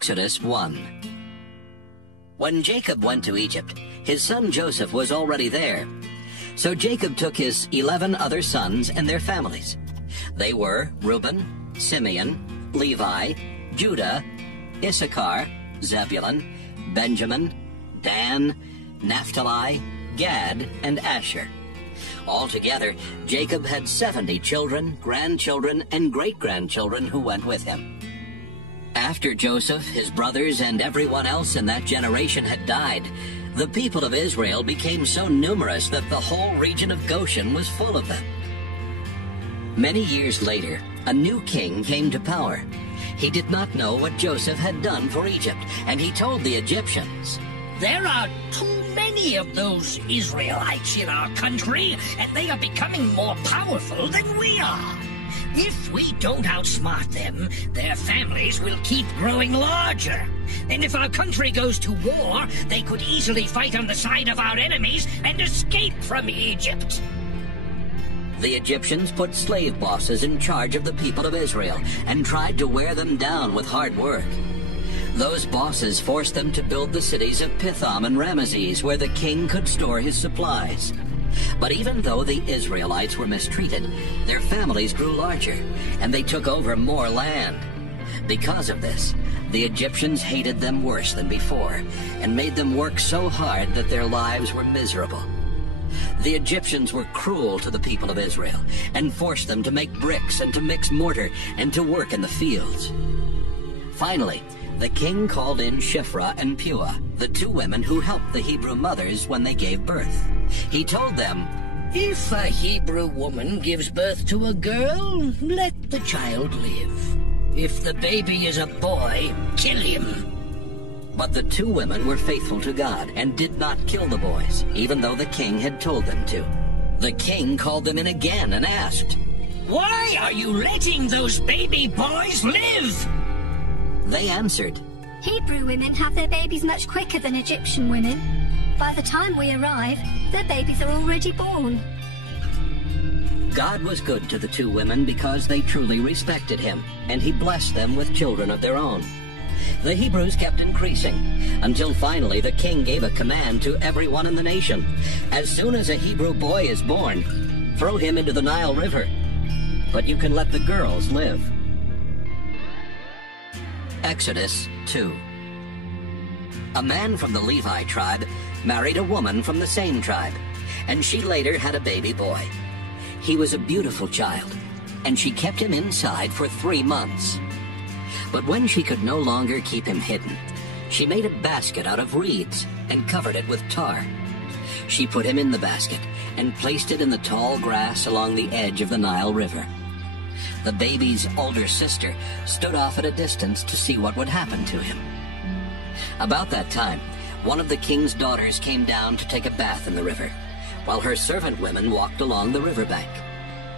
Exodus 1. When Jacob went to Egypt, his son Joseph was already there. So Jacob took his 11 other sons and their families. They were Reuben, Simeon, Levi, Judah, Issachar, Zebulun, Benjamin, Dan, Naphtali, Gad, and Asher. Altogether, Jacob had 70 children, grandchildren, and great-grandchildren who went with him. After Joseph, his brothers, and everyone else in that generation had died, the people of Israel became so numerous that the whole region of Goshen was full of them. Many years later, a new king came to power. He did not know what Joseph had done for Egypt, and he told the Egyptians, "There are too many of those Israelites in our country, and they are becoming more powerful than we are. If we don't outsmart them, their families will keep growing larger. And if our country goes to war, they could easily fight on the side of our enemies and escape from Egypt." The Egyptians put slave bosses in charge of the people of Israel and tried to wear them down with hard work. Those bosses forced them to build the cities of Pithom and Ramesses, where the king could store his supplies. But even though the Israelites were mistreated, their families grew larger, and they took over more land. Because of this, the Egyptians hated them worse than before, and made them work so hard that their lives were miserable. The Egyptians were cruel to the people of Israel, and forced them to make bricks and to mix mortar and to work in the fields. Finally, the king called in Shiphrah and Puah, the two women who helped the Hebrew mothers when they gave birth. He told them, "If a Hebrew woman gives birth to a girl, let the child live. If the baby is a boy, kill him." But the two women were faithful to God and did not kill the boys, even though the king had told them to. The king called them in again and asked, "Why are you letting those baby boys live?" They answered, "Hebrew women have their babies much quicker than Egyptian women. By the time we arrive, their babies are already born." God was good to the two women because they truly respected him, and he blessed them with children of their own. The Hebrews kept increasing, until finally the king gave a command to everyone in the nation. As soon as a Hebrew boy is born, throw him into the Nile River. But you can let the girls live. Exodus 2. A man from the Levi tribe married a woman from the same tribe, and she later had a baby boy. He was a beautiful child, and she kept him inside for 3 months. But when she could no longer keep him hidden, she made a basket out of reeds and covered it with tar. She put him in the basket and placed it in the tall grass along the edge of the Nile River. The baby's older sister stood off at a distance to see what would happen to him. About that time, one of the king's daughters came down to take a bath in the river, while her servant women walked along the riverbank.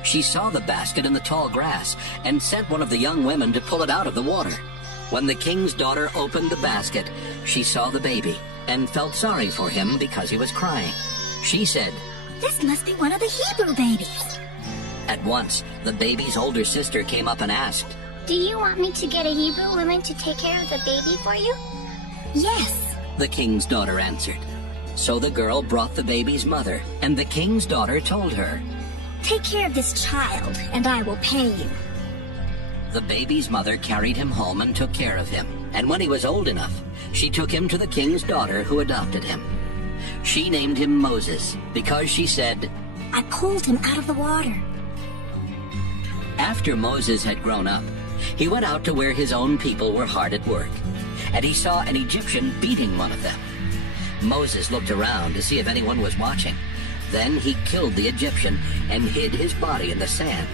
She saw the basket in the tall grass and sent one of the young women to pull it out of the water. When the king's daughter opened the basket, she saw the baby and felt sorry for him because he was crying. She said, "This must be one of the Hebrew babies." At once, the baby's older sister came up and asked, "Do you want me to get a Hebrew woman to take care of the baby for you?" "Yes," the king's daughter answered. So the girl brought the baby's mother, and the king's daughter told her, "Take care of this child, and I will pay you." The baby's mother carried him home and took care of him, and when he was old enough, she took him to the king's daughter who adopted him. She named him Moses because she said, "I pulled him out of the water." After Moses had grown up, he went out to where his own people were hard at work, and he saw an Egyptian beating one of them. Moses looked around to see if anyone was watching. Then he killed the Egyptian and hid his body in the sand.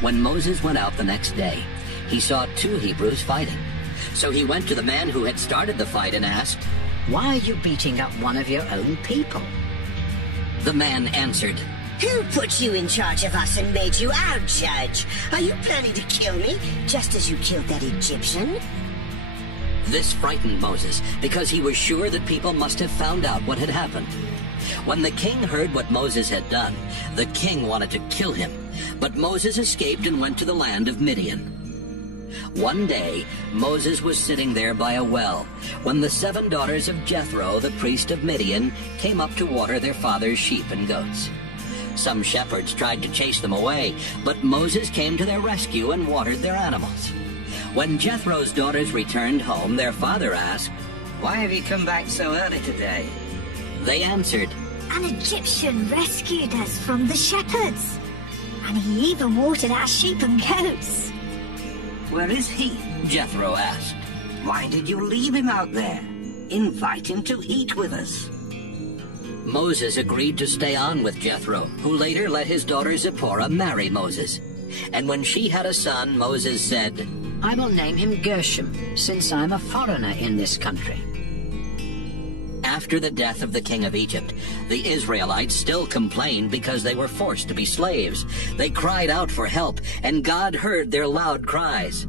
When Moses went out the next day, he saw 2 Hebrews fighting. So he went to the man who had started the fight and asked, "Why are you beating up one of your own people?" The man answered, "Who put you in charge of us and made you our judge? Are you planning to kill me, just as you killed that Egyptian?" This frightened Moses because he was sure that people must have found out what had happened. When the king heard what Moses had done, the king wanted to kill him, but Moses escaped and went to the land of Midian. One day, Moses was sitting there by a well when the 7 daughters of Jethro, the priest of Midian, came up to water their father's sheep and goats. Some shepherds tried to chase them away, but Moses came to their rescue and watered their animals. When Jethro's daughters returned home, their father asked, "Why have you come back so early today?" They answered, An Egyptian rescued us from the shepherds, and he even watered our sheep and goats. "Where is he?" Jethro asked. "Why did you leave him out there? Invite him to eat with us." Moses agreed to stay on with Jethro, who later let his daughter Zipporah marry Moses. And when she had a son, Moses said, I will name him Gershom, since I'm a foreigner in this country. After the death of the king of Egypt, the Israelites still complained because they were forced to be slaves. They cried out for help, and God heard their loud cries.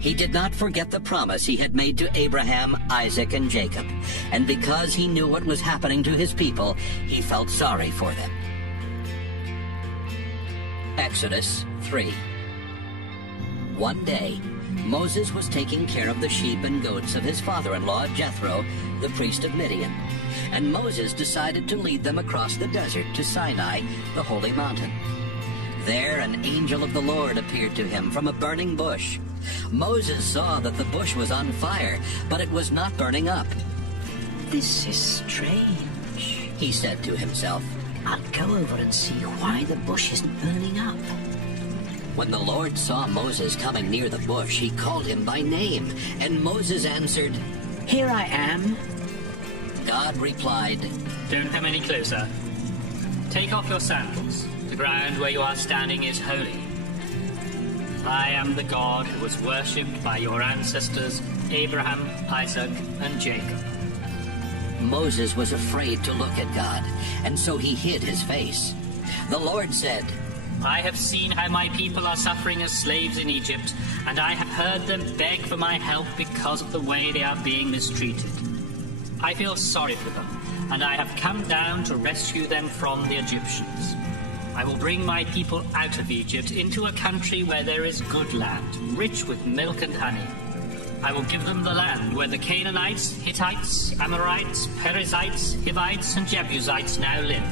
He did not forget the promise he had made to Abraham, Isaac, and Jacob, and because he knew what was happening to his people, he felt sorry for them. Exodus 3. One day, Moses was taking care of the sheep and goats of his father-in-law, Jethro, the priest of Midian, and Moses decided to lead them across the desert to Sinai, the holy mountain. There an angel of the Lord appeared to him from a burning bush. Moses saw that the bush was on fire, but it was not burning up. This is strange, He said to himself. I'll go over and see why the bush isn't burning up. When the Lord saw Moses coming near the bush, he called him by name, and Moses answered, Here I am. God replied, Don't come any closer. Take off your sandals. The ground where you are standing is holy. I am the God who was worshipped by your ancestors, Abraham, Isaac, and Jacob. Moses was afraid to look at God, and so he hid his face. The Lord said, I have seen how my people are suffering as slaves in Egypt, and I have heard them beg for my help because of the way they are being mistreated. I feel sorry for them, and I have come down to rescue them from the Egyptians. I will bring my people out of Egypt into a country where there is good land, rich with milk and honey. I will give them the land where the Canaanites, Hittites, Amorites, Perizzites, Hivites, and Jebusites now live.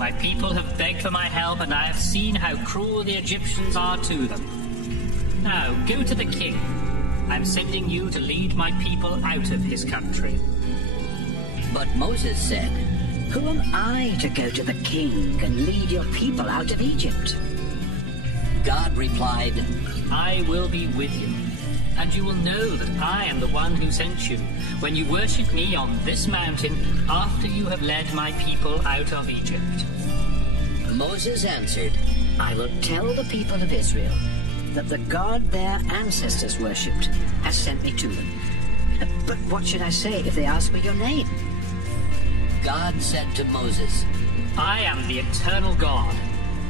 My people have begged for my help, and I have seen how cruel the Egyptians are to them. Now, go to the king. I am sending you to lead my people out of his country. But Moses said, Who am I to go to the king and lead your people out of Egypt? God replied, I will be with you, and you will know that I am the one who sent you, when you worship me on this mountain after you have led my people out of Egypt. Moses answered, I will tell the people of Israel that the God their ancestors worshipped has sent me to them. But what should I say if they ask me your name? God said to Moses, I am the eternal God.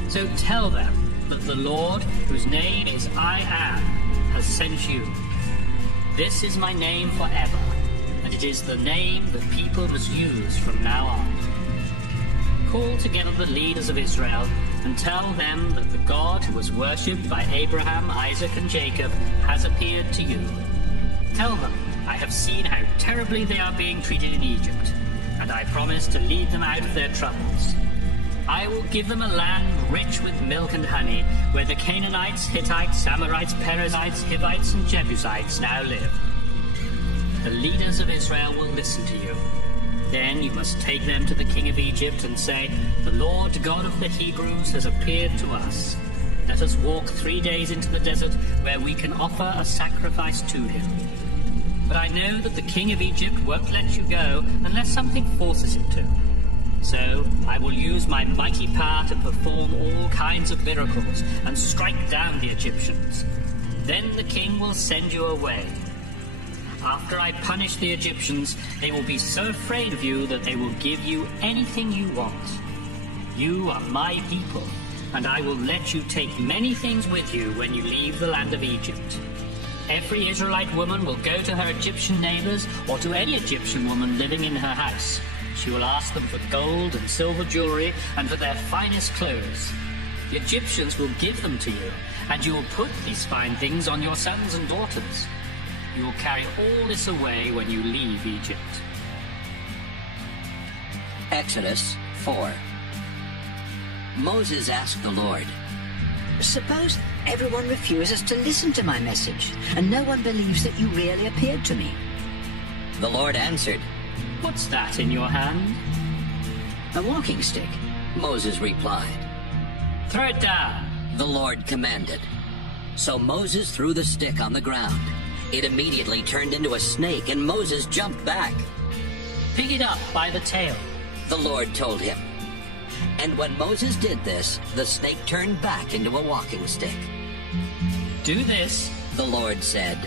So tell them that the Lord, whose name is I Am, has sent you. This is my name forever, and it is the name the people must use from now on. Call together the leaders of Israel and tell them that the God who was worshipped by Abraham, Isaac, and Jacob has appeared to you. Tell them I have seen how terribly they are being treated in Egypt, and I promise to lead them out of their troubles. I will give them a land rich with milk and honey, where the Canaanites, Hittites, Amorites, Perizzites, Hivites, and Jebusites now live. The leaders of Israel will listen to you. Then you must take them to the king of Egypt and say, The Lord God of the Hebrews has appeared to us. Let us walk 3 days into the desert where we can offer a sacrifice to him. But I know that the king of Egypt won't let you go unless something forces him to. So I will use my mighty power to perform all kinds of miracles and strike down the Egyptians. Then the king will send you away. After I punish the Egyptians, they will be so afraid of you that they will give you anything you want. You are my people, and I will let you take many things with you when you leave the land of Egypt. Every Israelite woman will go to her Egyptian neighbors or to any Egyptian woman living in her house. She will ask them for gold and silver jewelry and for their finest clothes. The Egyptians will give them to you, And you will put these fine things on your sons and daughters. You will carry all this away when you leave Egypt. Exodus 4. Moses asked the Lord, Suppose everyone refuses to listen to my message, and no one believes that you really appeared to me. The Lord answered, What's that in your hand? A walking stick. Moses replied. Throw it down. The Lord commanded. So Moses threw the stick on the ground. It immediately turned into a snake, and Moses jumped back. Pick it up by the tail. The Lord told him. And when Moses did this, the snake turned back into a walking stick. Do this, the Lord said,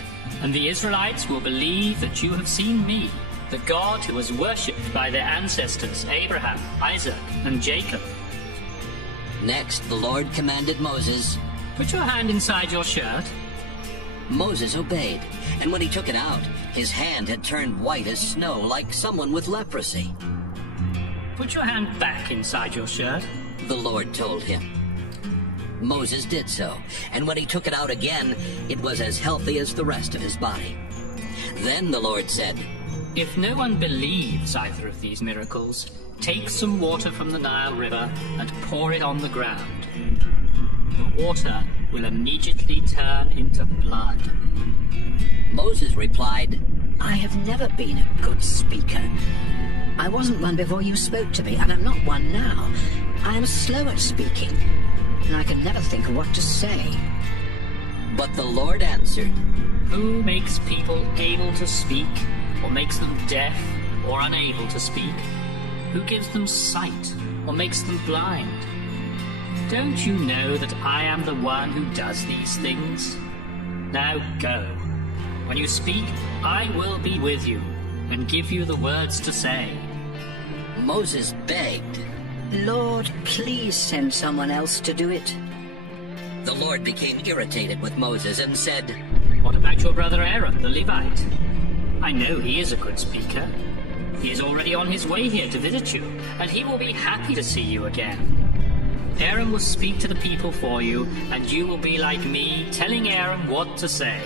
and the Israelites will believe that you have seen me, the God who was worshipped by their ancestors Abraham, Isaac, and Jacob. Next, the Lord commanded Moses, Put your hand inside your shirt. Moses obeyed, and when he took it out, his hand had turned white as snow, like someone with leprosy. Put your hand back inside your shirt, the Lord told him. Moses did so, and when he took it out again, it was as healthy as the rest of his body. Then the Lord said, If no one believes either of these miracles, take some water from the Nile River and pour it on the ground. The water will immediately turn into blood. Moses replied, I have never been a good speaker. I wasn't one before you spoke to me, and I'm not one now. I am slow at speaking, and I can never think of what to say. But the Lord answered, Who makes people able to speak, or makes them deaf or unable to speak? Who gives them sight, or makes them blind? Don't you know that I am the one who does these things? Now go. When you speak, I will be with you, and give you the words to say. Moses begged, Lord, please send someone else to do it. The Lord became irritated with Moses and said, What about your brother Aaron, the Levite? I know he is a good speaker. He is already on his way here to visit you, and he will be happy to see you again. Aaron will speak to the people for you, and you will be like me, telling Aaron what to say.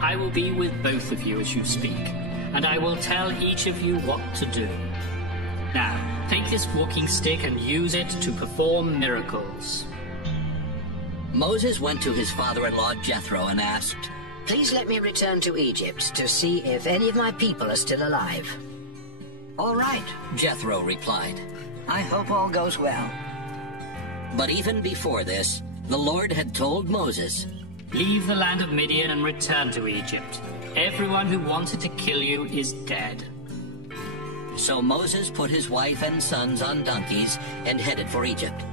I will be with both of you as you speak, and I will tell each of you what to do. Now, take this walking stick and use it to perform miracles. Moses went to his father-in-law Jethro and asked, Please let me return to Egypt to see if any of my people are still alive. All right, Jethro replied. I hope all goes well. But even before this, the Lord had told Moses, Leave the land of Midian and return to Egypt. Everyone who wanted to kill you is dead. So Moses put his wife and sons on donkeys and headed for Egypt,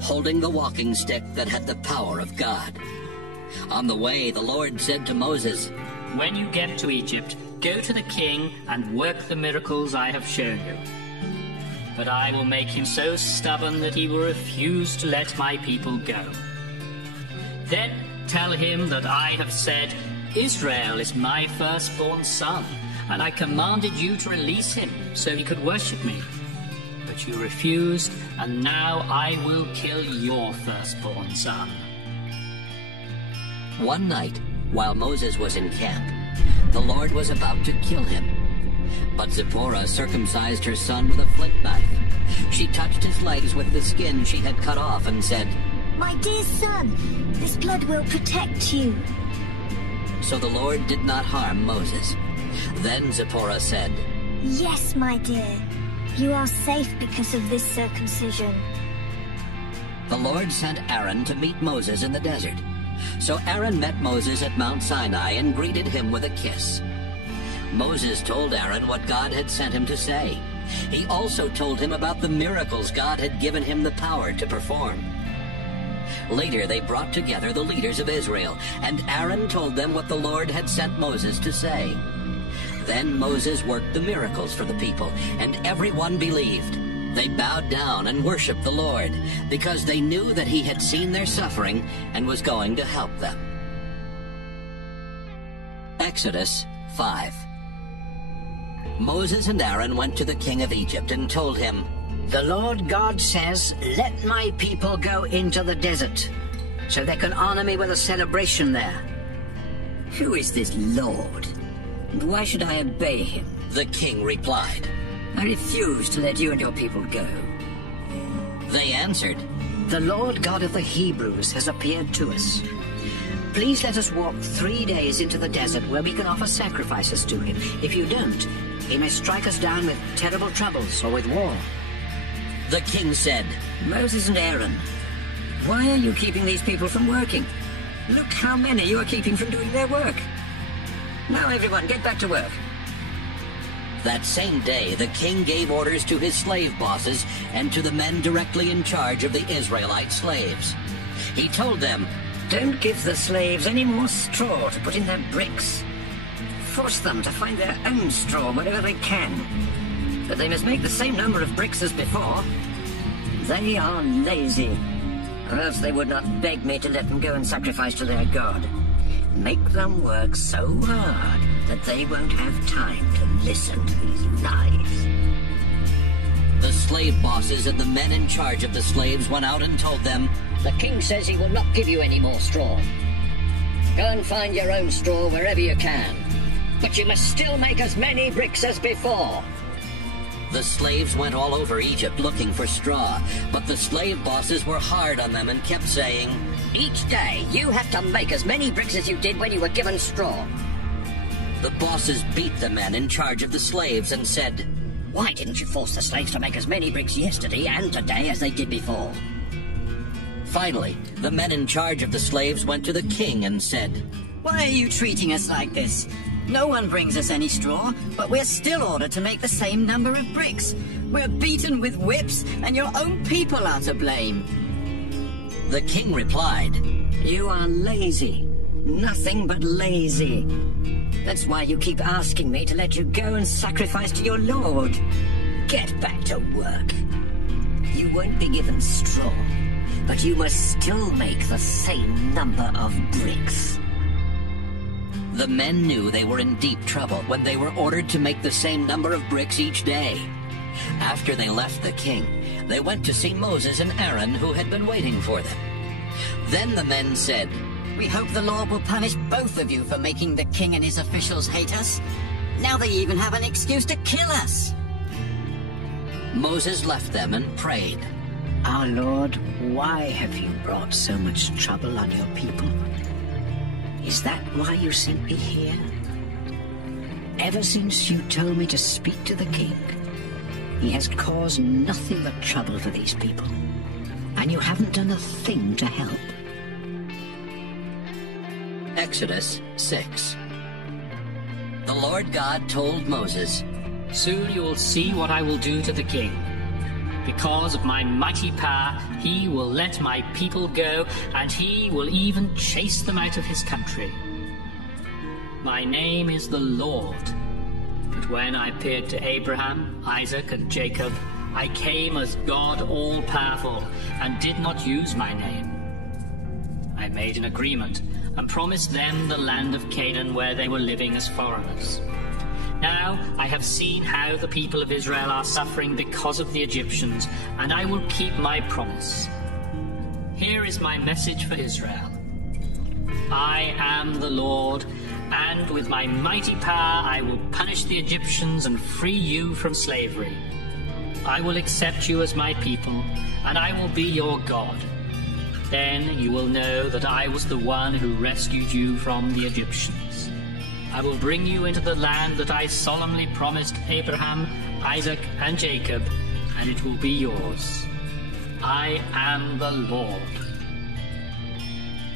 holding the walking stick that had the power of God. On the way, the Lord said to Moses, When you get to Egypt, go to the king and work the miracles I have shown you. But I will make him so stubborn that he will refuse to let my people go. Then tell him that I have said, Israel is my firstborn son, and I commanded you to release him so he could worship me. But you refused, and now I will kill your firstborn son. One night, while Moses was in camp, the Lord was about to kill him. But Zipporah circumcised her son with a flint knife. She touched his legs with the skin she had cut off and said, My dear son, this blood will protect you. So the Lord did not harm Moses. Then Zipporah said, Yes, my dear. You are safe because of this circumcision. The Lord sent Aaron to meet Moses in the desert. So Aaron met Moses at Mount Sinai and greeted him with a kiss. Moses told Aaron what God had sent him to say. He also told him about the miracles God had given him the power to perform. Later they brought together the leaders of Israel, and Aaron told them what the Lord had sent Moses to say. Then Moses worked the miracles for the people, and everyone believed. They bowed down and worshiped the Lord, because they knew that he had seen their suffering and was going to help them. Exodus 5. Moses and Aaron went to the king of Egypt and told him, The Lord God says, Let my people go into the desert. so they can honor me with a celebration there. Who is this Lord? And why should I obey him? The king replied. I refuse to let you and your people go. They answered, The Lord God of the Hebrews has appeared to us. Please let us walk 3 days into the desert where we can offer sacrifices to him. If you don't, he may strike us down with terrible troubles or with war. The king said, Moses and Aaron, why are you keeping these people from working? Look how many you are keeping from doing their work. Now everyone get back to work. That same day, the king gave orders to his slave bosses and to the men directly in charge of the Israelite slaves. He told them, Don't give the slaves any more straw to put in their bricks. Force them to find their own straw wherever they can. But they must make the same number of bricks as before. They are lazy, or else they would not beg me to let them go and sacrifice to their God. Make them work so hard that they won't have time to listen to these lies. The slave bosses and the men in charge of the slaves went out and told them, The king says he will not give you any more straw. Go and find your own straw wherever you can. But you must still make as many bricks as before. The slaves went all over Egypt looking for straw, but the slave bosses were hard on them and kept saying, Each day you have to make as many bricks as you did when you were given straw. The bosses beat the men in charge of the slaves and said, Why didn't you force the slaves to make as many bricks yesterday and today as they did before? Finally, the men in charge of the slaves went to the king and said, Why are you treating us like this? No one brings us any straw, but we're still ordered to make the same number of bricks. We're beaten with whips, and your own people are to blame. The king replied, You are lazy. Nothing but lazy. That's why you keep asking me to let you go and sacrifice to your Lord. Get back to work. You won't be given straw, but you must still make the same number of bricks. The men knew they were in deep trouble when they were ordered to make the same number of bricks each day. After they left the king, they went to see Moses and Aaron, who had been waiting for them. Then the men said, We hope the Lord will punish both of you for making the king and his officials hate us. Now they even have an excuse to kill us. Moses left them and prayed, Our Lord, why have you brought so much trouble on your people? Is that why you sent me here? Ever since you told me to speak to the king, he has caused nothing but trouble for these people, and you haven't done a thing to help. Exodus 6. The Lord God told Moses, Soon you will see what I will do to the king. Because of my mighty power, he will let my people go, and he will even chase them out of his country. My name is the Lord. But when I appeared to Abraham, Isaac, and Jacob, I came as God all-powerful and did not use my name. I made an agreement and promised them the land of Canaan where they were living as foreigners. Now I have seen how the people of Israel are suffering because of the Egyptians, and I will keep my promise. Here is my message for Israel. I am the Lord, and with my mighty power I will punish the Egyptians and free you from slavery. I will accept you as my people, and I will be your God. Then you will know that I was the one who rescued you from the Egyptians. I will bring you into the land that I solemnly promised Abraham, Isaac, and Jacob, and it will be yours. I am the Lord.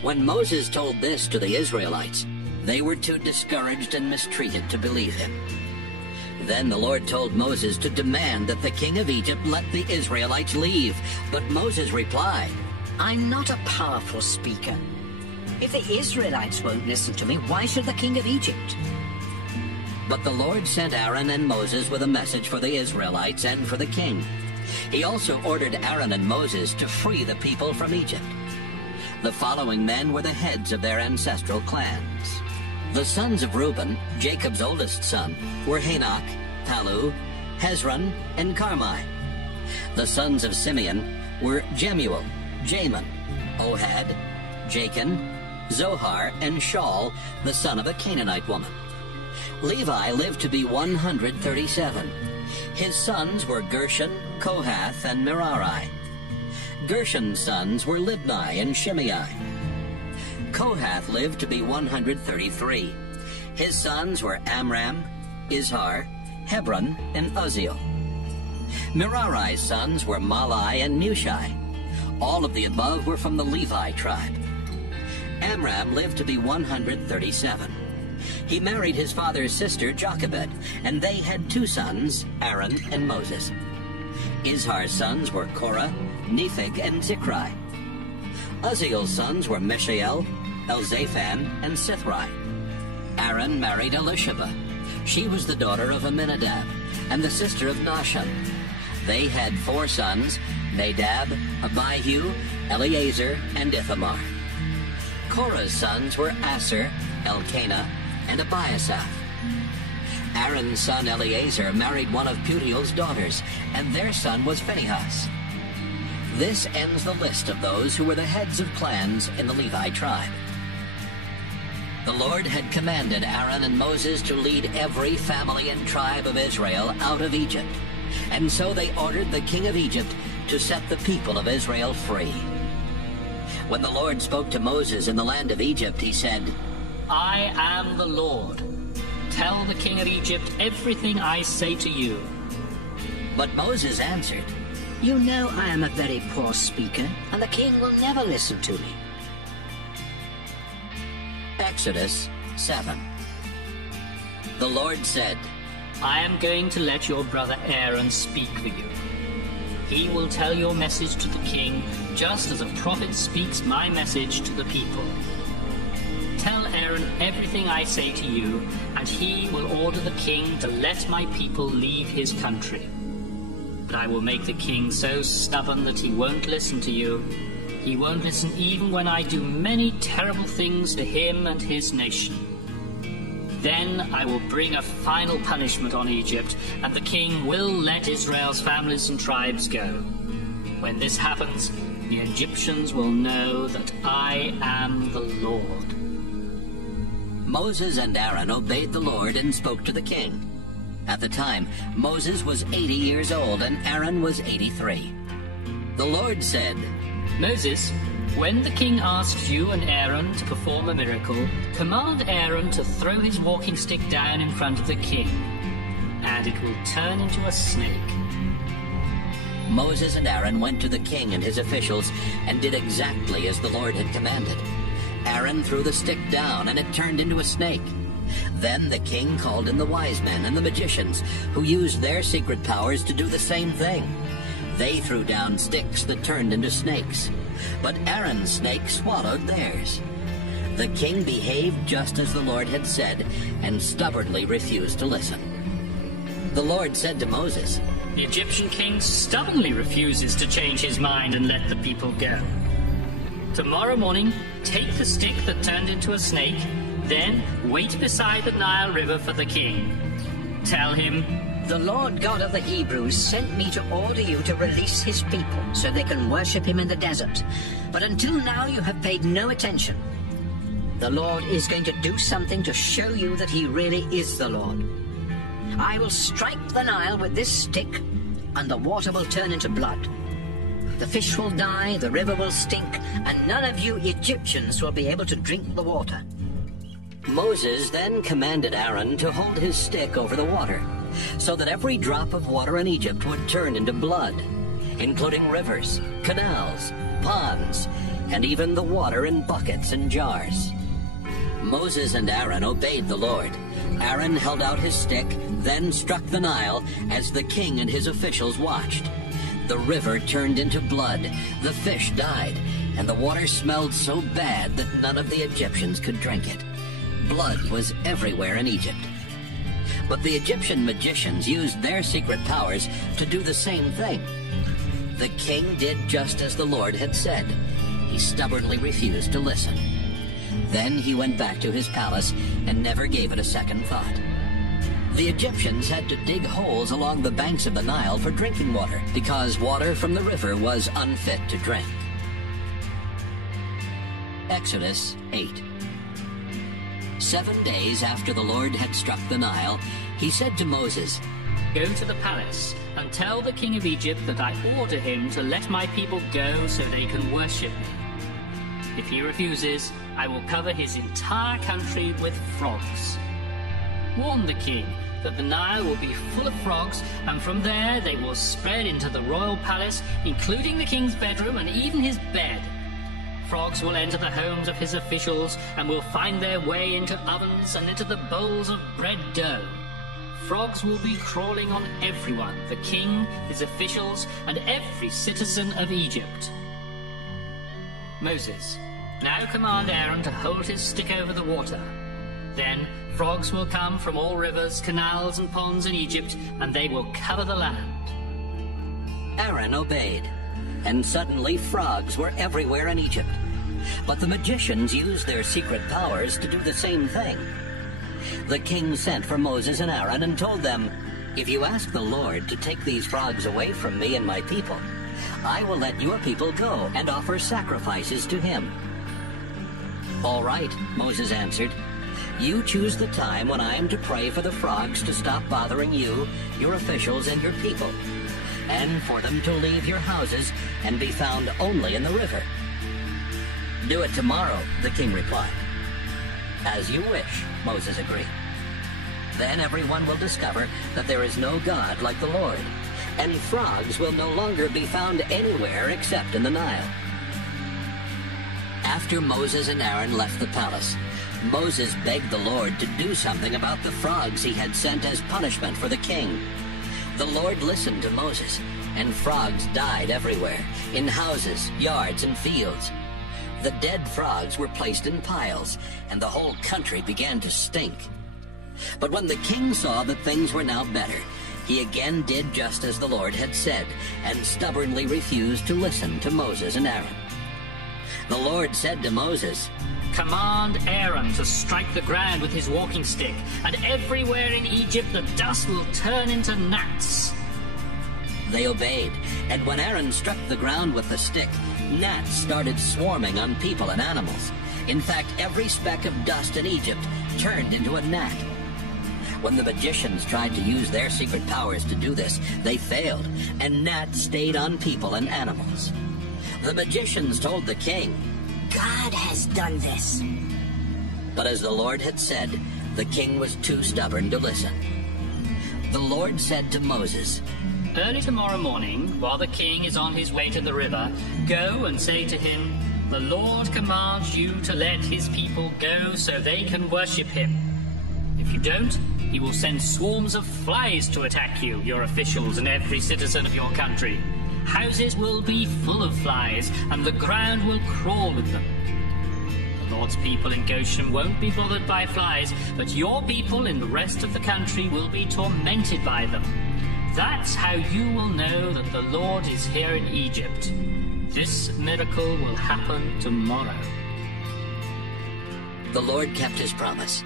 When Moses told this to the Israelites, they were too discouraged and mistreated to believe him. Then the Lord told Moses to demand that the king of Egypt let the Israelites leave. But Moses replied, I'm not a powerful speaker. If the Israelites won't listen to me, why should the king of Egypt? But the Lord sent Aaron and Moses with a message for the Israelites and for the king. He also ordered Aaron and Moses to free the people from Egypt. The following men were the heads of their ancestral clans. The sons of Reuben, Jacob's oldest son, were Hanok, Palu, Hezron, and Carmi. The sons of Simeon were Jemuel, Jamin, Ohad, Jachin, Zohar, and Shaul, the son of a Canaanite woman. Levi lived to be 137. His sons were Gershon, Kohath, and Merari. Gershon's sons were Libni and Shimei. Kohath lived to be 133. His sons were Amram, Izhar, Hebron, and Uzziel. Merari's sons were Malai and Mushi. All of the above were from the Levi tribe. Amram lived to be 137. He married his father's sister Jochebed, and they had two sons, Aaron and Moses. Izhar's sons were Korah, Nepheg, and Zichri. Uzziel's sons were Mishael, Elzaphan, and Sithri. Aaron married Elisheba. She was the daughter of Amminadab, and the sister of Nahshon. They had four sons, Nadab, Abihu, Eleazar, and Ithamar. Korah's sons were Asher, Elkanah, and Abiasaph. Aaron's son Eleazar married one of Putiel's daughters, and their son was Phinehas. This ends the list of those who were the heads of clans in the Levi tribe. The Lord had commanded Aaron and Moses to lead every family and tribe of Israel out of Egypt, and so they ordered the king of Egypt to set the people of Israel free. When the Lord spoke to Moses in the land of Egypt, he said, I am the Lord. Tell the king of Egypt everything I say to you. But Moses answered, You know I am a very poor speaker, and the king will never listen to me. Exodus 7. The Lord said, I am going to let your brother Aaron speak for you. He will tell your message to the king, just as a prophet speaks my message to the people. Tell Aaron everything I say to you, and he will order the king to let my people leave his country. But I will make the king so stubborn that he won't listen to you. He won't listen even when I do many terrible things to him and his nation. Then I will bring a final punishment on Egypt, and the king will let Israel's families and tribes go. When this happens, the Egyptians will know that I am the Lord. Moses and Aaron obeyed the Lord and spoke to the king. At the time, Moses was 80 years old and Aaron was 83. The Lord said, Moses, when the king asks you and Aaron to perform a miracle, command Aaron to throw his walking stick down in front of the king, and it will turn into a snake. Moses and Aaron went to the king and his officials and did exactly as the Lord had commanded. Aaron threw the stick down, and it turned into a snake. Then the king called in the wise men and the magicians, who used their secret powers to do the same thing. They threw down sticks that turned into snakes, but Aaron's snake swallowed theirs. The king behaved just as the Lord had said, and stubbornly refused to listen. The Lord said to Moses, The Egyptian king stubbornly refuses to change his mind and let the people go. Tomorrow morning, take the stick that turned into a snake, then wait beside the Nile River for the king. Tell him, The Lord God of the Hebrews sent me to order you to release his people so they can worship him in the desert. But until now you have paid no attention. The Lord is going to do something to show you that he really is the Lord. I will strike the Nile with this stick, and the water will turn into blood. The fish will die, the river will stink, and none of you Egyptians will be able to drink the water. Moses then commanded Aaron to hold his stick over the water, so that every drop of water in Egypt would turn into blood, including rivers, canals, ponds, and even the water in buckets and jars. Moses and Aaron obeyed the Lord. Aaron held out his stick, then struck the Nile as the king and his officials watched. The river turned into blood, the fish died, and the water smelled so bad that none of the Egyptians could drink it. Blood was everywhere in Egypt. But the Egyptian magicians used their secret powers to do the same thing. The king did just as the Lord had said. He stubbornly refused to listen. Then he went back to his palace and never gave it a second thought. The Egyptians had to dig holes along the banks of the Nile for drinking water, because water from the river was unfit to drink. Exodus 8. 7 days after the Lord had struck the Nile, he said to Moses, "Go to the palace and tell the king of Egypt that I order him to let my people go so they can worship me. If he refuses, I will cover his entire country with frogs. Warn the king that the Nile will be full of frogs, and from there they will spread into the royal palace, including the king's bedroom and even his bed. Frogs will enter the homes of his officials and will find their way into ovens and into the bowls of bread dough. Frogs will be crawling on everyone, the king, his officials, and every citizen of Egypt." Moses, now command Aaron to hold his stick over the water. Then frogs will come from all rivers, canals, and ponds in Egypt, and they will cover the land. Aaron obeyed, and suddenly frogs were everywhere in Egypt. But the magicians used their secret powers to do the same thing. The king sent for Moses and Aaron and told them, "If you ask the Lord to take these frogs away from me and my people, I will let your people go and offer sacrifices to him." "All right," Moses answered. "You choose the time when I am to pray for the frogs to stop bothering you, your officials, and your people, and for them to leave your houses and be found only in the river." "Do it tomorrow," the king replied. "As you wish," Moses agreed. "Then everyone will discover that there is no God like the Lord, and frogs will no longer be found anywhere except in the Nile." After Moses and Aaron left the palace, Moses begged the Lord to do something about the frogs he had sent as punishment for the king. The Lord listened to Moses, and frogs died everywhere, in houses, yards, and fields. The dead frogs were placed in piles, and the whole country began to stink. But when the king saw that things were now better, he again did just as the Lord had said, and stubbornly refused to listen to Moses and Aaron. The Lord said to Moses, "Command Aaron to strike the ground with his walking stick, and everywhere in Egypt the dust will turn into gnats." They obeyed, and when Aaron struck the ground with the stick, gnats started swarming on people and animals. In fact, every speck of dust in Egypt turned into a gnat. When the magicians tried to use their secret powers to do this, they failed, and gnats stayed on people and animals. The magicians told the king, God has done this. But as the Lord had said, the king was too stubborn to listen. The Lord said to Moses, "Early tomorrow morning, while the king is on his way to the river, go and say to him, 'The Lord commands you to let his people go so they can worship him. If you don't, he will send swarms of flies to attack you, your officials, and every citizen of your country. Houses will be full of flies, and the ground will crawl with them. The Lord's people in Goshen won't be bothered by flies, but your people in the rest of the country will be tormented by them. That's how you will know that the Lord is here in Egypt. This miracle will happen tomorrow." The Lord kept his promise.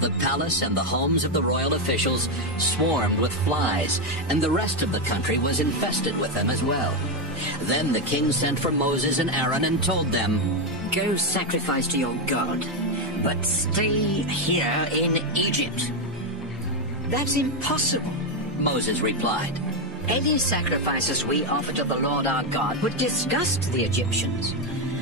The palace and the homes of the royal officials swarmed with flies, and the rest of the country was infested with them as well. Then the king sent for Moses and Aaron and told them, "Go sacrifice to your God, but stay here in Egypt." "That's impossible," Moses replied. "Any sacrifices we offer to the Lord our God would disgust the Egyptians,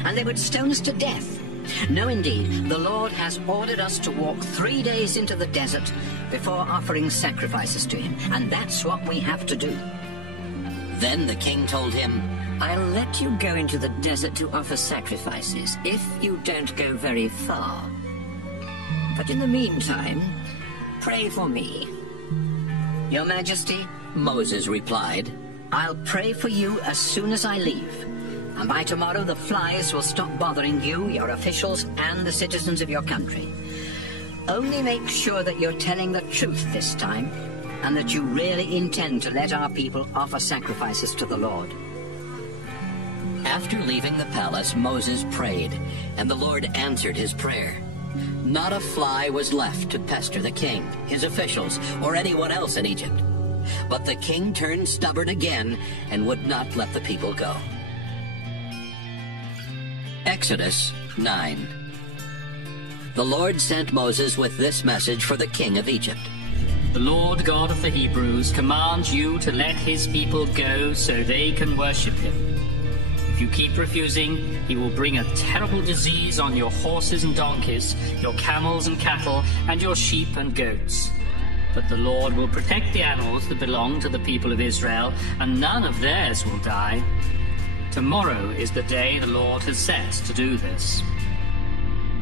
and they would stone us to death. No, indeed, the Lord has ordered us to walk 3 days into the desert before offering sacrifices to him, and that's what we have to do." Then the king told him, "I'll let you go into the desert to offer sacrifices if you don't go very far. But in the meantime, pray for me." "Your Majesty," Moses replied, "I'll pray for you as soon as I leave. And by tomorrow the flies will stop bothering you, your officials, and the citizens of your country. Only make sure that you're telling the truth this time, and that you really intend to let our people offer sacrifices to the Lord." After leaving the palace, Moses prayed, and the Lord answered his prayer. Not a fly was left to pester the king, his officials, or anyone else in Egypt. But the king turned stubborn again and would not let the people go. Exodus 9. The Lord sent Moses with this message for the king of Egypt. The Lord God of the Hebrews commands you to let his people go so they can worship him. If you keep refusing, he will bring a terrible disease on your horses and donkeys, your camels and cattle, and your sheep and goats. But the Lord will protect the animals that belong to the people of Israel, and none of theirs will die. Tomorrow is the day the Lord has set to do this.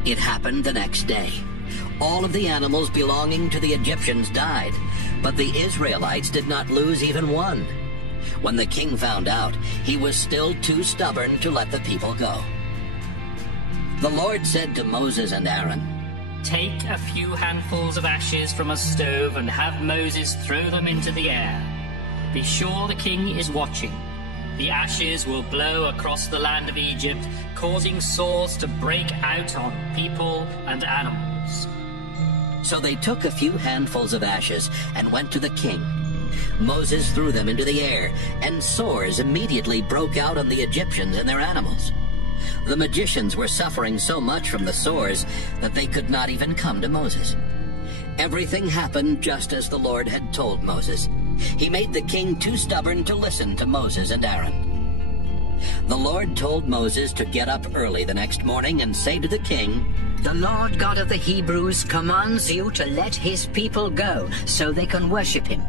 It happened the next day. All of the animals belonging to the Egyptians died, but the Israelites did not lose even one. When the king found out, he was still too stubborn to let the people go. The Lord said to Moses and Aaron, Take a few handfuls of ashes from a stove and have Moses throw them into the air. Be sure the king is watching. The ashes will blow across the land of Egypt, causing sores to break out on people and animals. So they took a few handfuls of ashes and went to the king. Moses threw them into the air, and sores immediately broke out on the Egyptians and their animals. The magicians were suffering so much from the sores that they could not even come to Moses. Everything happened just as the Lord had told Moses. He made the king too stubborn to listen to Moses and Aaron. The Lord told Moses to get up early the next morning and say to the king, The Lord God of the Hebrews commands you to let his people go so they can worship him.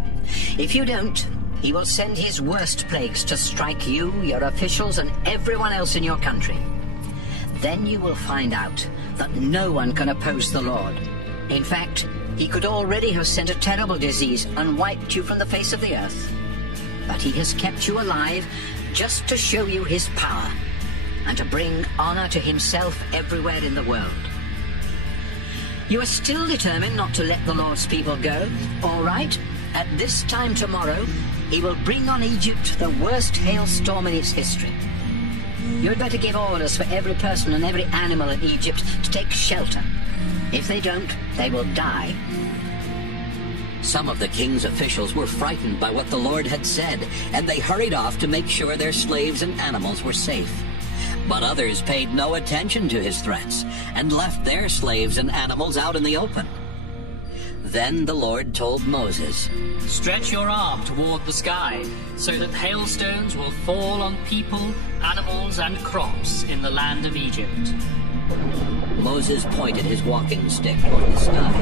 If you don't, he will send his worst plagues to strike you, your officials, and everyone else in your country. Then you will find out that no one can oppose the Lord. In fact, he could already have sent a terrible disease and wiped you from the face of the earth. But he has kept you alive just to show you his power and to bring honor to himself everywhere in the world. You are still determined not to let the Lord's people go, all right? At this time tomorrow, he will bring on Egypt the worst hailstorm in its history. You had better give orders for every person and every animal in Egypt to take shelter. If they don't, they will die. Some of the king's officials were frightened by what the Lord had said, and they hurried off to make sure their slaves and animals were safe. But others paid no attention to his threats and left their slaves and animals out in the open. Then the Lord told Moses, Stretch your arm toward the sky, so that hailstones will fall on people, animals, and crops in the land of Egypt. Moses pointed his walking stick toward the sky,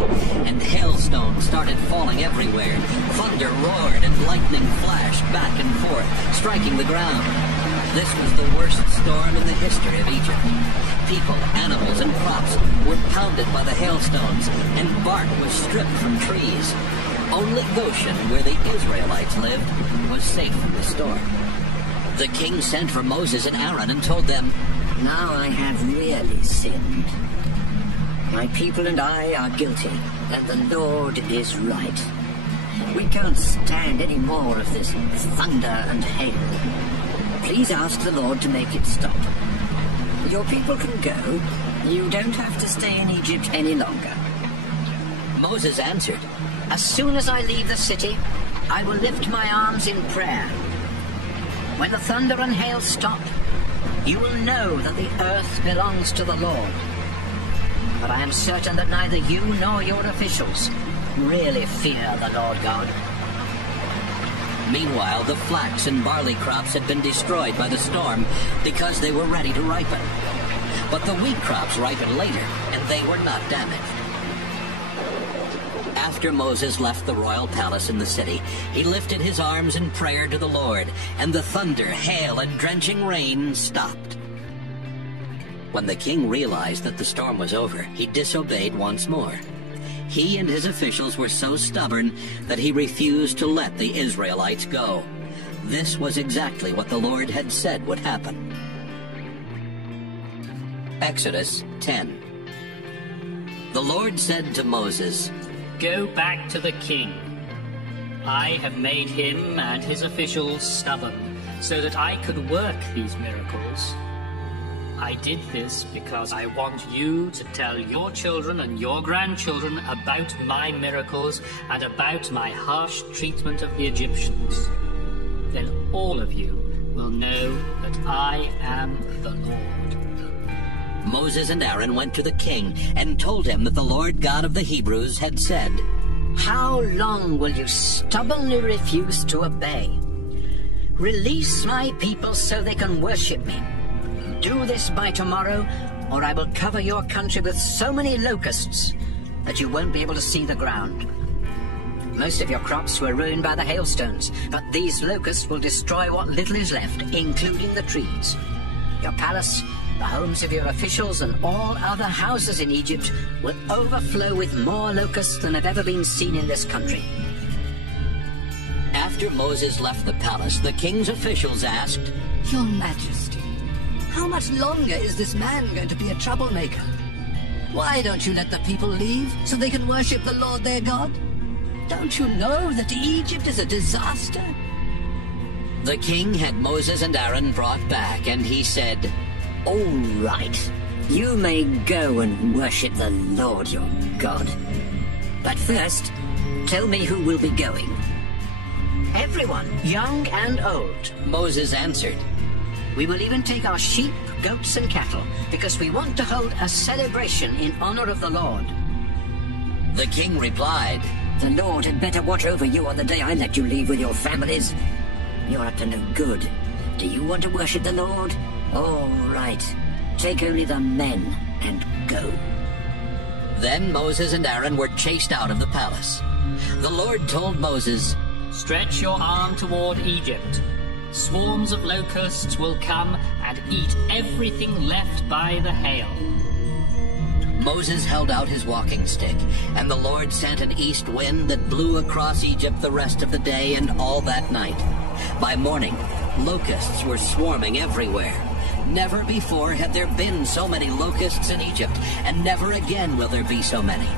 and hailstones started falling everywhere. Thunder roared and lightning flashed back and forth, striking the ground. This was the worst storm in the history of Egypt. People, animals, and crops were pounded by the hailstones, and bark was stripped from trees. Only Goshen, where the Israelites lived, was safe from the storm. The king sent for Moses and Aaron and told them, Now I have really sinned. My people and I are guilty, and the Lord is right. We can't stand any more of this thunder and hail. Please ask the Lord to make it stop. Your people can go. You don't have to stay in Egypt any longer. Moses answered, As soon as I leave the city, I will lift my arms in prayer. When the thunder and hail stop, you will know that the earth belongs to the Lord. But I am certain that neither you nor your officials really fear the Lord God. Meanwhile, the flax and barley crops had been destroyed by the storm because they were ready to ripen. But the wheat crops ripened later, and they were not damaged. After Moses left the royal palace in the city, he lifted his arms in prayer to the Lord, and the thunder, hail, and drenching rain stopped. When the king realized that the storm was over, he disobeyed once more. He and his officials were so stubborn that he refused to let the Israelites go. This was exactly what the Lord had said would happen. Exodus 10. The Lord said to Moses, Go back to the king. I have made him and his officials stubborn, so that I could work these miracles. I did this because I want you to tell your children and your grandchildren about my miracles and about my harsh treatment of the Egyptians. Then all of you will know that I am the Lord. Moses and Aaron went to the king and told him that the Lord God of the Hebrews had said, "How long will you stubbornly refuse to obey? Release my people so they can worship me. Do this by tomorrow, or I will cover your country with so many locusts that you won't be able to see the ground. Most of your crops were ruined by the hailstones, but these locusts will destroy what little is left, including the trees. Your palace, the homes of your officials, and all other houses in Egypt will overflow with more locusts than have ever been seen in this country." After Moses left the palace, the king's officials asked, "Your Majesty, how much longer is this man going to be a troublemaker? Why don't you let the people leave so they can worship the Lord their God? Don't you know that Egypt is a disaster?" The king had Moses and Aaron brought back, and he said, "All right, you may go and worship the Lord your God. But first, tell me who will be going." "Everyone, young and old," Moses answered. "We will even take our sheep, goats, and cattle, because we want to hold a celebration in honor of the Lord." The king replied, "The Lord had better watch over you on the day I let you leave with your families. You're up to no good. Do you want to worship the Lord? All right. Take only the men and go." Then Moses and Aaron were chased out of the palace. The Lord told Moses, "Stretch your arm toward Egypt. Swarms of locusts will come and eat everything left by the hail." Moses held out his walking stick, and the Lord sent an east wind that blew across Egypt the rest of the day and all that night. By morning, locusts were swarming everywhere. Never before had there been so many locusts in Egypt, and never again will there be so many.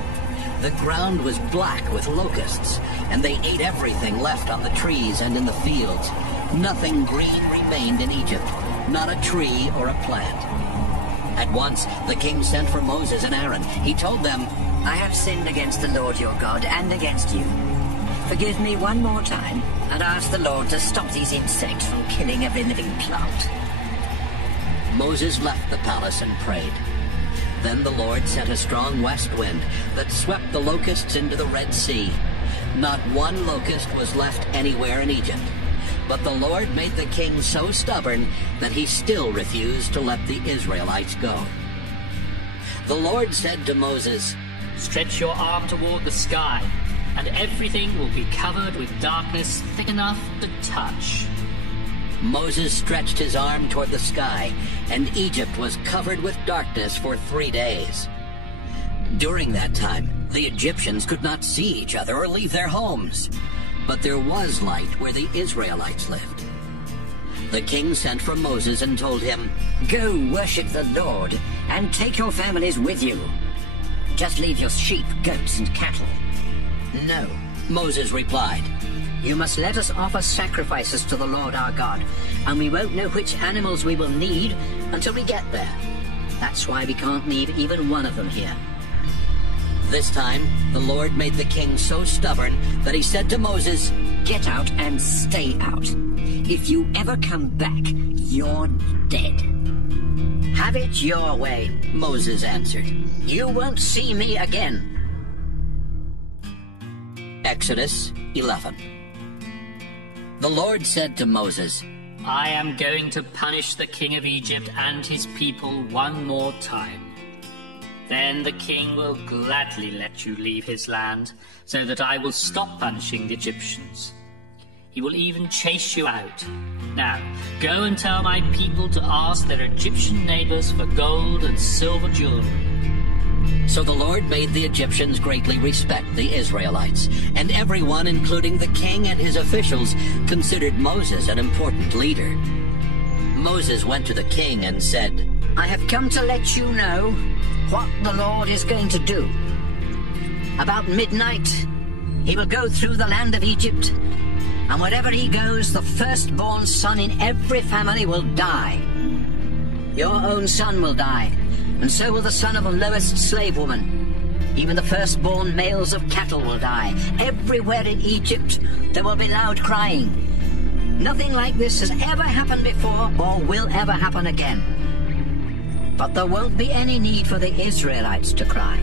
The ground was black with locusts, and they ate everything left on the trees and in the fields. Nothing green remained in Egypt, not a tree or a plant. At once, the king sent for Moses and Aaron. He told them, "I have sinned against the Lord your God and against you. Forgive me one more time, and ask the Lord to stop these insects from killing every living plant." Moses left the palace and prayed. Then the Lord sent a strong west wind that swept the locusts into the Red Sea. Not one locust was left anywhere in Egypt. But the Lord made the king so stubborn that he still refused to let the Israelites go. The Lord said to Moses, "Stretch your arm toward the sky, and everything will be covered with darkness thick enough to touch." Moses stretched his arm toward the sky, and Egypt was covered with darkness for 3 days. During that time, the Egyptians could not see each other or leave their homes. But there was light where the Israelites lived. The king sent for Moses and told him, "Go worship the Lord, and take your families with you. Just leave your sheep, goats, and cattle." "No," Moses replied. "You must let us offer sacrifices to the Lord our God, and we won't know which animals we will need until we get there. That's why we can't leave even one of them here." This time, the Lord made the king so stubborn that he said to Moses, "Get out and stay out. If you ever come back, you're dead." "Have it your way," Moses answered. "You won't see me again." Exodus 11. The Lord said to Moses, "I am going to punish the king of Egypt and his people one more time. Then the king will gladly let you leave his land, so that I will stop punishing the Egyptians. He will even chase you out. Now, go and tell my people to ask their Egyptian neighbors for gold and silver jewelry." So the Lord made the Egyptians greatly respect the Israelites, and everyone, including the king and his officials, considered Moses an important leader. Moses went to the king and said, "I have come to let you know what the Lord is going to do. About midnight, he will go through the land of Egypt, and wherever he goes, the firstborn son in every family will die. Your own son will die, and so will the son of the lowest slave woman. Even the firstborn males of cattle will die. Everywhere in Egypt, there will be loud crying. Nothing like this has ever happened before or will ever happen again. But there won't be any need for the Israelites to cry.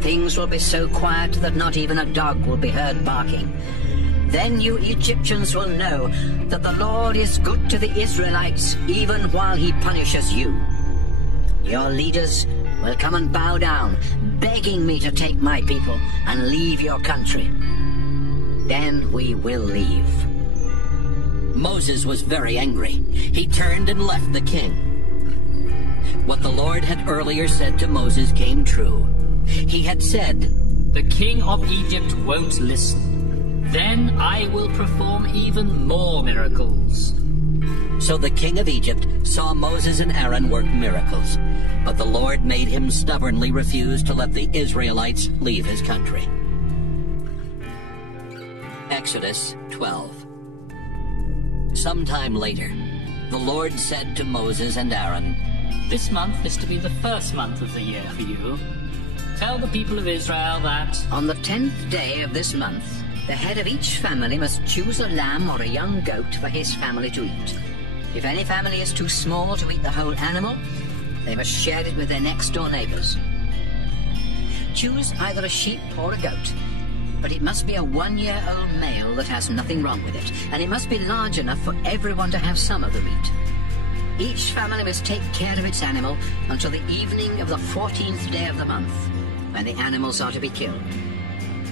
Things will be so quiet that not even a dog will be heard barking. Then you Egyptians will know that the Lord is good to the Israelites even while he punishes you. Your leaders will come and bow down, begging me to take my people and leave your country. Then we will leave. Moses was very angry. He turned and left the king. What the Lord had earlier said to Moses came true. He had said, "The king of Egypt won't listen. Then I will perform even more miracles." So the king of Egypt saw Moses and Aaron work miracles, but the Lord made him stubbornly refuse to let the Israelites leave his country. Exodus 12. Sometime later, the Lord said to Moses and Aaron, "This month is to be the first month of the year for you. Tell the people of Israel that on the 10th day of this month, the head of each family must choose a lamb or a young goat for his family to eat. If any family is too small to eat the whole animal, they must share it with their next-door neighbors. Choose either a sheep or a goat, but it must be a 1-year-old male that has nothing wrong with it, and it must be large enough for everyone to have some of the meat. Each family must take care of its animal until the evening of the 14th day of the month, when the animals are to be killed.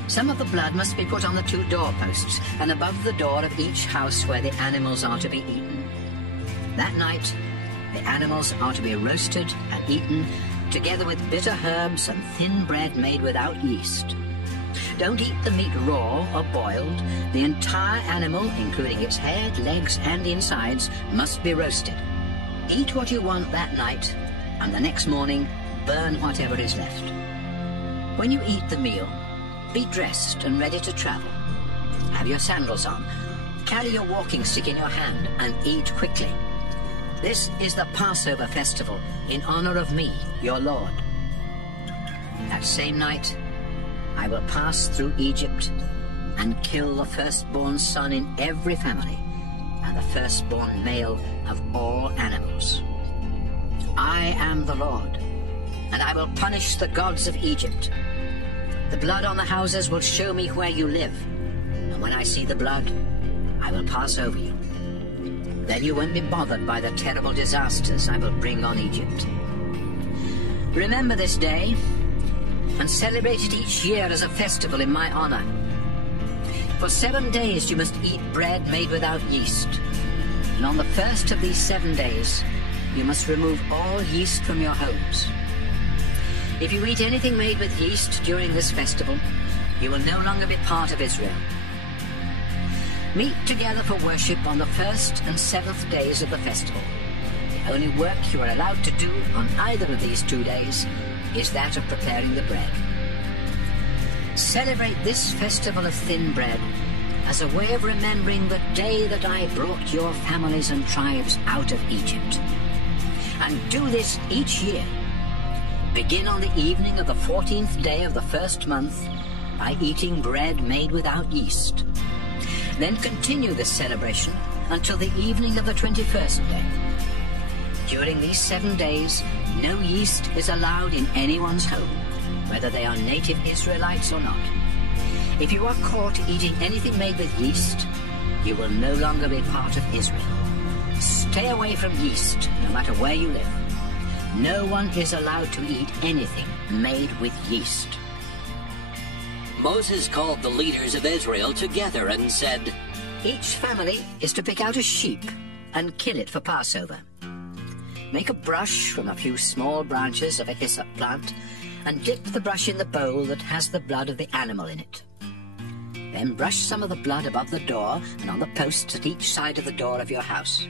Some of the blood must be put on the 2 doorposts and above the door of each house where the animals are to be eaten. That night, the animals are to be roasted and eaten together with bitter herbs and thin bread made without yeast. Don't eat the meat raw or boiled. The entire animal, including its head, legs, and insides, must be roasted. Eat what you want that night, and the next morning, burn whatever is left. When you eat the meal, be dressed and ready to travel. Have your sandals on. Carry your walking stick in your hand and eat quickly. This is the Passover festival in honor of me, your Lord. That same night, I will pass through Egypt and kill the firstborn son in every family and the firstborn male of all animals. I am the Lord, and I will punish the gods of Egypt. The blood on the houses will show me where you live, and when I see the blood, I will pass over you. Then you won't be bothered by the terrible disasters I will bring on Egypt. Remember this day, and celebrate it each year as a festival in my honor. For 7 days you must eat bread made without yeast, and on the first of these 7 days, you must remove all yeast from your homes. If you eat anything made with yeast during this festival, you will no longer be part of Israel. Meet together for worship on the 1st and 7th days of the festival. The only work you are allowed to do on either of these 2 days is that of preparing the bread. Celebrate this festival of thin bread as a way of remembering the day that I brought your families and tribes out of Egypt. And do this each year. Begin on the evening of the 14th day of the first month by eating bread made without yeast. Then continue this celebration until the evening of the 21st day. During these 7 days, no yeast is allowed in anyone's home, whether they are native Israelites or not. If you are caught eating anything made with yeast, you will no longer be part of Israel. Stay away from yeast, no matter where you live. No one is allowed to eat anything made with yeast. Moses called the leaders of Israel together and said, Each family is to pick out a sheep and kill it for Passover. Make a brush from a few small branches of a hyssop plant and dip the brush in the bowl that has the blood of the animal in it. Then brush some of the blood above the door and on the posts at each side of the door of your house.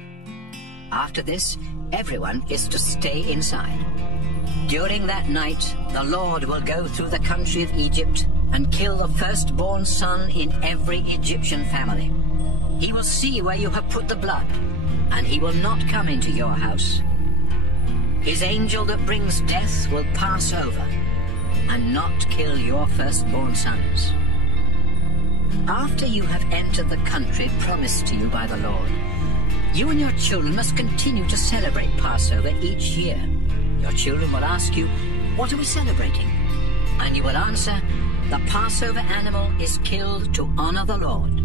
After this, everyone is to stay inside. During that night, the Lord will go through the country of Egypt and kill the firstborn son in every Egyptian family. He will see where you have put the blood, and he will not come into your house. His angel that brings death will pass over and not kill your firstborn sons. After you have entered the country promised to you by the Lord, you and your children must continue to celebrate Passover each year. your children will ask you, "What are we celebrating?" And you will answer, "The Passover animal is killed to honor the Lord.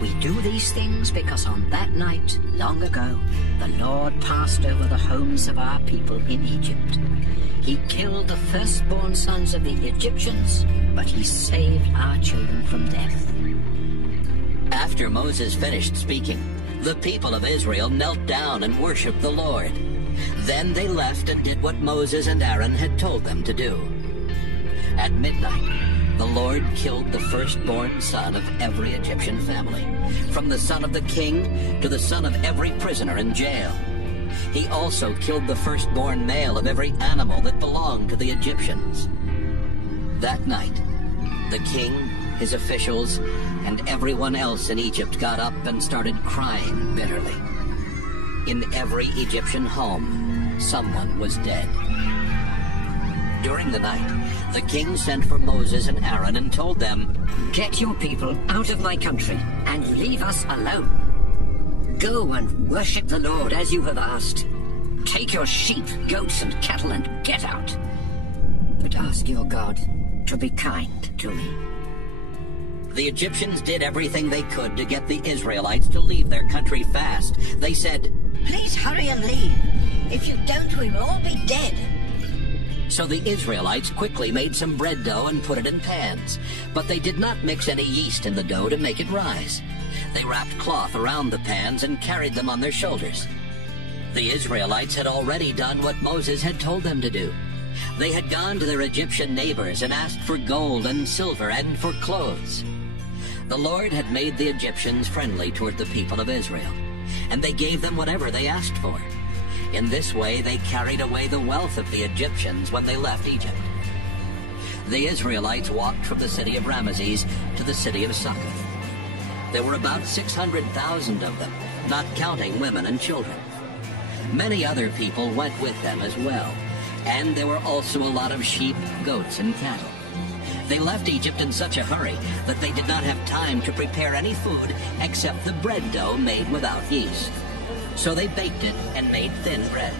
We do these things because on that night, long ago, the Lord passed over the homes of our people in Egypt. He killed the firstborn sons of the Egyptians, but he saved our children from death." After Moses finished speaking, the people of Israel knelt down and worshipped the Lord. Then they left and did what Moses and Aaron had told them to do. At midnight, the Lord killed the firstborn son of every Egyptian family, from the son of the king to the son of every prisoner in jail. He also killed the firstborn male of every animal that belonged to the Egyptians. That night, the king, his officials, and everyone else in Egypt got up and started crying bitterly. In every Egyptian home, someone was dead. During the night, the king sent for Moses and Aaron and told them, "Get your people out of my country and leave us alone. Go and worship the Lord as you have asked. Take your sheep, goats, and cattle and get out. But ask your God to be kind to me." The Egyptians did everything they could to get the Israelites to leave their country fast. They said, "Please hurry and leave. If you don't, we will all be dead." So the Israelites quickly made some bread dough and put it in pans. But they did not mix any yeast in the dough to make it rise. They wrapped cloth around the pans and carried them on their shoulders. The Israelites had already done what Moses had told them to do. They had gone to their Egyptian neighbors and asked for gold and silver and for clothes. The Lord had made the Egyptians friendly toward the people of Israel, and they gave them whatever they asked for. In this way, they carried away the wealth of the Egyptians when they left Egypt. The Israelites walked from the city of Ramesses to the city of Succoth. There were about 600,000 of them, not counting women and children. Many other people went with them as well, and there were also a lot of sheep, goats, and cattle. They left Egypt in such a hurry that they did not have time to prepare any food except the bread dough made without yeast. So they baked it and made thin bread.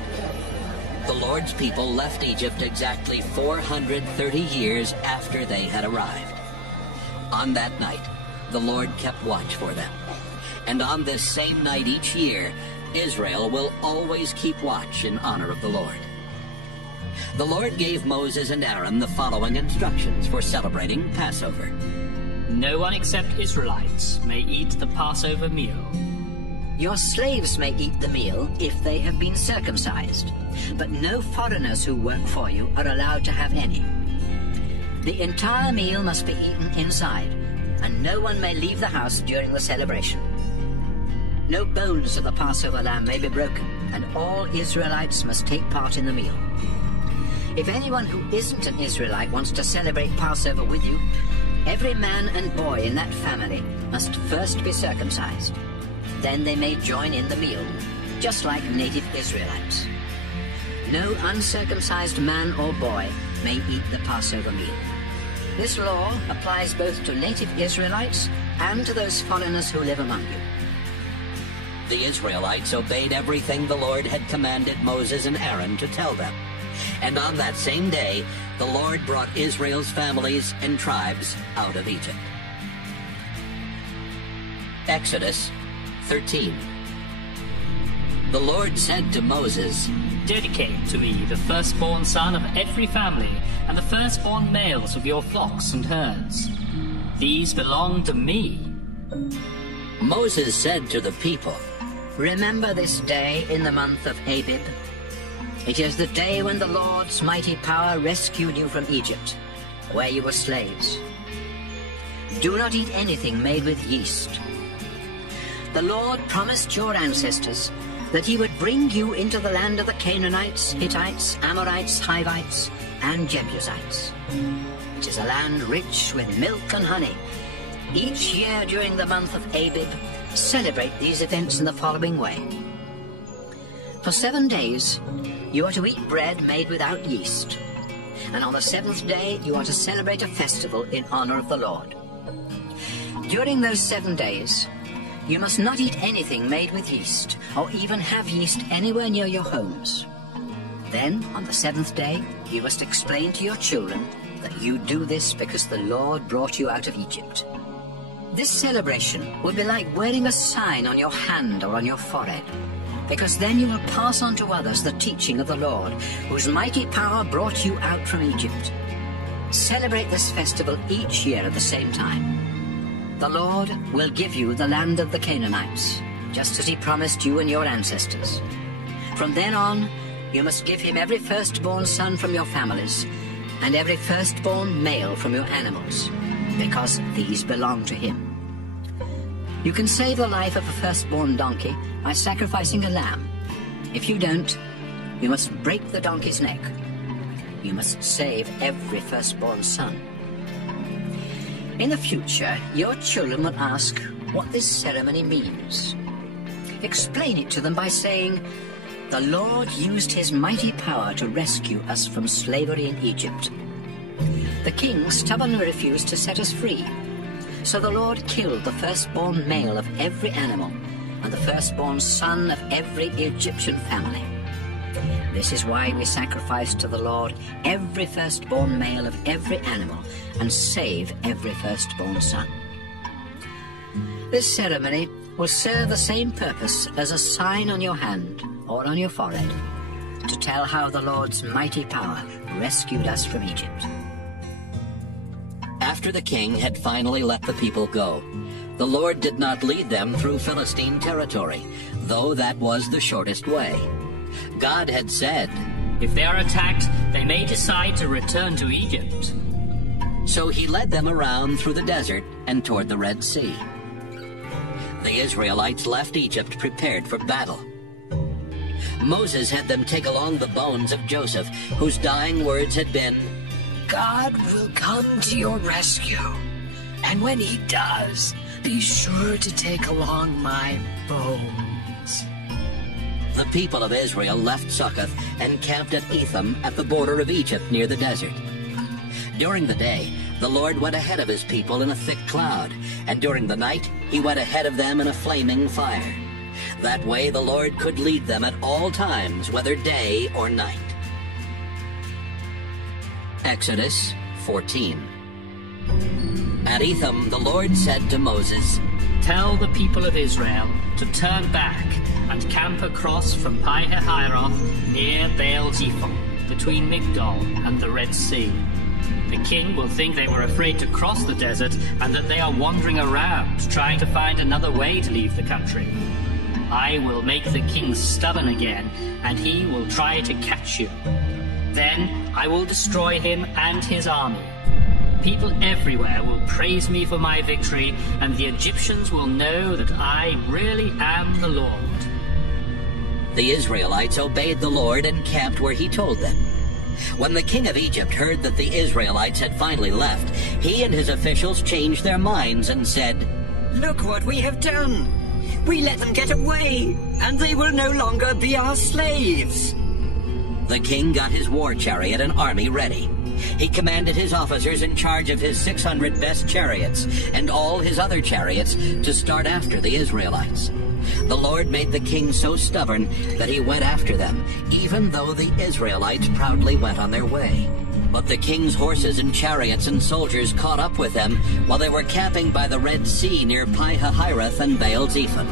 The Lord's people left Egypt exactly 430 years after they had arrived. On that night, the Lord kept watch for them. And on this same night each year, Israel will always keep watch in honor of the Lord. The Lord gave Moses and Aaron the following instructions for celebrating Passover. No one except Israelites may eat the Passover meal. Your slaves may eat the meal if they have been circumcised, but no foreigners who work for you are allowed to have any. The entire meal must be eaten inside, and no one may leave the house during the celebration. No bones of the Passover lamb may be broken, and all Israelites must take part in the meal. If anyone who isn't an Israelite wants to celebrate Passover with you, every man and boy in that family must first be circumcised. Then they may join in the meal, just like native Israelites. No uncircumcised man or boy may eat the Passover meal. This law applies both to native Israelites and to those foreigners who live among you. The Israelites obeyed everything the Lord had commanded Moses and Aaron to tell them. And on that same day, the Lord brought Israel's families and tribes out of Egypt. Exodus 13. The Lord said to Moses, Dedicate to me the firstborn son of every family and the firstborn males of your flocks and herds. These belong to me. Moses said to the people, Remember this day in the month of Abib. It is the day when the Lord's mighty power rescued you from Egypt, where you were slaves. Do not eat anything made with yeast. The Lord promised your ancestors that he would bring you into the land of the Canaanites, Hittites, Amorites, Hivites, and Jebusites. It is a land rich with milk and honey. Each year during the month of Abib, celebrate these events in the following way. For 7 days, you are to eat bread made without yeast. And on the 7th day, you are to celebrate a festival in honor of the Lord. During those 7 days, you must not eat anything made with yeast, or even have yeast anywhere near your homes. Then, on the 7th day, you must explain to your children that you do this because the Lord brought you out of Egypt. This celebration will be like wearing a sign on your hand or on your forehead, because then you will pass on to others the teaching of the Lord, whose mighty power brought you out from Egypt. Celebrate this festival each year at the same time. The Lord will give you the land of the Canaanites, just as he promised you and your ancestors. From then on, you must give him every firstborn son from your families, and every firstborn male from your animals, because these belong to him. You can save the life of a firstborn donkey by sacrificing a lamb. If you don't, you must break the donkey's neck. You must save every firstborn son. In the future, your children will ask what this ceremony means. Explain it to them by saying, "The Lord used his mighty power to rescue us from slavery in Egypt. The king stubbornly refused to set us free. So the Lord killed the firstborn male of every animal and the firstborn son of every Egyptian family. This is why we sacrifice to the Lord every firstborn male of every animal and save every firstborn son." This ceremony will serve the same purpose as a sign on your hand or on your forehead, to tell how the Lord's mighty power rescued us from Egypt. After the king had finally let the people go, the Lord did not lead them through Philistine territory, though that was the shortest way. God had said, "If they are attacked, they may decide to return to Egypt." So he led them around through the desert and toward the Red Sea. The Israelites left Egypt prepared for battle. Moses had them take along the bones of Joseph, whose dying words had been, "God will come to your rescue, and when he does, be sure to take along my bones." The people of Israel left Succoth and camped at Etham at the border of Egypt near the desert. During the day, the Lord went ahead of his people in a thick cloud, and during the night he went ahead of them in a flaming fire. That way the Lord could lead them at all times, whether day or night. Exodus 14. At Etham the Lord said to Moses, "Tell the people of Israel to turn back and camp across from Pi-hahiroth near Baal-zephon, between Migdol and the Red Sea. The king will think they were afraid to cross the desert and that they are wandering around, trying to find another way to leave the country. I will make the king stubborn again, and he will try to catch you. Then I will destroy him and his army. People everywhere will praise me for my victory, and the Egyptians will know that I really am the Lord." The Israelites obeyed the Lord and camped where he told them. When the king of Egypt heard that the Israelites had finally left, he and his officials changed their minds and said, "Look what we have done! We let them get away, and they will no longer be our slaves." The king got his war chariot and army ready. He commanded his officers in charge of his 600 best chariots and all his other chariots to start after the Israelites. The Lord made the king so stubborn that he went after them, even though the Israelites proudly went on their way. But the king's horses and chariots and soldiers caught up with them while they were camping by the Red Sea near Pi-hahiroth and Baal-zephon.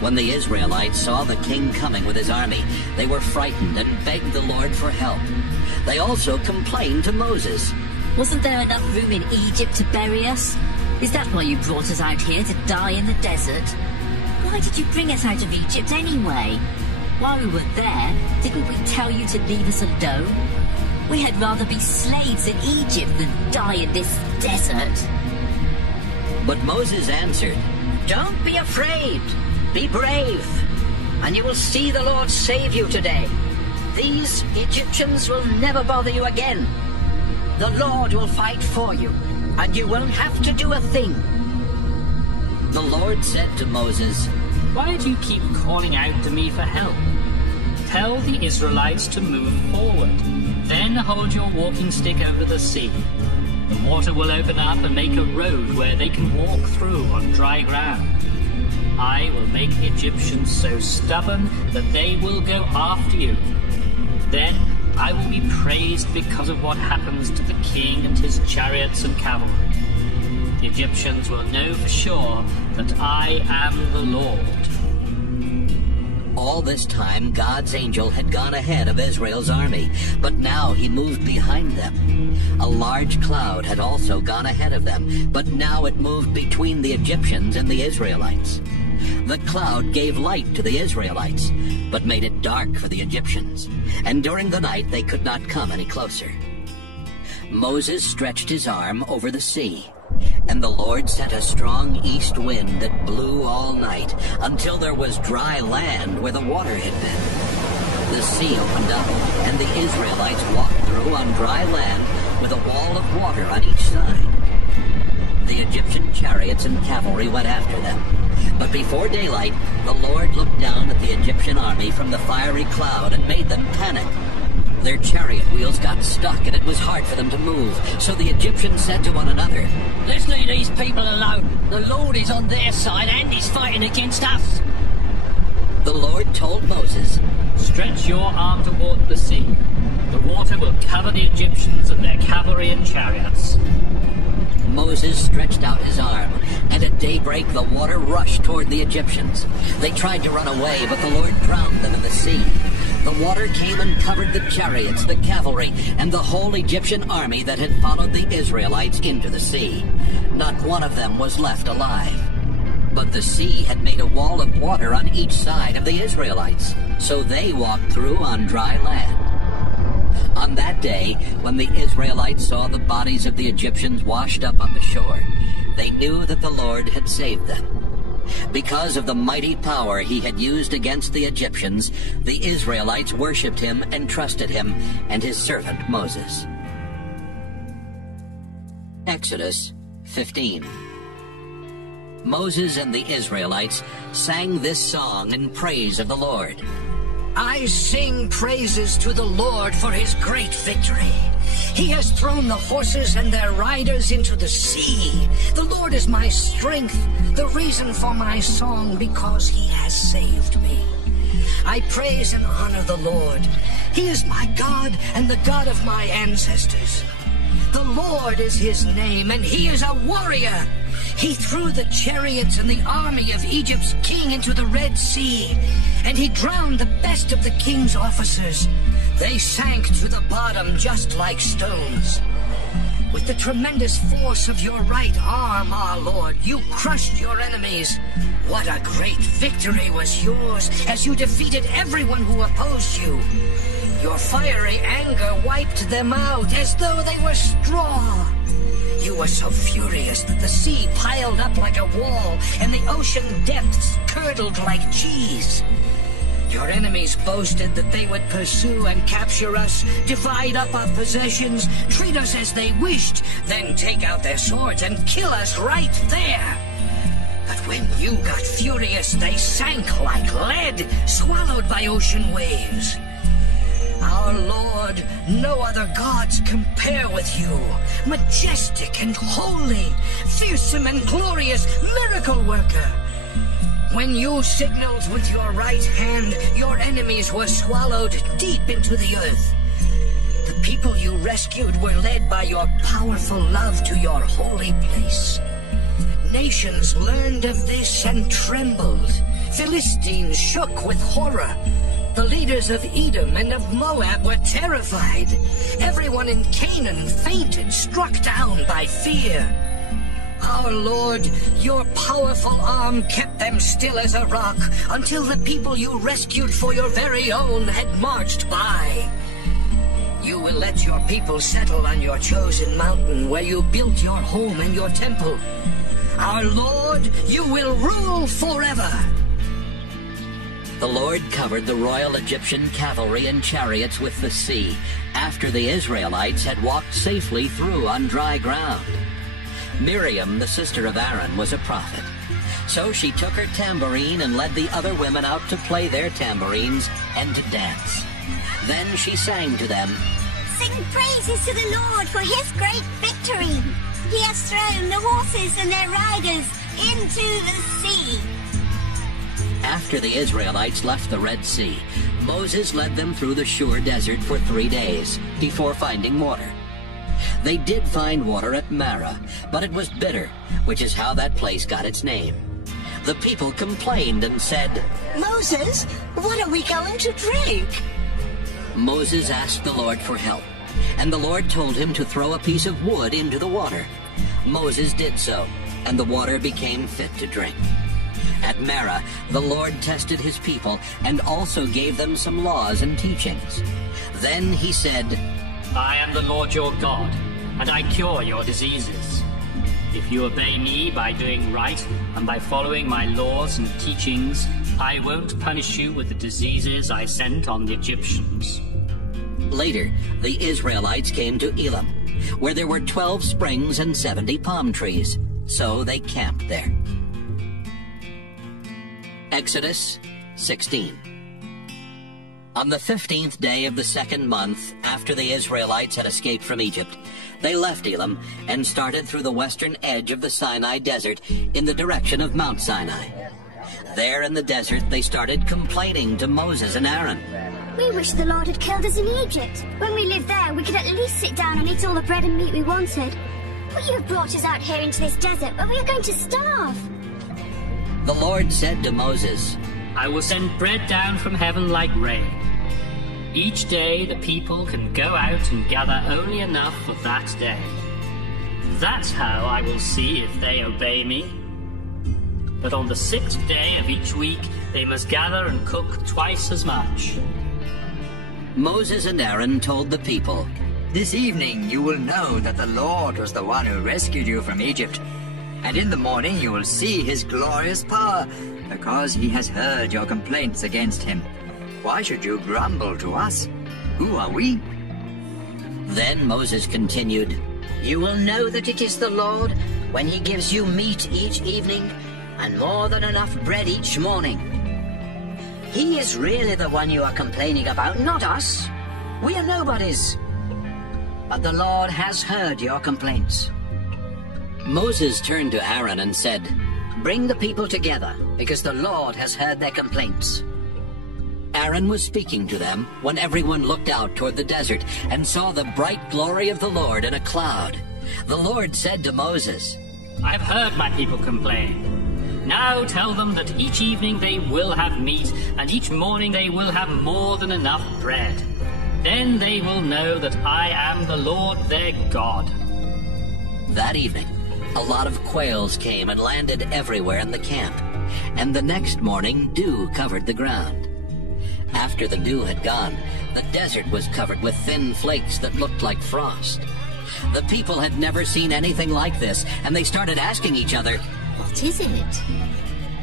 When the Israelites saw the king coming with his army, they were frightened and begged the Lord for help. They also complained to Moses. "Wasn't there enough room in Egypt to bury us? Is that why you brought us out here to die in the desert? Why did you bring us out of Egypt anyway? While we were there, didn't we tell you to leave us alone? We had rather be slaves in Egypt than die in this desert." But Moses answered, "Don't be afraid. Be brave, and you will see the Lord save you today. These Egyptians will never bother you again. The Lord will fight for you, and you won't have to do a thing." The Lord said to Moses, "Why do you keep calling out to me for help? Tell the Israelites to move forward. Then hold your walking stick over the sea. The water will open up and make a road where they can walk through on dry ground. I will make the Egyptians so stubborn that they will go after you. Then I will be praised because of what happens to the king and his chariots and cavalry. The Egyptians will know for sure that I am the Lord. All this time, God's angel had gone ahead of Israel's army, but now he moved behind them. A large cloud had also gone ahead of them, but now it moved between the Egyptians and the Israelites. The cloud gave light to the Israelites, but made it dark for the Egyptians, and during the night they could not come any closer. Moses stretched his arm over the sea, and the Lord sent a strong east wind that blew all night until there was dry land where the water had been. The sea opened up, and the Israelites walked through on dry land with a wall of water on each side. The Egyptian chariots and cavalry went after them. But before daylight, the Lord looked down at the Egyptian army from the fiery cloud and made them panic. Their chariot wheels got stuck and it was hard for them to move. So the Egyptians said to one another, "Let's leave these people alone. The Lord is on their side and he's fighting against us." The Lord told Moses, "Stretch your arm toward the sea. The water will cover the Egyptians and their cavalry and chariots." Moses stretched out his arm, and at daybreak the water rushed toward the Egyptians. They tried to run away, but the Lord drowned them in the sea. The water came and covered the chariots, the cavalry, and the whole Egyptian army that had followed the Israelites into the sea. Not one of them was left alive. But the sea had made a wall of water on each side of the Israelites, so they walked through on dry land. On that day, when the Israelites saw the bodies of the Egyptians washed up on the shore, they knew that the Lord had saved them. Because of the mighty power he had used against the Egyptians, the Israelites worshipped him and trusted him and his servant Moses. Exodus 15. Moses and the Israelites sang this song in praise of the Lord. I sing praises to the Lord for his great victory. He has thrown the horses and their riders into the sea. The Lord is my strength, the reason for my song, because he has saved me. I praise and honor the Lord. He is my God and the God of my ancestors. The Lord is his name, and he is a warrior. He threw the chariots and the army of Egypt's king into the Red Sea, and he drowned the best of the king's officers. They sank to the bottom just like stones. With the tremendous force of your right arm, our Lord, you crushed your enemies. What a great victory was yours as you defeated everyone who opposed you. Your fiery anger wiped them out as though they were straw. You were so furious that the sea piled up like a wall and the ocean depths curdled like cheese. Your enemies boasted that they would pursue and capture us, divide up our possessions, treat us as they wished, then take out their swords and kill us right there. But when you got furious, they sank like lead, swallowed by ocean waves. Our Lord, no other gods compare with you. Majestic and holy, fearsome and glorious miracle worker. When you signaled with your right hand, your enemies were swallowed deep into the earth. The people you rescued were led by your powerful love to your holy place. Nations learned of this and trembled. Philistines shook with horror. The leaders of Edom and of Moab were terrified. Everyone in Canaan fainted, struck down by fear. Our Lord, your powerful arm kept them still as a rock until the people you rescued for your very own had marched by. You will let your people settle on your chosen mountain where you built your home and your temple. Our Lord, you will rule forever. The Lord covered the royal Egyptian cavalry and chariots with the sea, after the Israelites had walked safely through on dry ground. Miriam, the sister of Aaron, was a prophet. So she took her tambourine and led the other women out to play their tambourines and to dance. Then she sang to them, Sing praises to the Lord for his great victory. He has thrown the horses and their riders into the sea. After the Israelites left the Red Sea, Moses led them through the Shur Desert for 3 days before finding water. They did find water at Marah, but it was bitter, which is how that place got its name. The people complained and said, Moses, what are we going to drink? Moses asked the Lord for help, and the Lord told him to throw a piece of wood into the water. Moses did so, and the water became fit to drink. At Marah, the Lord tested his people and also gave them some laws and teachings. Then he said, I am the Lord your God, and I cure your diseases. If you obey me by doing right and by following my laws and teachings, I won't punish you with the diseases I sent on the Egyptians. Later, the Israelites came to Elim, where there were 12 springs and 70 palm trees, so they camped there. Exodus 16. On the 15th day of the 2nd month, after the Israelites had escaped from Egypt, they left Elim and started through the western edge of the Sinai desert in the direction of Mount Sinai. There in the desert, they started complaining to Moses and Aaron. We wish the Lord had killed us in Egypt. When we lived there, we could at least sit down and eat all the bread and meat we wanted. But you have brought us out here into this desert where we are going to starve. The Lord said to Moses, I will send bread down from heaven like rain. Each day the people can go out and gather only enough for that day. That's how I will see if they obey me. But on the 6th day of each week, they must gather and cook twice as much. Moses and Aaron told the people, This evening you will know that the Lord was the one who rescued you from Egypt. And in the morning you will see his glorious power, because he has heard your complaints against him. Why should you grumble to us? Who are we? Then Moses continued, You will know that it is the Lord when he gives you meat each evening and more than enough bread each morning. He is really the one you are complaining about, not us. We are nobodies. But the Lord has heard your complaints. Moses turned to Aaron and said, Bring the people together, because the Lord has heard their complaints. Aaron was speaking to them when everyone looked out toward the desert and saw the bright glory of the Lord in a cloud. The Lord said to Moses, I have heard my people complain. Now tell them that each evening they will have meat, and each morning they will have more than enough bread. Then they will know that I am the Lord their God. That evening, a lot of quails came and landed everywhere in the camp, and the next morning dew covered the ground. After the dew had gone, the desert was covered with thin flakes that looked like frost. The people had never seen anything like this, and they started asking each other, What is it?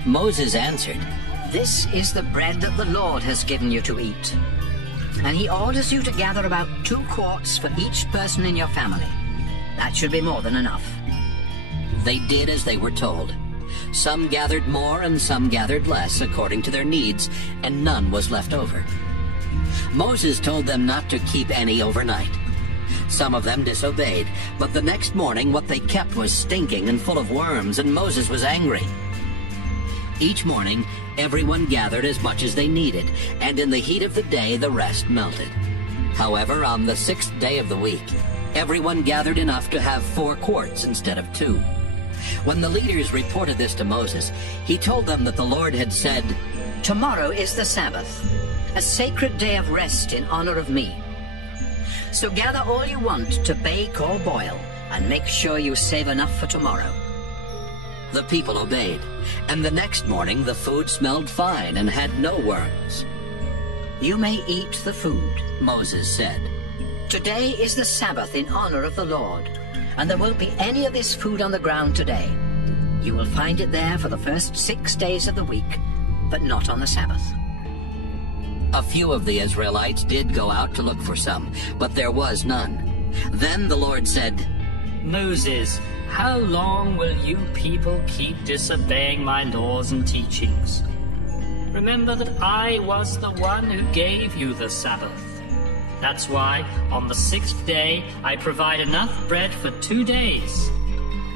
Moses answered, This is the bread that the Lord has given you to eat. And he orders you to gather about 2 quarts for each person in your family. That should be more than enough. They did as they were told. Some gathered more and some gathered less according to their needs, and none was left over. Moses told them not to keep any overnight. Some of them disobeyed, but the next morning what they kept was stinking and full of worms, and Moses was angry. Each morning, everyone gathered as much as they needed, and in the heat of the day the rest melted. However, on the 6th day of the week, everyone gathered enough to have 4 quarts instead of 2. When the leaders reported this to Moses, he told them that the Lord had said, Tomorrow is the Sabbath, a sacred day of rest in honor of me. So gather all you want to bake or boil, and make sure you save enough for tomorrow. The people obeyed, and the next morning the food smelled fine and had no worms. You may eat the food, Moses said. Today is the Sabbath in honor of the Lord, and there won't be any of this food on the ground today. You will find it there for the first 6 days of the week, but not on the Sabbath. A few of the Israelites did go out to look for some, but there was none. Then the Lord said, Moses, how long will you people keep disobeying my laws and teachings? Remember that I was the one who gave you the Sabbath. That's why, on the 6th day, I provide enough bread for 2 days.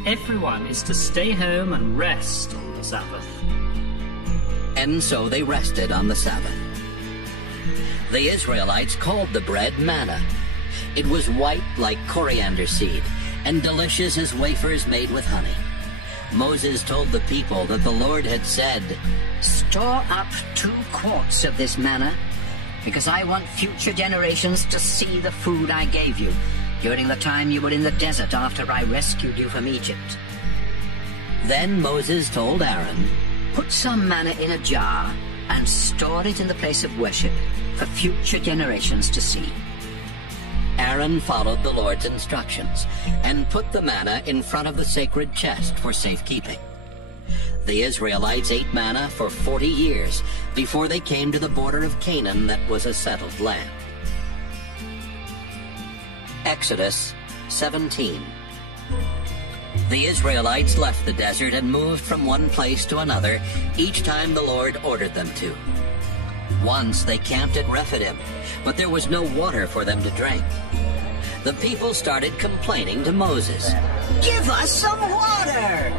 Everyone is to stay home and rest on the Sabbath. and so they rested on the Sabbath. The Israelites called the bread manna. It was white like coriander seed, and delicious as wafers made with honey. Moses told the people that the Lord had said, "Store up 2 quarts of this manna, because I want future generations to see the food I gave you during the time you were in the desert after I rescued you from Egypt." Then Moses told Aaron, "Put some manna in a jar and store it in the place of worship for future generations to see." Aaron followed the Lord's instructions and put the manna in front of the sacred chest for safekeeping. The Israelites ate manna for 40 years before they came to the border of Canaan that was a settled land. Exodus 17. The Israelites left the desert and moved from one place to another each time the Lord ordered them to. Once they camped at Rephidim, but there was no water for them to drink. The people started complaining to Moses. "Give us some water!"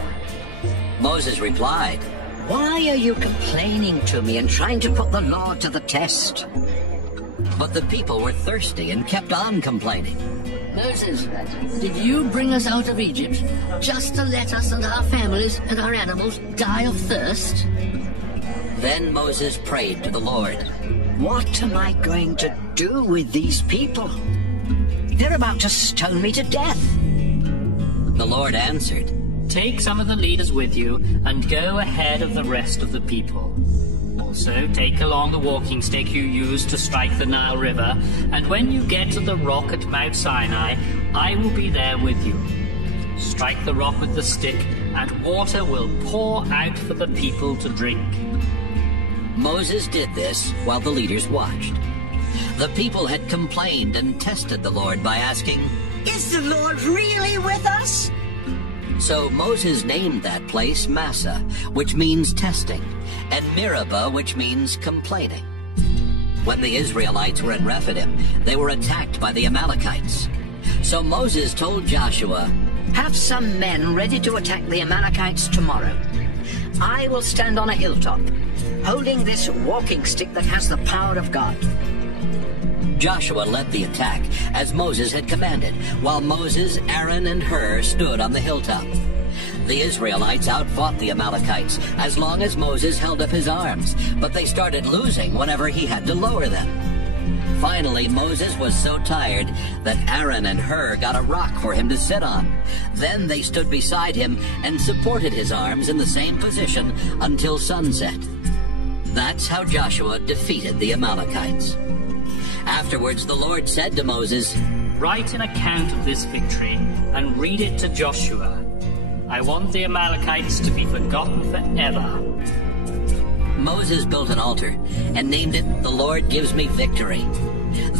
Moses replied, "Why are you complaining to me and trying to put the Lord to the test?" But the people were thirsty and kept on complaining. "Moses, did you bring us out of Egypt just to let us and our families and our animals die of thirst?" Then Moses prayed to the Lord, "What am I going to do with these people? They're about to stone me to death." The Lord answered, "Take some of the leaders with you and go ahead of the rest of the people. Also, take along the walking stick you used to strike the Nile River, and when you get to the rock at Mount Sinai, I will be there with you. Strike the rock with the stick, and water will pour out for the people to drink." Moses did this while the leaders watched. The people had complained and tested the Lord by asking, "Is the Lord really with us?" So Moses named that place Massah, which means testing, and Meribah, which means complaining. When the Israelites were at Rephidim, they were attacked by the Amalekites. So Moses told Joshua, "Have some men ready to attack the Amalekites tomorrow. I will stand on a hilltop, holding this walking stick that has the power of God." Joshua led the attack, as Moses had commanded, while Moses, Aaron, and Hur stood on the hilltop. The Israelites outfought the Amalekites as long as Moses held up his arms, but they started losing whenever he had to lower them. Finally, Moses was so tired that Aaron and Hur got a rock for him to sit on. Then they stood beside him and supported his arms in the same position until sunset. That's how Joshua defeated the Amalekites. Afterwards, the Lord said to Moses, "Write an account of this victory and read it to Joshua. I want the Amalekites to be forgotten forever." Moses built an altar and named it, "The Lord Gives Me Victory."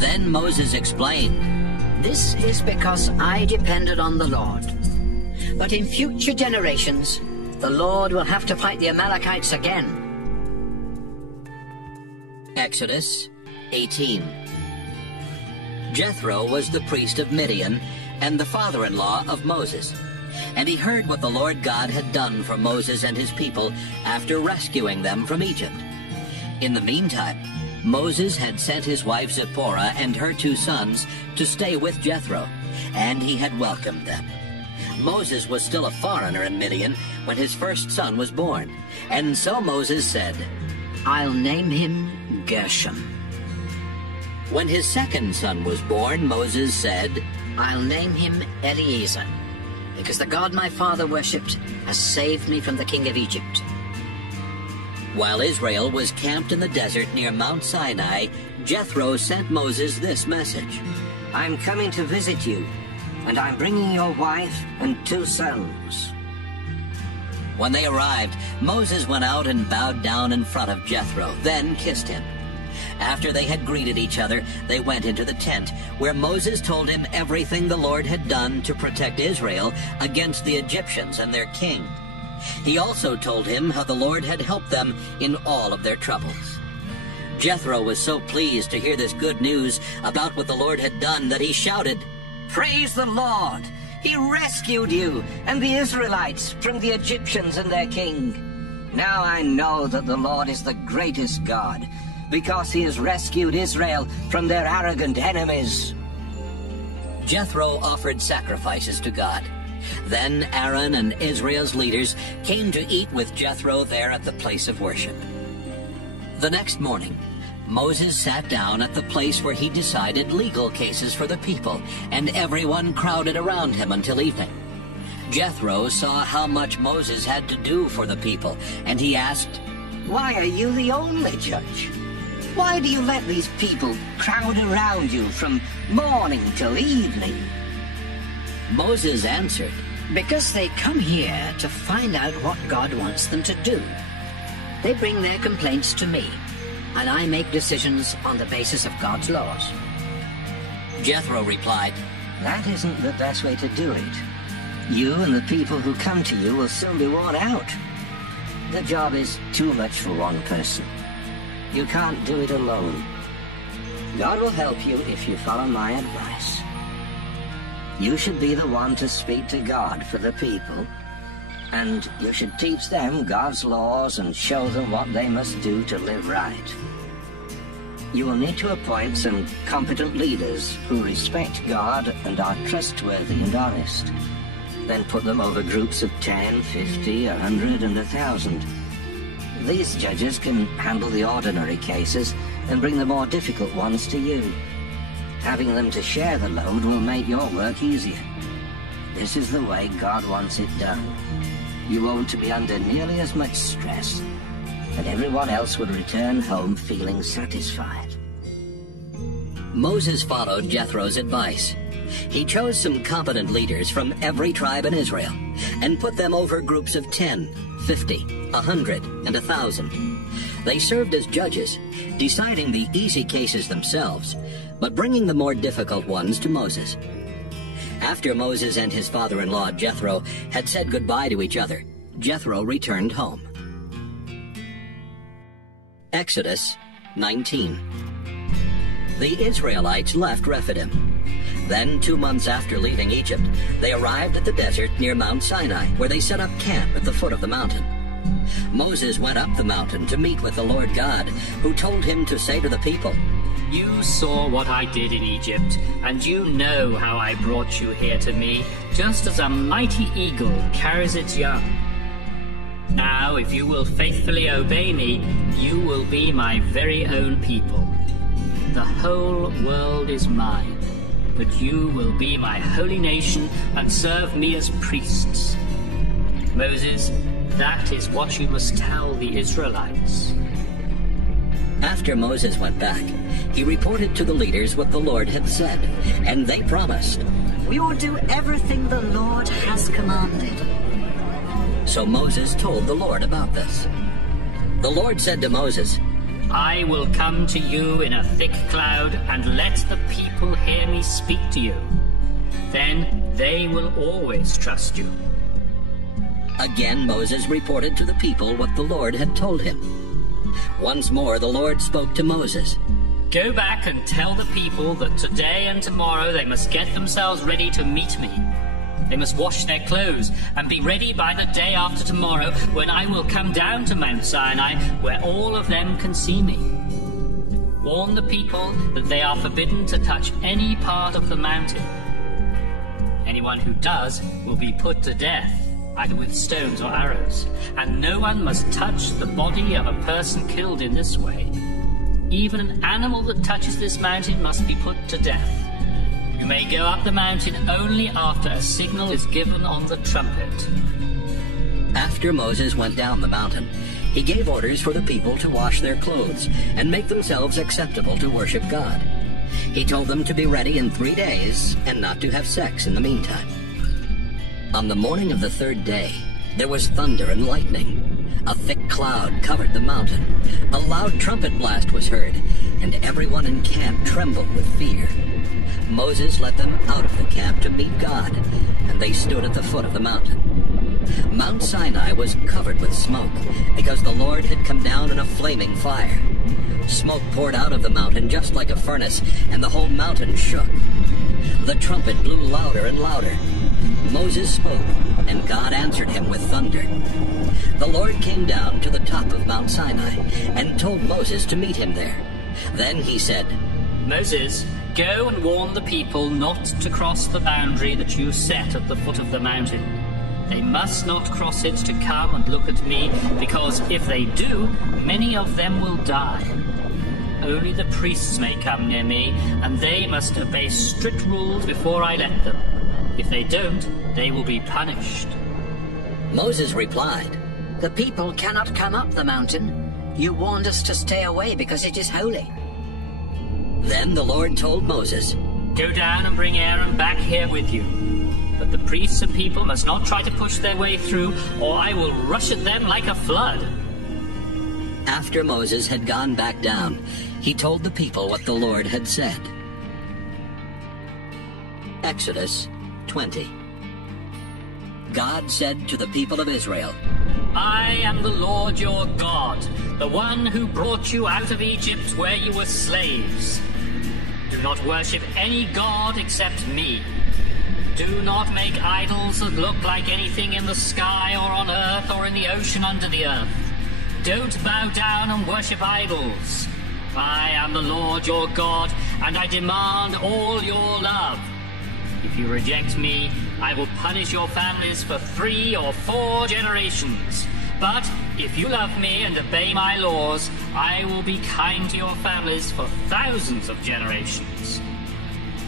Then Moses explained, "This is because I depended on the Lord. But in future generations, the Lord will have to fight the Amalekites again." Exodus 18. Jethro was the priest of Midian and the father-in-law of Moses, and he heard what the Lord God had done for Moses and his people after rescuing them from Egypt. In the meantime, Moses had sent his wife Zipporah and her 2 sons to stay with Jethro, and he had welcomed them. Moses was still a foreigner in Midian when his first son was born, and so Moses said, "I'll name him Gershom." When his second son was born, Moses said, "I'll name him Eliezer, because the God my father worshipped has saved me from the king of Egypt." While Israel was camped in the desert near Mount Sinai, Jethro sent Moses this message. "I'm coming to visit you, and I'm bringing your wife and 2 sons." When they arrived, Moses went out and bowed down in front of Jethro, then kissed him. After they had greeted each other, they went into the tent, where Moses told him everything the Lord had done to protect Israel against the Egyptians and their king. He also told him how the Lord had helped them in all of their troubles. Jethro was so pleased to hear this good news about what the Lord had done that he shouted, "Praise the Lord! He rescued you and the Israelites from the Egyptians and their king. Now I know that the Lord is the greatest God, because he has rescued Israel from their arrogant enemies." Jethro offered sacrifices to God. Then Aaron and Israel's leaders came to eat with Jethro there at the place of worship. The next morning, Moses sat down at the place where he decided legal cases for the people, and everyone crowded around him until evening. Jethro saw how much Moses had to do for the people, and he asked, "Why are you the only judge? Why do you let these people crowd around you from morning till evening?" Moses answered, "Because they come here to find out what God wants them to do. They bring their complaints to me, and I make decisions on the basis of God's laws." Jethro replied, "That isn't the best way to do it. You and the people who come to you will soon be worn out. The job is too much for one person. You can't do it alone. God will help you if you follow my advice. You should be the one to speak to God for the people, and you should teach them God's laws and show them what they must do to live right. You will need to appoint some competent leaders who respect God and are trustworthy and honest. Then put them over groups of 10, 50, 100, and 1,000. These judges can handle the ordinary cases and bring the more difficult ones to you. Having them to share the load will make your work easier. This is the way God wants it done. You won't be under nearly as much stress, and everyone else would return home feeling satisfied." Moses followed Jethro's advice. He chose some competent leaders from every tribe in Israel and put them over groups of 10, 50, 100, and 1,000. They served as judges, deciding the easy cases themselves, but bringing the more difficult ones to Moses. After Moses and his father-in-law Jethro had said goodbye to each other, Jethro returned home. Exodus 19. The Israelites left Rephidim. Then, 2 months after leaving Egypt, they arrived at the desert near Mount Sinai, where they set up camp at the foot of the mountain. Moses went up the mountain to meet with the Lord God, who told him to say to the people, "You saw what I did in Egypt, and you know how I brought you here to me, just as a mighty eagle carries its young. Now, if you will faithfully obey me, you will be my very own people. The whole world is mine, but you will be my holy nation and serve me as priests." Moses, that is what you must tell the Israelites. After Moses went back, he reported to the leaders what the Lord had said, and they promised, "We will do everything the Lord has commanded." So Moses told the Lord about this. The Lord said to Moses, "I will come to you in a thick cloud and let the people hear me speak to you. Then they will always trust you." Again Moses reported to the people what the Lord had told him. Once more the Lord spoke to Moses. "Go back and tell the people that today and tomorrow they must get themselves ready to meet me. They must wash their clothes and be ready by the day after tomorrow, when I will come down to Mount Sinai, where all of them can see me. Warn the people that they are forbidden to touch any part of the mountain. Anyone who does will be put to death, either with stones or arrows, and no one must touch the body of a person killed in this way. Even an animal that touches this mountain must be put to death. You may go up the mountain only after a signal is given on the trumpet." After Moses went down the mountain, he gave orders for the people to wash their clothes and make themselves acceptable to worship God. He told them to be ready in 3 days and not to have sex in the meantime. On the morning of the 3rd day, there was thunder and lightning. A thick cloud covered the mountain. A loud trumpet blast was heard, and everyone in camp trembled with fear. Moses led them out of the camp to meet God, and they stood at the foot of the mountain. Mount Sinai was covered with smoke, because the Lord had come down in a flaming fire. Smoke poured out of the mountain just like a furnace, and the whole mountain shook. The trumpet blew louder and louder. Moses spoke, and God answered him with thunder. The Lord came down to the top of Mount Sinai and told Moses to meet him there. Then he said, Moses, go and warn the people not to cross the boundary that you set at the foot of the mountain. They must not cross it to come and look at me, because if they do, many of them will die. Only the priests may come near me, and they must obey strict rules before I let them. If they don't, they will be punished. Moses replied, The people cannot come up the mountain. You warned us to stay away because it is holy. Then the Lord told Moses, Go down and bring Aaron back here with you. But the priests and people must not try to push their way through, or I will rush at them like a flood. After Moses had gone back down, he told the people what the Lord had said. Exodus 20. God said to the people of Israel, I am the Lord your God, the one who brought you out of Egypt where you were slaves. Do not worship any god except me. Do not make idols that look like anything in the sky or on earth or in the ocean under the earth. Don't bow down and worship idols. I am the Lord your God, and I demand all your love. If you reject me, I will punish your families for 3 or 4 generations. But if you love me and obey my laws, I will be kind to your families for thousands of generations.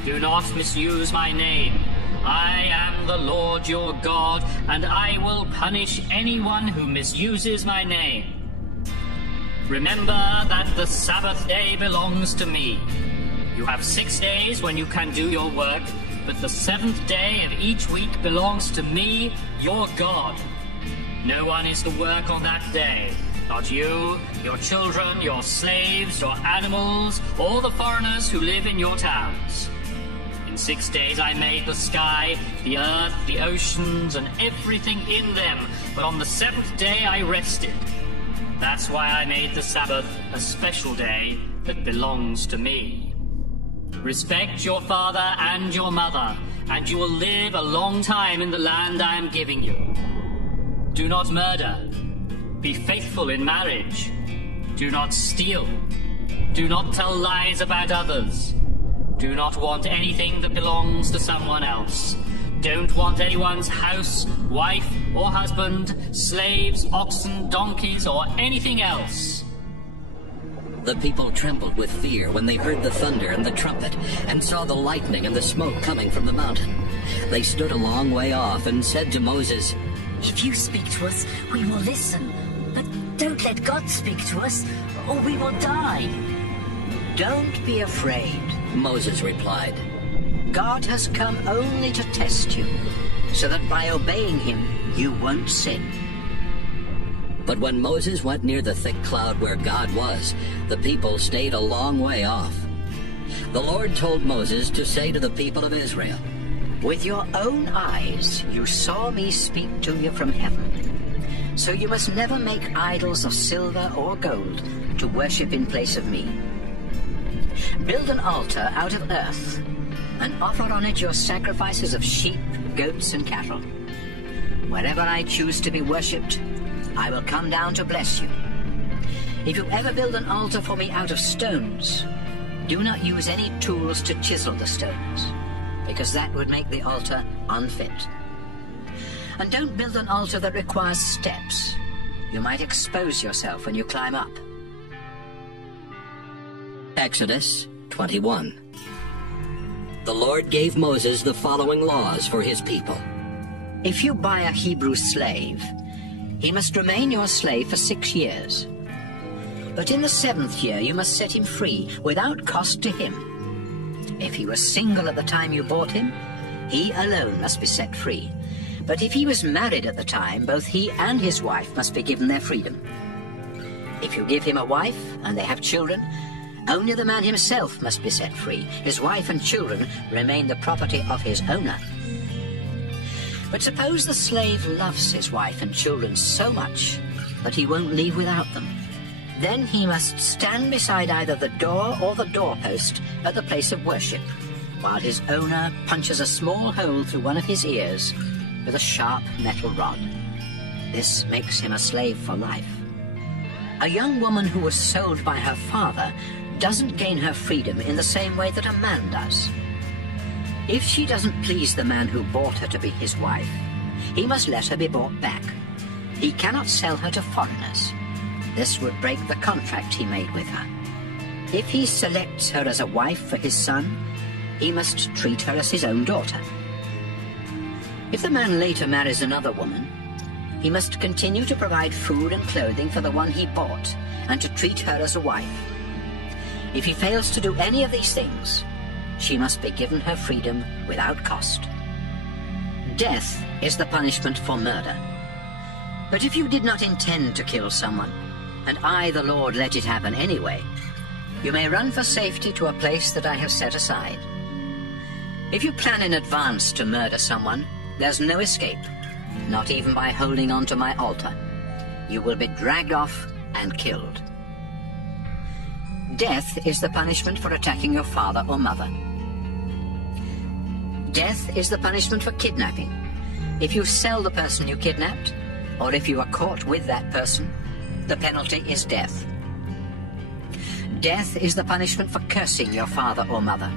Do not misuse my name. I am the Lord your God, and I will punish anyone who misuses my name. Remember that the Sabbath day belongs to me. You have 6 days when you can do your work, but the 7th day of each week belongs to me, your God. No one is to work on that day. Not you, your children, your slaves, your animals, or the foreigners who live in your towns. In 6 days I made the sky, the earth, the oceans, and everything in them, but on the 7th day I rested. That's why I made the Sabbath a special day that belongs to me. Respect your father and your mother, and you will live a long time in the land I am giving you. Do not murder. Be faithful in marriage. Do not steal. Do not tell lies about others. Do not want anything that belongs to someone else. Don't want anyone's house, wife, or husband, slaves, oxen, donkeys, or anything else. The people trembled with fear when they heard the thunder and the trumpet, and saw the lightning and the smoke coming from the mountain. They stood a long way off and said to Moses, If you speak to us, we will listen. But don't let God speak to us, or we will die. Don't be afraid, Moses replied. God has come only to test you, so that by obeying him, you won't sin. But when Moses went near the thick cloud where God was, the people stayed a long way off. The Lord told Moses to say to the people of Israel, With your own eyes you saw me speak to you from heaven. So you must never make idols of silver or gold to worship in place of me. Build an altar out of earth, and offer on it your sacrifices of sheep, goats, and cattle. Wherever I choose to be worshipped, I will come down to bless you. If you ever build an altar for me out of stones, do not use any tools to chisel the stones, because that would make the altar unfit. And don't build an altar that requires steps. You might expose yourself when you climb up. Exodus 21. The Lord gave Moses the following laws for his people. If you buy a Hebrew slave, he must remain your slave for 6 years. But in the 7th year you must set him free, without cost to him. If he was single at the time you bought him, he alone must be set free. But if he was married at the time, both he and his wife must be given their freedom. If you give him a wife and they have children, only the man himself must be set free. His wife and children remain the property of his owner. But suppose the slave loves his wife and children so much that he won't leave without them. Then he must stand beside either the door or the doorpost at the place of worship, while his owner punches a small hole through one of his ears with a sharp metal rod. This makes him a slave for life. A young woman who was sold by her father doesn't gain her freedom in the same way that a man does. If she doesn't please the man who bought her to be his wife, he must let her be bought back. He cannot sell her to foreigners. This would break the contract he made with her. If he selects her as a wife for his son, he must treat her as his own daughter. If the man later marries another woman, he must continue to provide food and clothing for the one he bought and to treat her as a wife. If he fails to do any of these things, she must be given her freedom without cost. Death is the punishment for murder. But if you did not intend to kill someone, and I, the Lord, let it happen anyway, you may run for safety to a place that I have set aside. If you plan in advance to murder someone, there's no escape, not even by holding on to my altar. You will be dragged off and killed. Death is the punishment for attacking your father or mother. Death is the punishment for kidnapping. If you sell the person you kidnapped, or if you are caught with that person, the penalty is death. Death is the punishment for cursing your father or mother.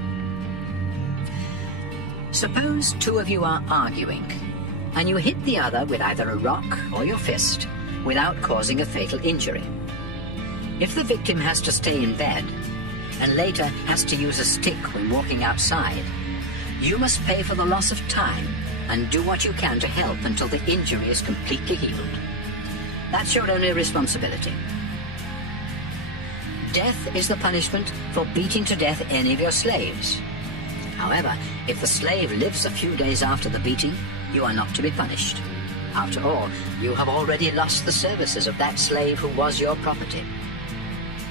Suppose two of you are arguing, and you hit the other with either a rock or your fist without causing a fatal injury. If the victim has to stay in bed, and later has to use a stick when walking outside, you must pay for the loss of time and do what you can to help until the injury is completely healed. That's your only responsibility. Death is the punishment for beating to death any of your slaves. However, if the slave lives a few days after the beating, you are not to be punished. After all, you have already lost the services of that slave who was your property.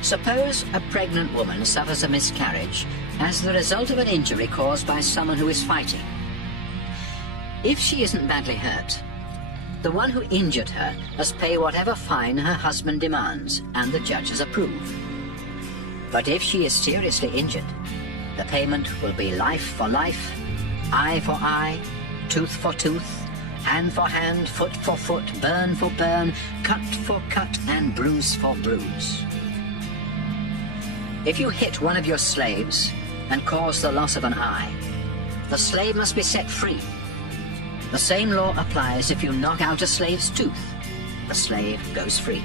Suppose a pregnant woman suffers a miscarriage as the result of an injury caused by someone who is fighting. If she isn't badly hurt, the one who injured her must pay whatever fine her husband demands and the judges approve. But if she is seriously injured, the payment will be life for life, eye for eye, tooth for tooth, hand for hand, foot for foot, burn for burn, cut for cut, and bruise for bruise. If you hit one of your slaves and cause the loss of an eye, the slave must be set free. The same law applies if you knock out a slave's tooth. The slave goes free.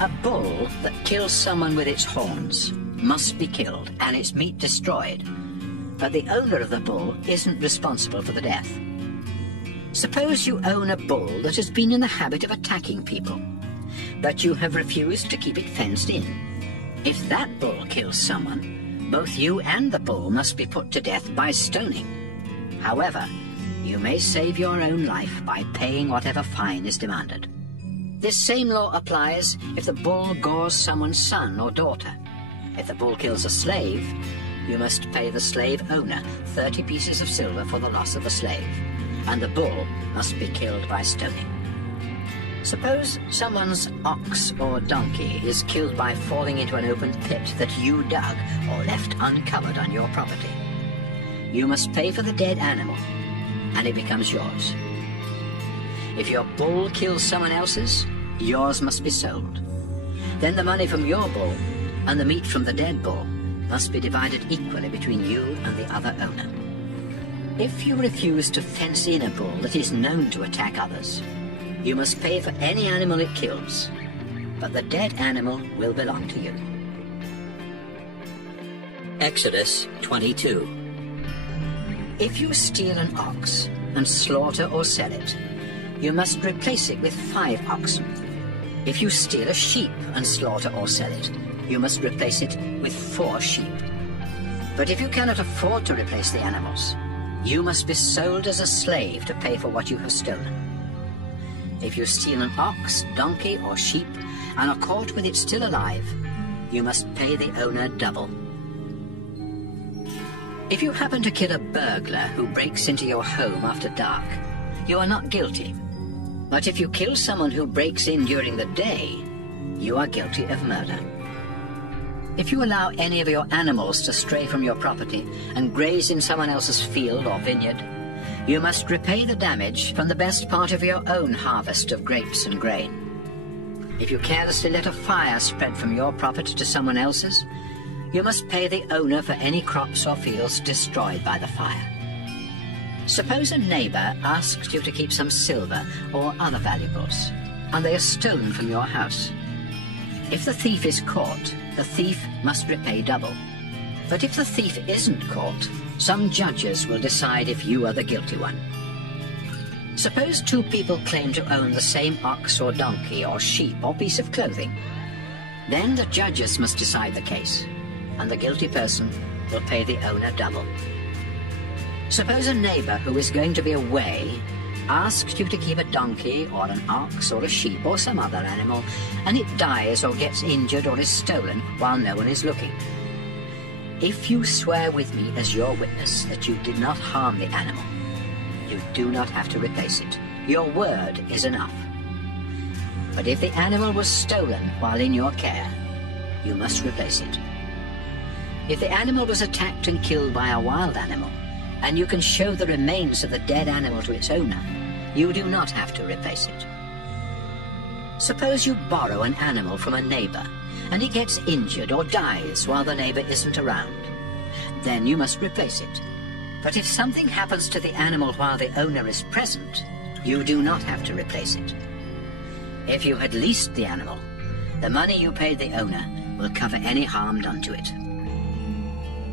A bull that kills someone with its horns must be killed and its meat destroyed, but the owner of the bull isn't responsible for the death. Suppose you own a bull that has been in the habit of attacking people, but you have refused to keep it fenced in. If that bull kills someone, both you and the bull must be put to death by stoning. However, you may save your own life by paying whatever fine is demanded. This same law applies if the bull gores someone's son or daughter. If the bull kills a slave, you must pay the slave owner 30 pieces of silver for the loss of the slave, and the bull must be killed by stoning. Suppose someone's ox or donkey is killed by falling into an open pit that you dug or left uncovered on your property. You must pay for the dead animal, and it becomes yours. If your bull kills someone else's, yours must be sold. Then the money from your bull and the meat from the dead bull must be divided equally between you and the other owner. If you refuse to fence in a bull that is known to attack others, you must pay for any animal it kills, but the dead animal will belong to you. Exodus 22. If you steal an ox and slaughter or sell it, you must replace it with 5 oxen. If you steal a sheep and slaughter or sell it, you must replace it with 4 sheep. But if you cannot afford to replace the animals, you must be sold as a slave to pay for what you have stolen. If you steal an ox, donkey, or sheep and are caught with it still alive, you must pay the owner double. If you happen to kill a burglar who breaks into your home after dark, you are not guilty. But if you kill someone who breaks in during the day, you are guilty of murder. If you allow any of your animals to stray from your property and graze in someone else's field or vineyard, you must repay the damage from the best part of your own harvest of grapes and grain. If you carelessly let a fire spread from your property to someone else's, you must pay the owner for any crops or fields destroyed by the fire. Suppose a neighbor asks you to keep some silver or other valuables, and they are stolen from your house. If the thief is caught, the thief must repay double. But if the thief isn't caught, some judges will decide if you are the guilty one. Suppose two people claim to own the same ox or donkey or sheep or piece of clothing. Then the judges must decide the case, and the guilty person will pay the owner double. Suppose a neighbor who is going to be away asks you to keep a donkey or an ox or a sheep or some other animal, and it dies or gets injured or is stolen while no one is looking. If you swear with me as your witness that you did not harm the animal, you do not have to replace it. Your word is enough. But if the animal was stolen while in your care, you must replace it. If the animal was attacked and killed by a wild animal, and you can show the remains of the dead animal to its owner, you do not have to replace it. Suppose you borrow an animal from a neighbor, and he gets injured or dies while the neighbor isn't around. Then you must replace it. But if something happens to the animal while the owner is present, you do not have to replace it. If you had leased the animal, the money you paid the owner will cover any harm done to it.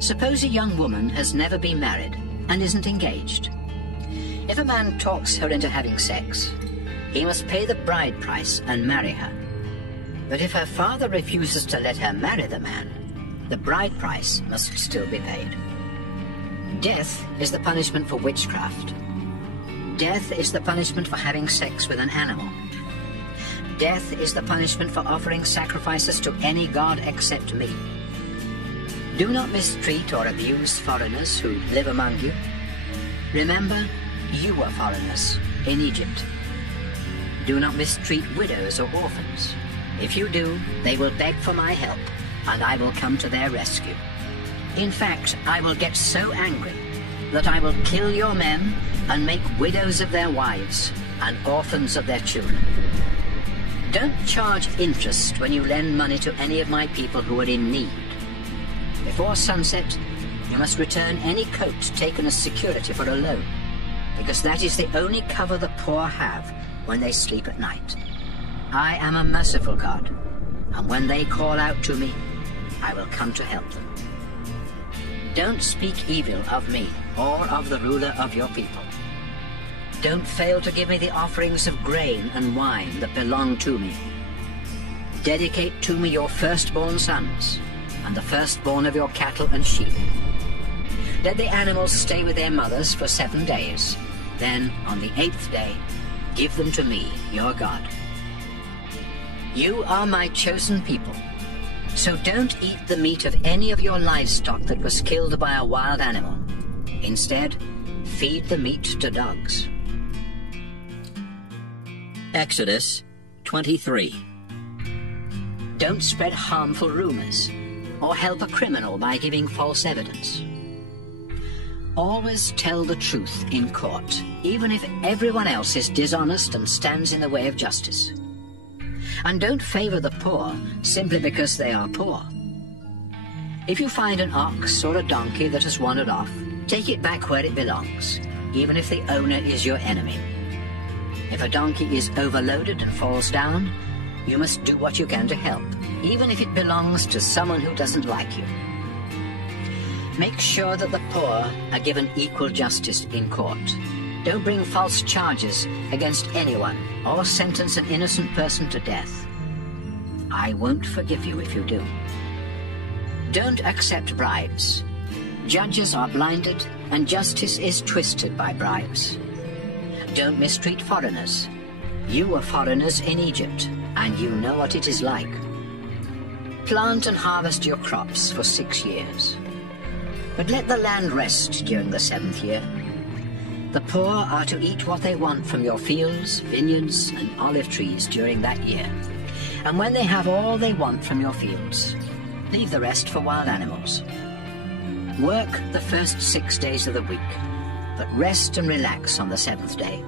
Suppose a young woman has never been married and isn't engaged. If a man talks her into having sex, he must pay the bride price and marry her. But if her father refuses to let her marry the man, the bride price must still be paid. Death is the punishment for witchcraft. Death is the punishment for having sex with an animal. Death is the punishment for offering sacrifices to any god except me. Do not mistreat or abuse foreigners who live among you. Remember, you are foreigners in Egypt. Do not mistreat widows or orphans. If you do, they will beg for my help, and I will come to their rescue. In fact, I will get so angry that I will kill your men and make widows of their wives and orphans of their children. Don't charge interest when you lend money to any of my people who are in need. Before sunset, you must return any coat taken as security for a loan, because that is the only cover the poor have when they sleep at night. I am a merciful God, and when they call out to me, I will come to help them. Don't speak evil of me or of the ruler of your people. Don't fail to give me the offerings of grain and wine that belong to me. Dedicate to me your firstborn sons and the firstborn of your cattle and sheep. Let the animals stay with their mothers for 7 days. Then, on the 8th day, give them to me, your God. You are my chosen people. So don't eat the meat of any of your livestock that was killed by a wild animal. Instead, feed the meat to dogs. Exodus 23. Don't spread harmful rumors or help a criminal by giving false evidence. Always tell the truth in court, even if everyone else is dishonest and stands in the way of justice. And don't favor the poor simply because they are poor. If you find an ox or a donkey that has wandered off, take it back where it belongs, even if the owner is your enemy. If a donkey is overloaded and falls down, you must do what you can to help, even if it belongs to someone who doesn't like you. Make sure that the poor are given equal justice in court. Don't bring false charges against anyone or sentence an innocent person to death. I won't forgive you if you do. Don't accept bribes. Judges are blinded and justice is twisted by bribes. Don't mistreat foreigners. You were foreigners in Egypt, and you know what it is like. Plant and harvest your crops for 6 years. But let the land rest during the 7th year. The poor are to eat what they want from your fields, vineyards, and olive trees during that year. And when they have all they want from your fields, leave the rest for wild animals. Work the first 6 days of the week, but rest and relax on the 7th day.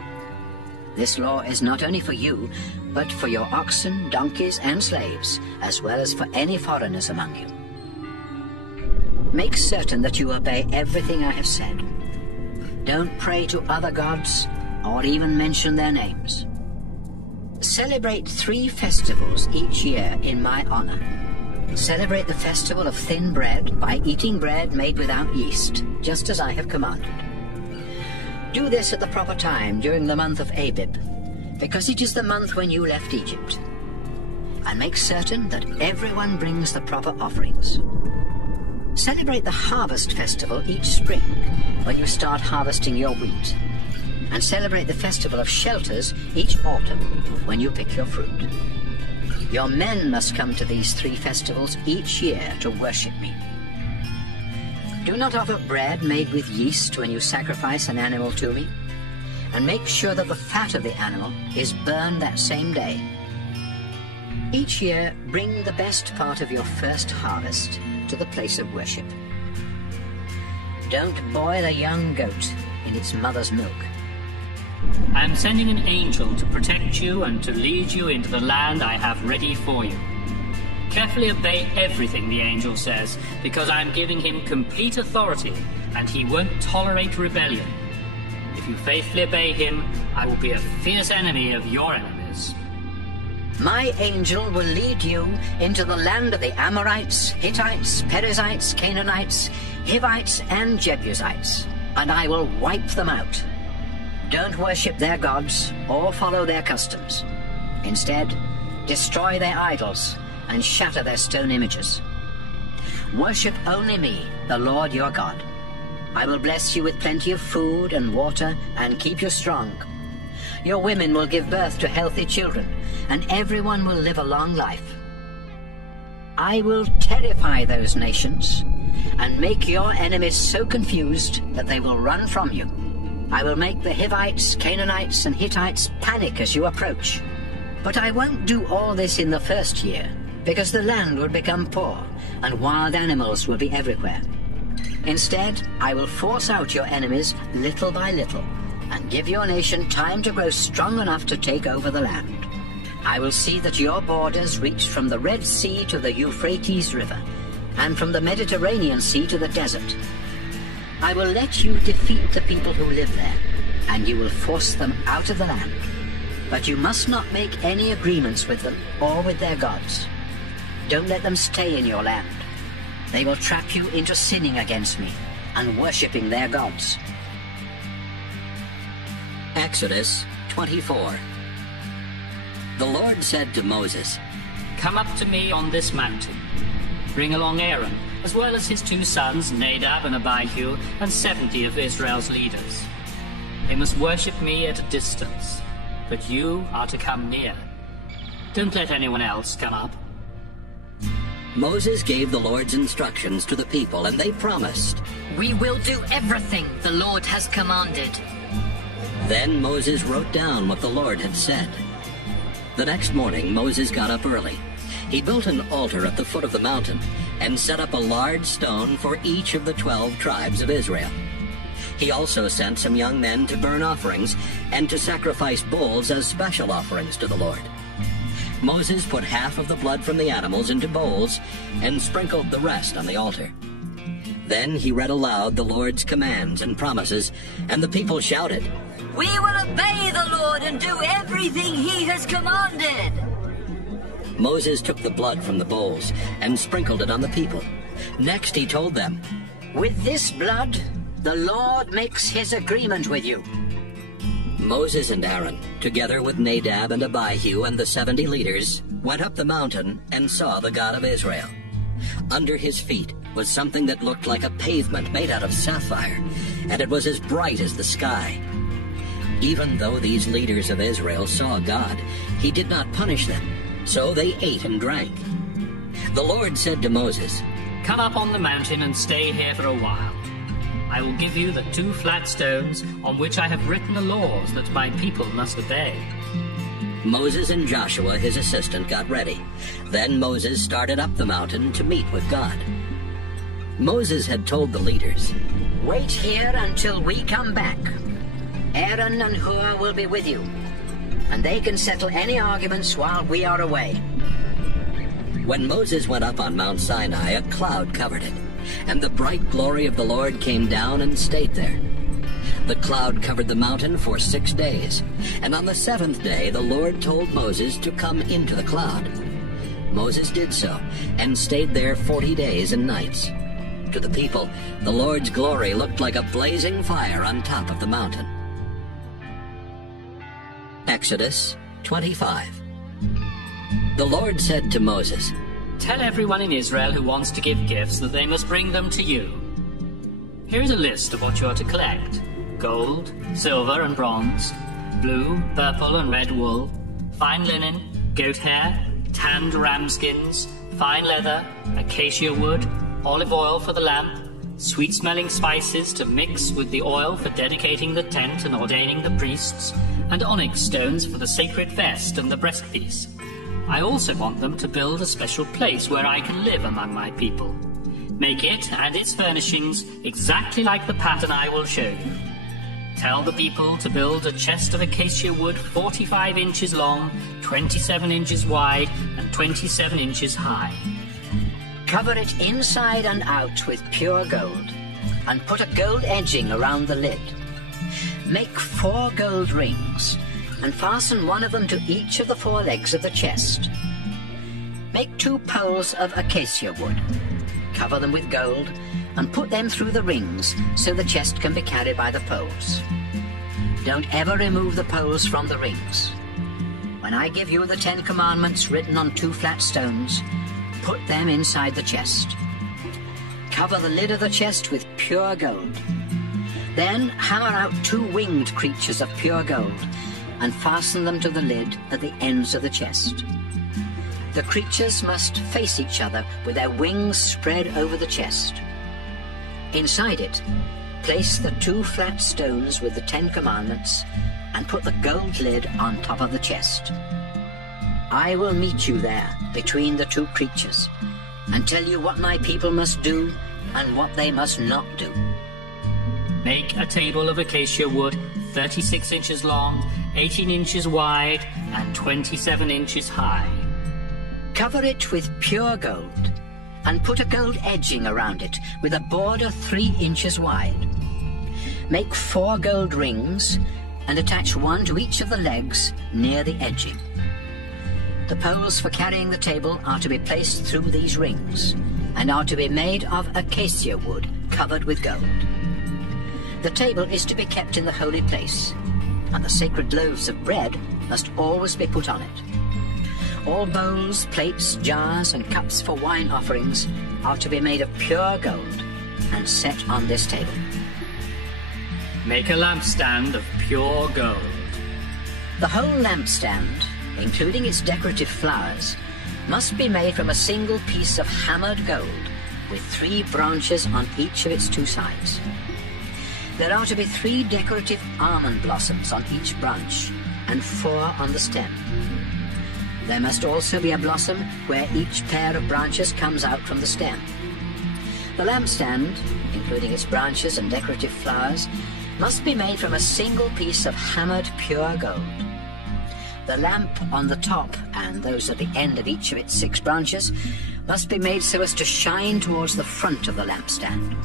This law is not only for you, but for your oxen, donkeys, and slaves, as well as for any foreigners among you. Make certain that you obey everything I have said. Don't pray to other gods, or even mention their names. Celebrate 3 festivals each year in my honor. Celebrate the festival of thin bread by eating bread made without yeast, just as I have commanded. Do this at the proper time during the month of Abib, because it is the month when you left Egypt. And make certain that everyone brings the proper offerings. Celebrate the harvest festival each spring, when you start harvesting your wheat. And celebrate the festival of shelters each autumn, when you pick your fruit. Your men must come to these 3 festivals each year to worship me. Do not offer bread made with yeast when you sacrifice an animal to me, and make sure that the fat of the animal is burned that same day. Each year, bring the best part of your first harvest to the place of worship. Don't boil a young goat in its mother's milk. I am sending an angel to protect you and to lead you into the land I have ready for you. Carefully obey everything the angel says, because I am giving him complete authority, and he won't tolerate rebellion. If you faithfully obey him, I will be a fierce enemy of your enemies. My angel will lead you into the land of the Amorites, Hittites, Perizzites, Canaanites, Hivites, and Jebusites, and I will wipe them out. Don't worship their gods or follow their customs. Instead, destroy their idols and shatter their stone images. Worship only me, the Lord your God. I will bless you with plenty of food and water and keep you strong. Your women will give birth to healthy children, and everyone will live a long life. I will terrify those nations and make your enemies so confused that they will run from you. I will make the Hivites, Canaanites, and Hittites panic as you approach. But I won't do all this in the first year, because the land will become poor, and wild animals will be everywhere. Instead, I will force out your enemies little by little, and give your nation time to grow strong enough to take over the land. I will see that your borders reach from the Red Sea to the Euphrates River, and from the Mediterranean Sea to the desert. I will let you defeat the people who live there, and you will force them out of the land. But you must not make any agreements with them or with their gods. Don't let them stay in your land. They will trap you into sinning against me and worshipping their gods. Exodus 24. The Lord said to Moses, Come up to me on this mountain. Bring along Aaron, as well as his 2 sons, Nadab and Abihu, and 70 of Israel's leaders. They must worship me at a distance, but you are to come near. Don't let anyone else come up. Moses gave the Lord's instructions to the people, and they promised, We will do everything the Lord has commanded. Then Moses wrote down what the Lord had said. The next morning, Moses got up early. He built an altar at the foot of the mountain and set up a large stone for each of the 12 tribes of Israel. He also sent some young men to burn offerings and to sacrifice bulls as special offerings to the Lord. Moses put half of the blood from the animals into bowls and sprinkled the rest on the altar. Then he read aloud the Lord's commands and promises, and the people shouted, We will obey the Lord and do everything he has commanded. Moses took the blood from the bowls and sprinkled it on the people. Next he told them, With this blood, the Lord makes his agreement with you. Moses and Aaron, together with Nadab and Abihu and the 70 leaders, went up the mountain and saw the God of Israel. Under his feet was something that looked like a pavement made out of sapphire, and it was as bright as the sky. Even though these leaders of Israel saw God, he did not punish them, so they ate and drank. The Lord said to Moses, Come up on the mountain and stay here for a while. I will give you the 2 flat stones on which I have written the laws that my people must obey. Moses and Joshua, his assistant, got ready. Then Moses started up the mountain to meet with God. Moses had told the leaders, "Wait here until we come back. Aaron and Hur will be with you, and they can settle any arguments while we are away." When Moses went up on Mount Sinai, a cloud covered it, and the bright glory of the Lord came down and stayed there. The cloud covered the mountain for 6 days, and on the 7th day the Lord told Moses to come into the cloud. Moses did so, and stayed there 40 days and nights. To the people, the Lord's glory looked like a blazing fire on top of the mountain. Exodus 25. The Lord said to Moses, "Tell everyone in Israel who wants to give gifts that they must bring them to you. Here is a list of what you are to collect: gold, silver and bronze, blue, purple and red wool, fine linen, goat hair, tanned ram skins, fine leather, acacia wood, olive oil for the lamp, sweet-smelling spices to mix with the oil for dedicating the tent and ordaining the priests, and onyx stones for the sacred vest and the breastpiece. I also want them to build a special place where I can live among my people. Make it and its furnishings exactly like the pattern I will show you. Tell the people to build a chest of acacia wood 45 inches long, 27 inches wide, and 27 inches high. Cover it inside and out with pure gold, and put a gold edging around the lid. Make 4 gold rings, and fasten one of them to each of the 4 legs of the chest. Make 2 poles of acacia wood. Cover them with gold, and put them through the rings so the chest can be carried by the poles. Don't ever remove the poles from the rings. When I give you the 10 Commandments written on 2 flat stones, put them inside the chest. Cover the lid of the chest with pure gold. Then hammer out 2 winged creatures of pure gold and fasten them to the lid at the ends of the chest. The creatures must face each other with their wings spread over the chest. Inside it, place the 2 flat stones with the 10 Commandments and put the gold lid on top of the chest. I will meet you there between the 2 creatures and tell you what my people must do and what they must not do. Make a table of acacia wood 36 inches long, 18 inches wide, and 27 inches high. Cover it with pure gold and put a gold edging around it with a border 3 inches wide. Make 4 gold rings and attach one to each of the legs near the edging. The poles for carrying the table are to be placed through these rings and are to be made of acacia wood covered with gold. The table is to be kept in the holy place, and the sacred loaves of bread must always be put on it. All bowls, plates, jars, and cups for wine offerings are to be made of pure gold and set on this table. Make a lampstand of pure gold. The whole lampstand, including its decorative flowers, must be made from a single piece of hammered gold with 3 branches on each of its 2 sides. There are to be 3 decorative almond blossoms on each branch and 4 on the stem. There must also be a blossom where each pair of branches comes out from the stem. The lampstand, including its branches and decorative flowers, must be made from a single piece of hammered pure gold. The lamp on the top and those at the end of each of its 6 branches must be made so as to shine towards the front of the lampstand.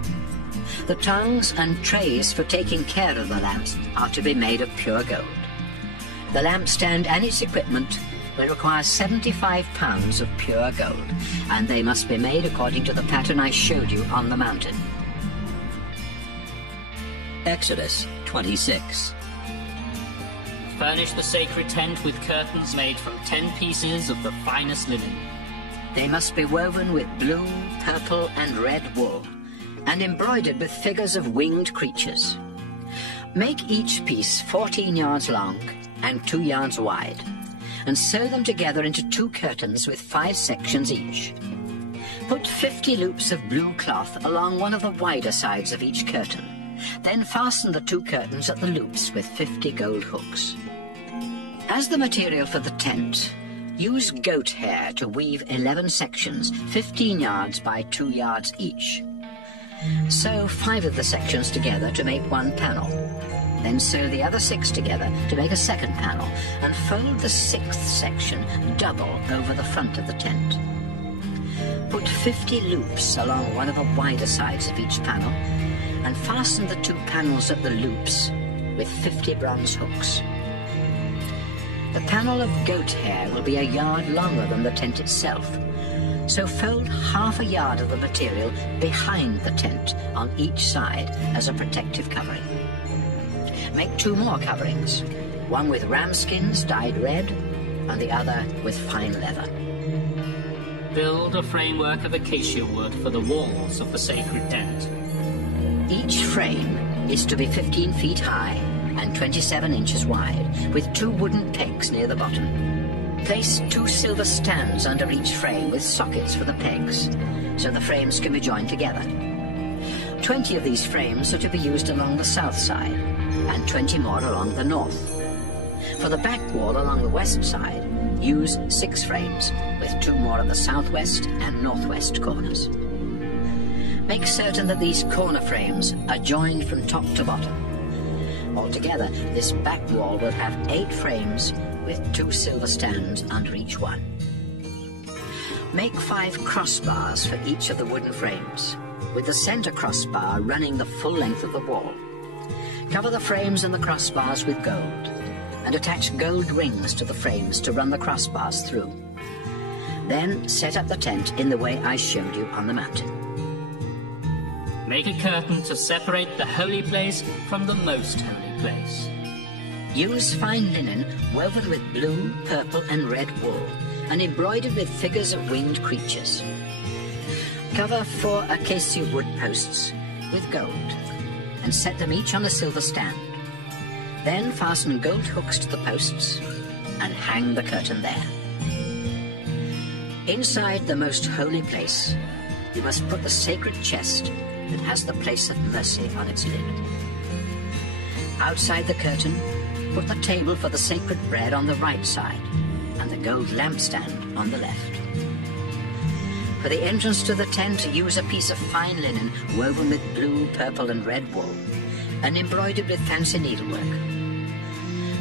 The tongues and trays for taking care of the lamps are to be made of pure gold. The lampstand and its equipment will require 75 pounds of pure gold, and they must be made according to the pattern I showed you on the mountain. Exodus 26. Furnish the sacred tent with curtains made from 10 pieces of the finest linen. They must be woven with blue, purple, and red wool, and embroidered with figures of winged creatures. Make each piece 14 yards long and 2 yards wide, and sew them together into 2 curtains with 5 sections each. Put 50 loops of blue cloth along one of the wider sides of each curtain. Then fasten the 2 curtains at the loops with 50 gold hooks. As the material for the tent, use goat hair to weave 11 sections, 15 yards by 2 yards each. Sew 5 of the sections together to make 1 panel. Then sew the other 6 together to make a second panel, and fold the 6th section double over the front of the tent. Put 50 loops along one of the wider sides of each panel, and fasten the 2 panels at the loops with 50 bronze hooks. The panel of goat hair will be a yard longer than the tent itself, so fold half a yard of the material behind the tent on each side as a protective covering. Make 2 more coverings, one with ram skins dyed red and the other with fine leather. Build a framework of acacia wood for the walls of the sacred tent. Each frame is to be 15 feet high and 27 inches wide, with 2 wooden pegs near the bottom. Place 2 silver stands under each frame with sockets for the pegs, so the frames can be joined together. 20 of these frames are to be used along the south side, and 20 more along the north. For the back wall along the west side, use 6 frames, with 2 more at the southwest and northwest corners. Make certain that these corner frames are joined from top to bottom. Altogether, this back wall will have 8 frames with 2 silver stands under each one. Make 5 crossbars for each of the wooden frames, with the center crossbar running the full length of the wall. Cover the frames and the crossbars with gold, and attach gold rings to the frames to run the crossbars through. Then set up the tent in the way I showed you on the mountain. Make a curtain to separate the holy place from the most holy place. Use fine linen woven with blue, purple, and red wool, and embroidered with figures of winged creatures. Cover 4 acacia wood posts with gold, and set them each on a silver stand. Then fasten gold hooks to the posts, and hang the curtain there. Inside the most holy place, you must put the sacred chest that has the place of mercy on its lid. Outside the curtain, put the table for the sacred bread on the right side, and the gold lampstand on the left. For the entrance to the tent, use a piece of fine linen woven with blue, purple, and red wool, and embroidered with fancy needlework.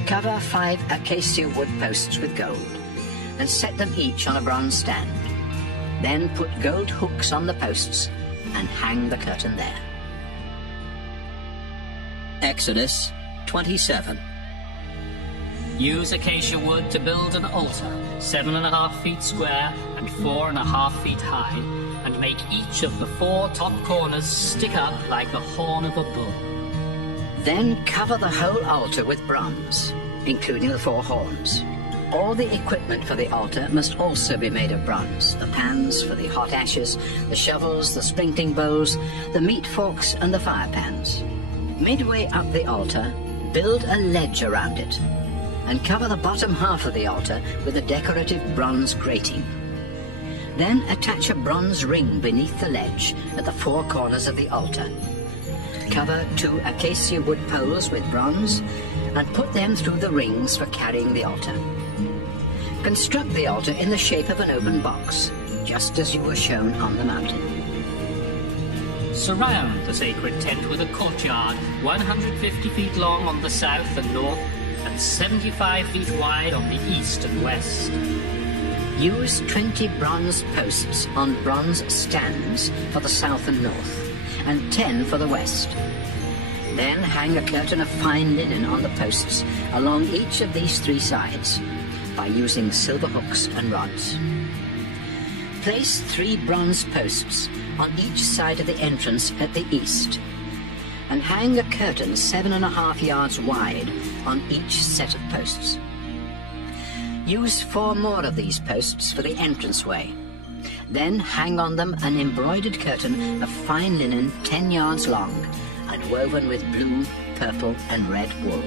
Cover 5 acacia wood posts with gold, and set them each on a bronze stand. Then put gold hooks on the posts, and hang the curtain there. Exodus 27. Use acacia wood to build an altar, 7.5 feet square and 4.5 feet high, and make each of the 4 top corners stick up like the horn of a bull. Then cover the whole altar with bronze, including the 4 horns. All the equipment for the altar must also be made of bronze. The pans for the hot ashes, the shovels, the sprinkling bowls, the meat forks, and the fire pans. Midway up the altar, build a ledge around it, and cover the bottom half of the altar with a decorative bronze grating. Then attach a bronze ring beneath the ledge at the 4 corners of the altar. Cover 2 acacia wood poles with bronze, and put them through the rings for carrying the altar. Construct the altar in the shape of an open box, just as you were shown on the mountain. Surround the sacred tent with a courtyard 150 feet long on the south and north, and 75 feet wide on the east and west. Use 20 bronze posts on bronze stands for the south and north, and 10 for the west. Then hang a curtain of fine linen on the posts along each of these 3 sides, by using silver hooks and rods. Place 3 bronze posts on each side of the entrance at the east, and hang a curtain 7.5 yards wide on each set of posts. Use 4 more of these posts for the entranceway. Then hang on them an embroidered curtain of fine linen 10 yards long and woven with blue, purple, and red wool.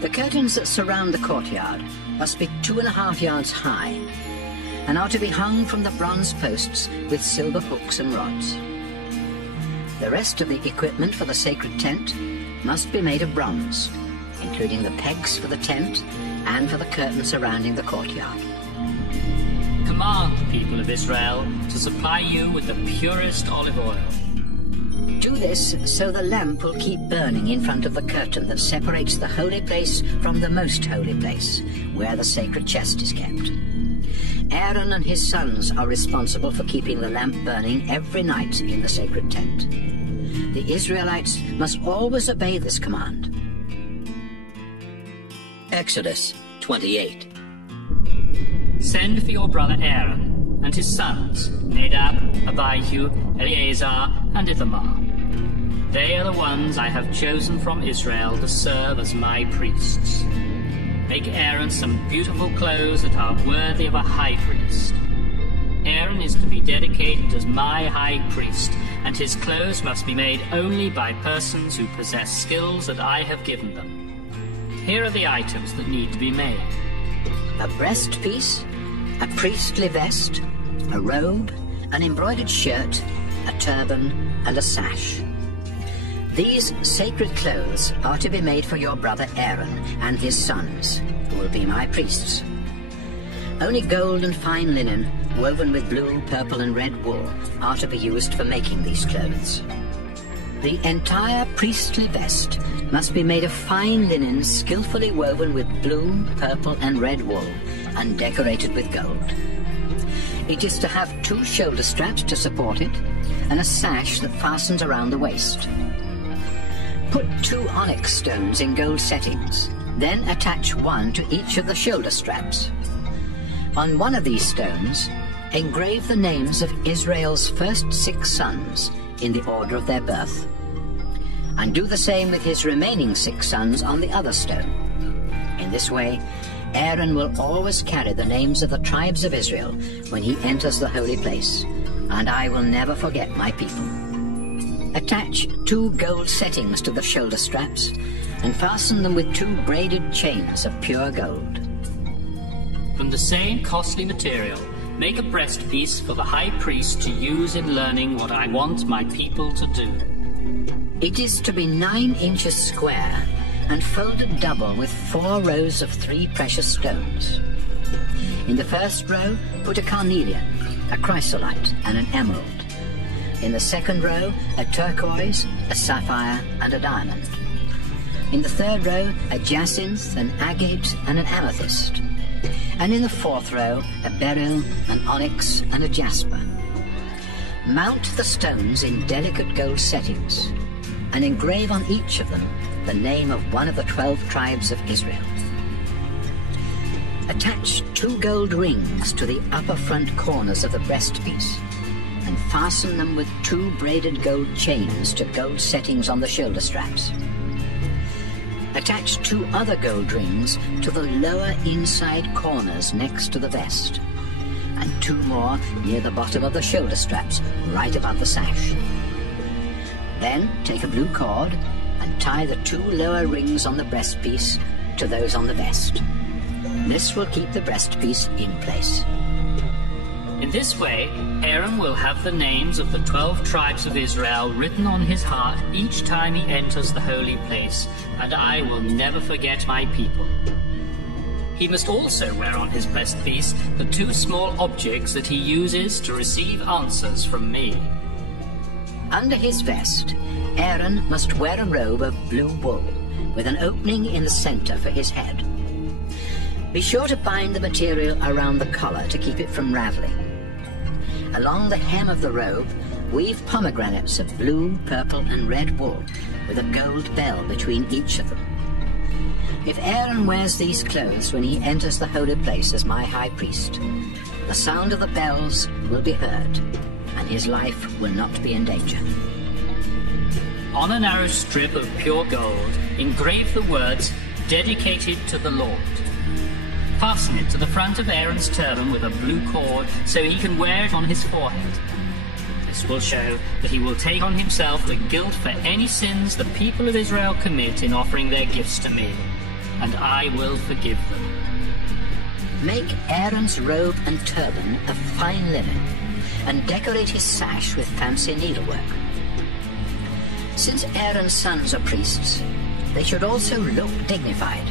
The curtains that surround the courtyard must be 2.5 yards high, and are to be hung from the bronze posts with silver hooks and rods. The rest of the equipment for the sacred tent must be made of bronze, including the pegs for the tent and for the curtain surrounding the courtyard. Command the people of Israel to supply you with the purest olive oil. Do this so the lamp will keep burning in front of the curtain that separates the holy place from the most holy place, where the sacred chest is kept. Aaron and his sons are responsible for keeping the lamp burning every night in the sacred tent. The Israelites must always obey this command. Exodus 28. Send for your brother Aaron and his sons, Nadab, Abihu, Eleazar, and Ithamar. They are the ones I have chosen from Israel to serve as my priests. Make Aaron some beautiful clothes that are worthy of a high priest. Aaron is to be dedicated as my high priest, and his clothes must be made only by persons who possess skills that I have given them. Here are the items that need to be made. A breastpiece, a priestly vest, a robe, an embroidered shirt, a turban, and a sash. These sacred clothes are to be made for your brother Aaron and his sons, who will be my priests. Only gold and fine linen, woven with blue, purple, and red wool, are to be used for making these clothes. The entire priestly vest must be made of fine linen skillfully woven with blue, purple, and red wool, and decorated with gold. It is to have 2 shoulder straps to support it, and a sash that fastens around the waist. Put 2 onyx stones in gold settings, then attach 1 to each of the shoulder straps. On one of these stones, engrave the names of Israel's first 6 sons in the order of their birth. And do the same with his remaining 6 sons on the other stone. In this way, Aaron will always carry the names of the tribes of Israel when he enters the holy place, and I will never forget my people. Attach 2 gold settings to the shoulder straps and fasten them with 2 braided chains of pure gold. From the same costly material, make a breastpiece for the high priest to use in learning what I want my people to do. It is to be 9 inches square and folded double with 4 rows of 3 precious stones. In the first row, put a carnelian, a chrysolite, and an emerald. In the second row, a turquoise, a sapphire, and a diamond. In the third row, a jacinth, an agate, and an amethyst. And in the fourth row, a beryl, an onyx, and a jasper. Mount the stones in delicate gold settings, and engrave on each of them the name of one of the 12 tribes of Israel. Attach 2 gold rings to the upper front corners of the breastpiece, and fasten them with 2 braided gold chains to gold settings on the shoulder straps. Attach 2 other gold rings to the lower inside corners next to the vest, and 2 more near the bottom of the shoulder straps, right above the sash. Then take a blue cord and tie the 2 lower rings on the breastpiece to those on the vest. This will keep the breastpiece in place. In this way, Aaron will have the names of the 12 tribes of Israel written on his heart each time he enters the holy place, and I will never forget my people. He must also wear on his breastpiece the 2 small objects that he uses to receive answers from me. Under his vest, Aaron must wear a robe of blue wool, with an opening in the center for his head. Be sure to bind the material around the collar to keep it from raveling. Along the hem of the robe, weave pomegranates of blue, purple, and red wool, with a gold bell between each of them. If Aaron wears these clothes when he enters the holy place as my high priest, the sound of the bells will be heard, and his life will not be in danger. On a narrow strip of pure gold, engrave the words, "Dedicated to the Lord." Fasten it to the front of Aaron's turban with a blue cord so he can wear it on his forehead. This will show that he will take on himself the guilt for any sins the people of Israel commit in offering their gifts to me, and I will forgive them. Make Aaron's robe and turban of fine linen, and decorate his sash with fancy needlework. Since Aaron's sons are priests, they should also look dignified.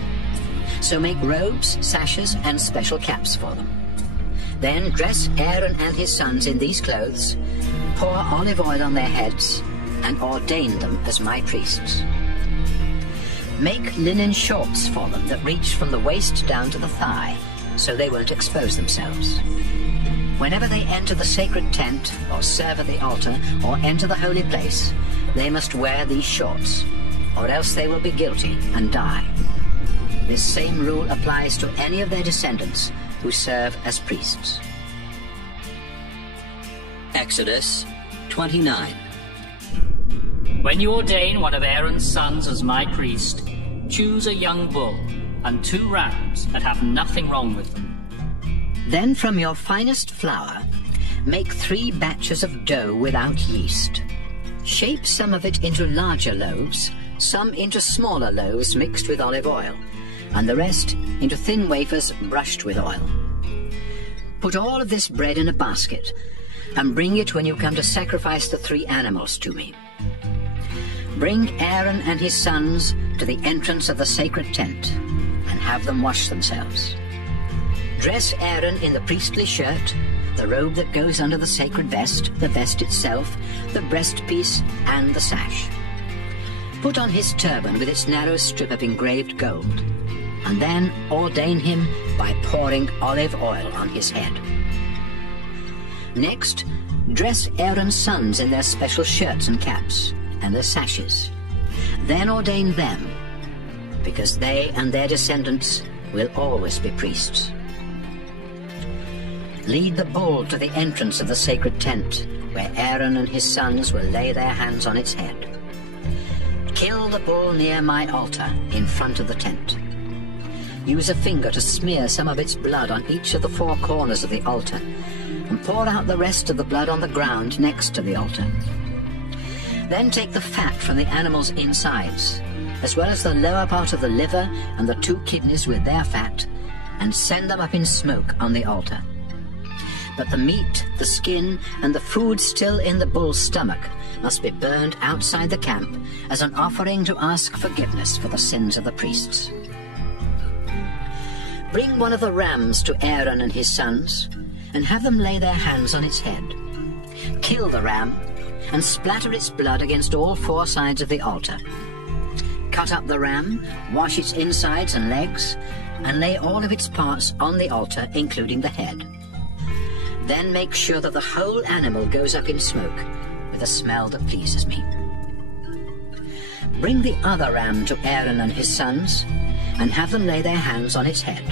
So make robes, sashes, and special caps for them. Then dress Aaron and his sons in these clothes, pour olive oil on their heads, and ordain them as my priests. Make linen shorts for them that reach from the waist down to the thigh, so they won't expose themselves. Whenever they enter the sacred tent, or serve at the altar, or enter the holy place, they must wear these shorts, or else they will be guilty and die. This same rule applies to any of their descendants who serve as priests. Exodus 29. When you ordain one of Aaron's sons as my priest, choose a young bull and 2 rams that have nothing wrong with them. Then from your finest flour, make 3 batches of dough without yeast. Shape some of it into larger loaves, some into smaller loaves mixed with olive oil, and the rest into thin wafers brushed with oil. Put all of this bread in a basket, and bring it when you come to sacrifice the 3 animals to me. Bring Aaron and his sons to the entrance of the sacred tent, and have them wash themselves. Dress Aaron in the priestly shirt, the robe that goes under the sacred vest, the vest itself, the breastpiece, and the sash. Put on his turban with its narrow strip of engraved gold, and then ordain him by pouring olive oil on his head. Next, dress Aaron's sons in their special shirts and caps, and their sashes. Then ordain them, because they and their descendants will always be priests. Lead the bull to the entrance of the sacred tent, where Aaron and his sons will lay their hands on its head. Kill the bull near my altar, in front of the tent. Use a finger to smear some of its blood on each of the 4 corners of the altar, and pour out the rest of the blood on the ground next to the altar. Then take the fat from the animal's insides, as well as the lower part of the liver and the 2 kidneys with their fat, and send them up in smoke on the altar. But the meat, the skin, and the food still in the bull's stomach must be burned outside the camp as an offering to ask forgiveness for the sins of the priests. Bring one of the rams to Aaron and his sons, and have them lay their hands on its head. Kill the ram, and splatter its blood against all 4 sides of the altar. Cut up the ram, wash its insides and legs, and lay all of its parts on the altar, including the head. Then make sure that the whole animal goes up in smoke, with a smell that pleases me. Bring the other ram to Aaron and his sons, and have them lay their hands on its head.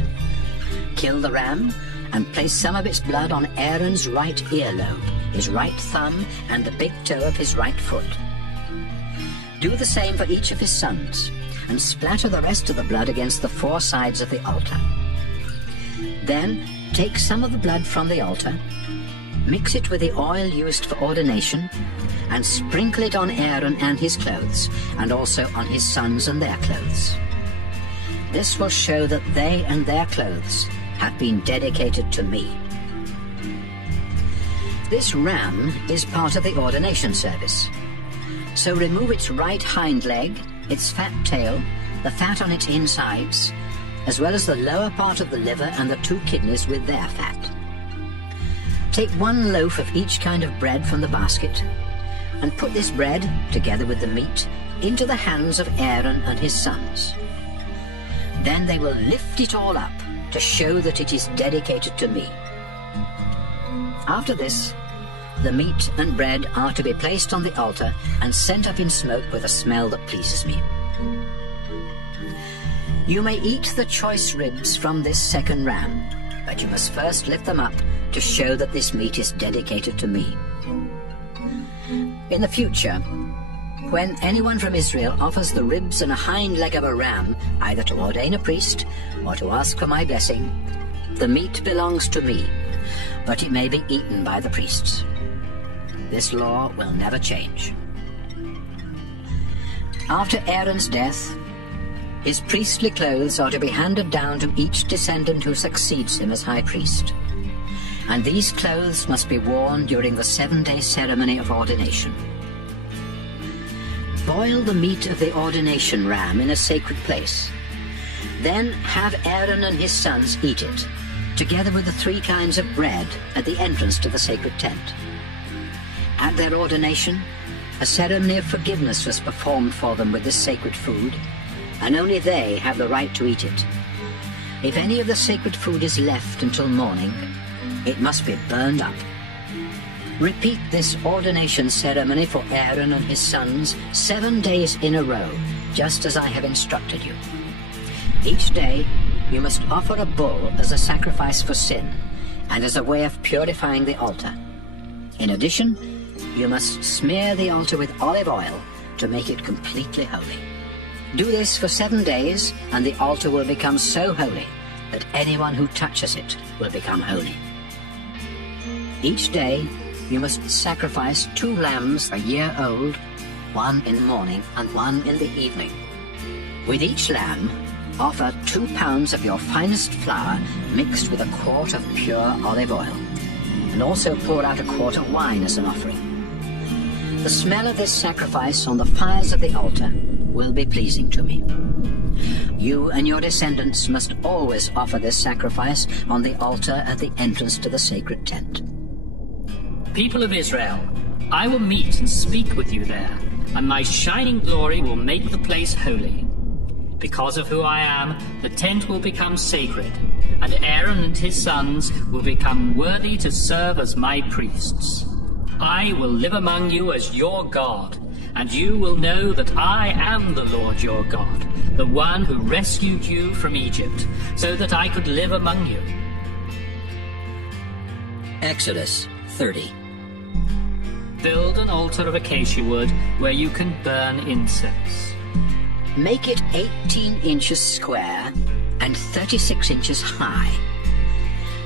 Kill the ram, and place some of its blood on Aaron's right earlobe, his right thumb, and the big toe of his right foot. Do the same for each of his sons, and splatter the rest of the blood against the 4 sides of the altar. Then take some of the blood from the altar, mix it with the oil used for ordination, and sprinkle it on Aaron and his clothes, and also on his sons and their clothes. This will show that they and their clothes have been dedicated to me. This ram is part of the ordination service. So remove its right hind leg, its fat tail, the fat on its insides, as well as the lower part of the liver and the 2 kidneys with their fat. Take 1 loaf of each kind of bread from the basket, and put this bread, together with the meat, into the hands of Aaron and his sons. Then they will lift it all up to show that it is dedicated to me. After this, the meat and bread are to be placed on the altar and sent up in smoke with a smell that pleases me. You may eat the choice ribs from this second ram, but you must first lift them up to show that this meat is dedicated to me. In the future, when anyone from Israel offers the ribs and a hind leg of a ram, either to ordain a priest or to ask for my blessing, the meat belongs to me, but it may be eaten by the priests. This law will never change. After Aaron's death, his priestly clothes are to be handed down to each descendant who succeeds him as high priest, and these clothes must be worn during the 7-day ceremony of ordination. Boil the meat of the ordination ram in a sacred place, Then have Aaron and his sons eat it, together with the 3 kinds of bread at the entrance to the sacred tent. At their ordination, a ceremony of forgiveness was performed for them with this sacred food, and only they have the right to eat it. If any of the sacred food is left until morning, it must be burned up. Repeat this ordination ceremony for Aaron and his sons 7 days in a row, just as I have instructed you. Each day, you must offer a bull as a sacrifice for sin, and as a way of purifying the altar. In addition, you must smear the altar with olive oil to make it completely holy. Do this for 7 days, and the altar will become so holy that anyone who touches it will become holy. Each day, you must sacrifice 2 lambs a year old, 1 in the morning and 1 in the evening. With each lamb, offer 2 pounds of your finest flour mixed with a quart of pure olive oil, and also pour out a quart of wine as an offering. The smell of this sacrifice on the fires of the altar will be pleasing to me. You and your descendants must always offer this sacrifice on the altar at the entrance to the sacred tent. People of Israel, I will meet and speak with you there, and my shining glory will make the place holy. Because of who I am, the tent will become sacred, and Aaron and his sons will become worthy to serve as my priests. I will live among you as your God, and you will know that I am the Lord your God, the one who rescued you from Egypt, so that I could live among you. Exodus 30. Build an altar of acacia wood where you can burn incense. Make it 18 inches square and 36 inches high,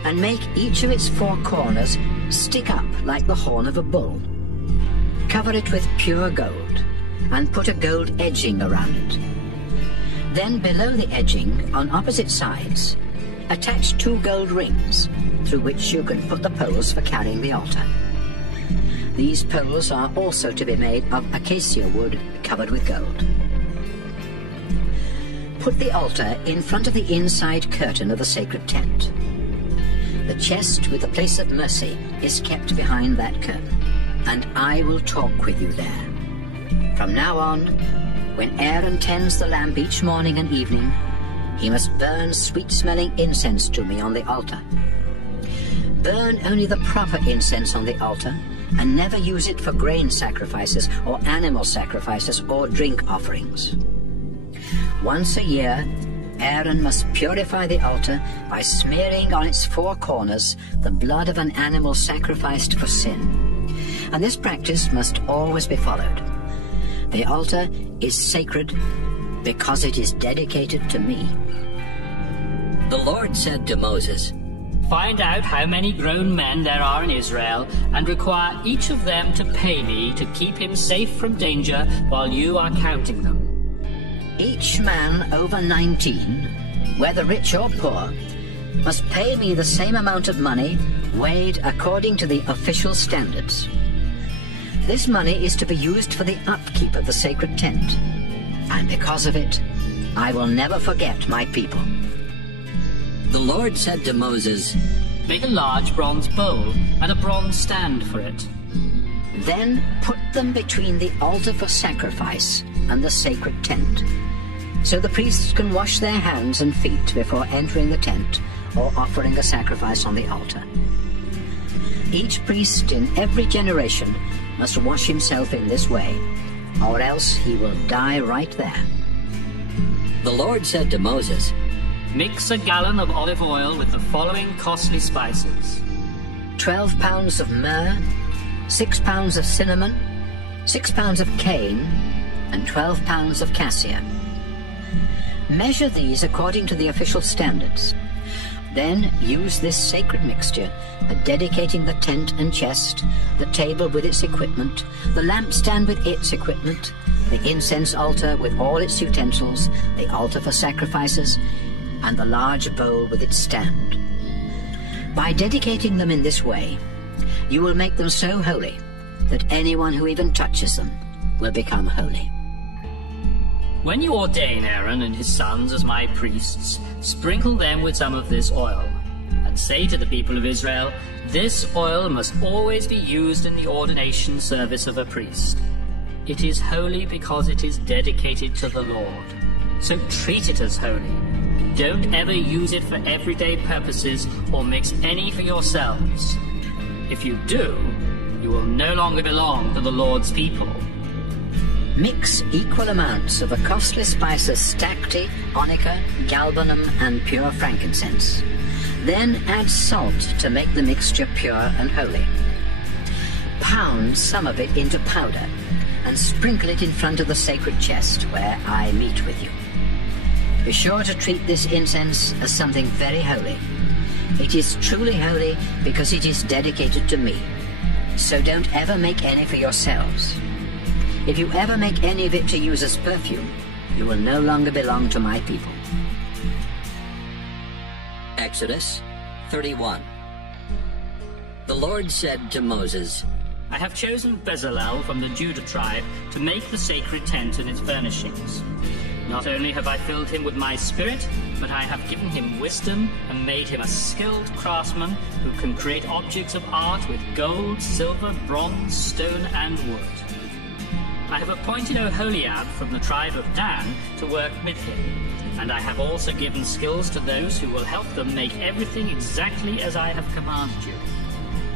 and make each of its 4 corners stick up like the horn of a bull. Cover it with pure gold, and put a gold edging around it. Then below the edging, on opposite sides, attach 2 gold rings, through which you can put the poles for carrying the altar. These poles are also to be made of acacia wood covered with gold. Put the altar in front of the inside curtain of the sacred tent. The chest with the place of mercy is kept behind that curtain, and I will talk with you there. From now on, when Aaron tends the lamp each morning and evening, he must burn sweet-smelling incense to me on the altar. Burn only the proper incense on the altar, and never use it for grain sacrifices or animal sacrifices or drink offerings. Once a year, Aaron must purify the altar by smearing on its 4 corners the blood of an animal sacrificed for sin, and this practice must always be followed. The altar is sacred because it is dedicated to me. The Lord said to Moses, Find out how many grown men there are in Israel, and require each of them to pay me to keep him safe from danger while you are counting them. Each man over 19, whether rich or poor, must pay me the same amount of money, weighed according to the official standards. This money is to be used for the upkeep of the sacred tent, and because of it, I will never forget my people. The Lord said to Moses, Make a large bronze bowl and a bronze stand for it. Then put them between the altar for sacrifice and the sacred tent, so the priests can wash their hands and feet before entering the tent or offering a sacrifice on the altar. Each priest in every generation must wash himself in this way, or else he will die right there. The Lord said to Moses, Mix a gallon of olive oil with the following costly spices: 12 pounds of myrrh, 6 pounds of cinnamon, 6 pounds of Caine, and 12 pounds of cassia. Measure these according to the official standards. Then use this sacred mixture at dedicating the tent and chest, the table with its equipment, the lampstand with its equipment, the incense altar with all its utensils, the altar for sacrifices, and the large bowl with its stand. By dedicating them in this way, you will make them so holy that anyone who even touches them will become holy. When you ordain Aaron and his sons as my priests, sprinkle them with some of this oil, and say to the people of Israel, this oil must always be used in the ordination service of a priest. It is holy because it is dedicated to the Lord. So treat it as holy. Don't ever use it for everyday purposes or mix any for yourselves. If you do, you will no longer belong to the Lord's people. Mix equal amounts of the costly spices stacte, onycha, galbanum, and pure frankincense. Then add salt to make the mixture pure and holy. Pound some of it into powder and sprinkle it in front of the sacred chest where I meet with you. Be sure to treat this incense as something very holy. It is truly holy because it is dedicated to me. So don't ever make any for yourselves. If you ever make any of it to use as perfume, you will no longer belong to my people. Exodus 31. The Lord said to Moses, I have chosen Bezalel from the Judah tribe to make the sacred tent and its furnishings. Not only have I filled him with my spirit, but I have given him wisdom and made him a skilled craftsman who can create objects of art with gold, silver, bronze, stone, and wood. I have appointed Oholiab from the tribe of Dan to work with him, and I have also given skills to those who will help them make everything exactly as I have commanded you.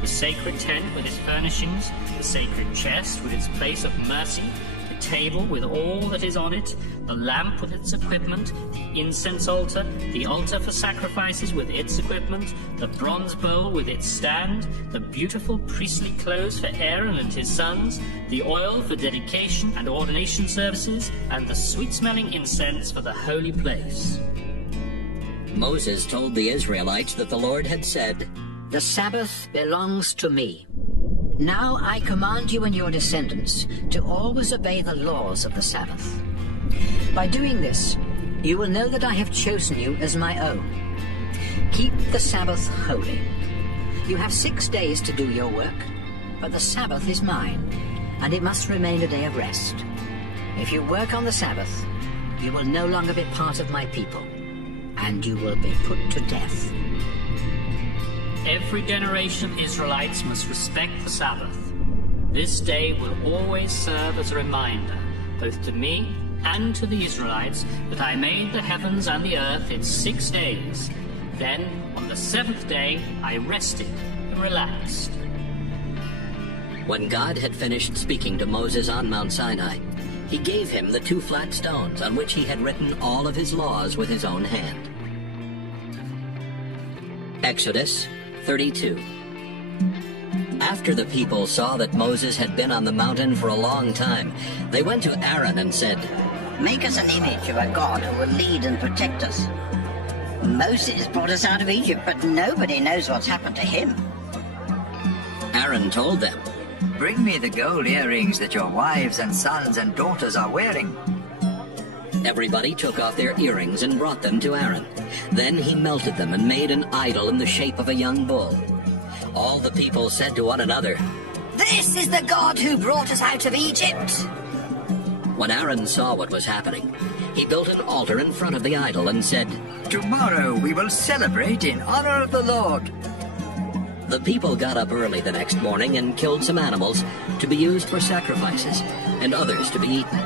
The sacred tent with its furnishings, the sacred chest with its place of mercy, the table with all that is on it, the lamp with its equipment, the incense altar, the altar for sacrifices with its equipment, the bronze bowl with its stand, the beautiful priestly clothes for Aaron and his sons, the oil for dedication and ordination services, and the sweet-smelling incense for the holy place. Moses told the Israelites that the Lord had said, The Sabbath belongs to me. Now I command you and your descendants to always obey the laws of the Sabbath. By doing this, you will know that I have chosen you as my own. Keep the Sabbath holy. You have 6 days to do your work, but the Sabbath is mine, and it must remain a day of rest. If you work on the Sabbath, you will no longer be part of my people, and you will be put to death. Every generation of Israelites must respect the Sabbath. This day will always serve as a reminder, both to me and to the Israelites, that I made the heavens and the earth in 6 days. Then, on the 7th day, I rested and relaxed. When God had finished speaking to Moses on Mount Sinai, he gave him the 2 flat stones on which he had written all of his laws with his own hand. Exodus 32. After the people saw that Moses had been on the mountain for a long time, they went to Aaron and said, Make us an image of a god who will lead and protect us. Moses brought us out of Egypt, but nobody knows what's happened to him. Aaron told them, Bring me the gold earrings that your wives and sons and daughters are wearing. Everybody took off their earrings and brought them to Aaron. Then he melted them and made an idol in the shape of a young bull. All the people said to one another, This is the God who brought us out of Egypt. When Aaron saw what was happening, he built an altar in front of the idol and said, Tomorrow we will celebrate in honor of the Lord. The people got up early the next morning and killed some animals to be used for sacrifices, and others to be eaten.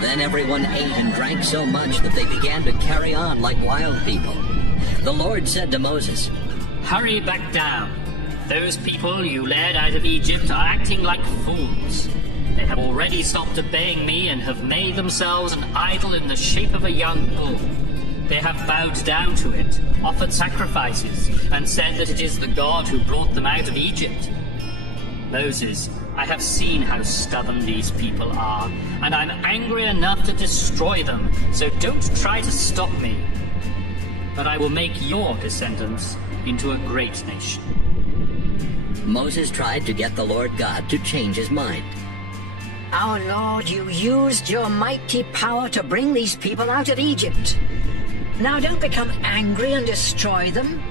Then everyone ate and drank so much that they began to carry on like wild people. The Lord said to Moses, Hurry back down. Those people you led out of Egypt are acting like fools. They have already stopped obeying me and have made themselves an idol in the shape of a young bull. They have bowed down to it, offered sacrifices, and said that it is the God who brought them out of Egypt. Moses, I have seen how stubborn these people are, and I'm angry enough to destroy them, so don't try to stop me. But I will make your descendants into a great nation. Moses tried to get the Lord God to change his mind. Our Lord, you used your mighty power to bring these people out of Egypt. Now don't become angry and destroy them.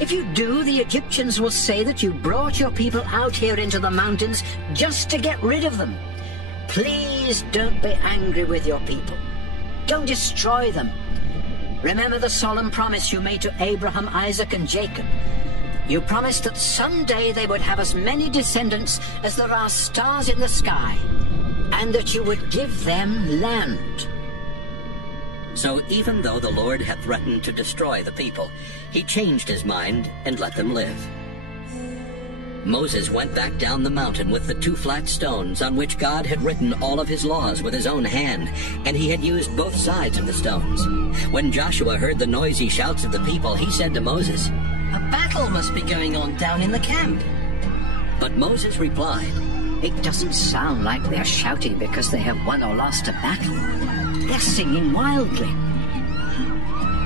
If you do, the Egyptians will say that you brought your people out here into the mountains just to get rid of them. Please don't be angry with your people. Don't destroy them. Remember the solemn promise you made to Abraham, Isaac, and Jacob. You promised that someday they would have as many descendants as there are stars in the sky, and that you would give them land. So even though the Lord had threatened to destroy the people, he changed his mind and let them live. Moses went back down the mountain with the 2 flat stones on which God had written all of his laws with his own hand, and he had used both sides of the stones. When Joshua heard the noisy shouts of the people, he said to Moses, "A battle must be going on down in the camp." But Moses replied, It doesn't sound like they're shouting because they have won or lost a battle. They're singing wildly.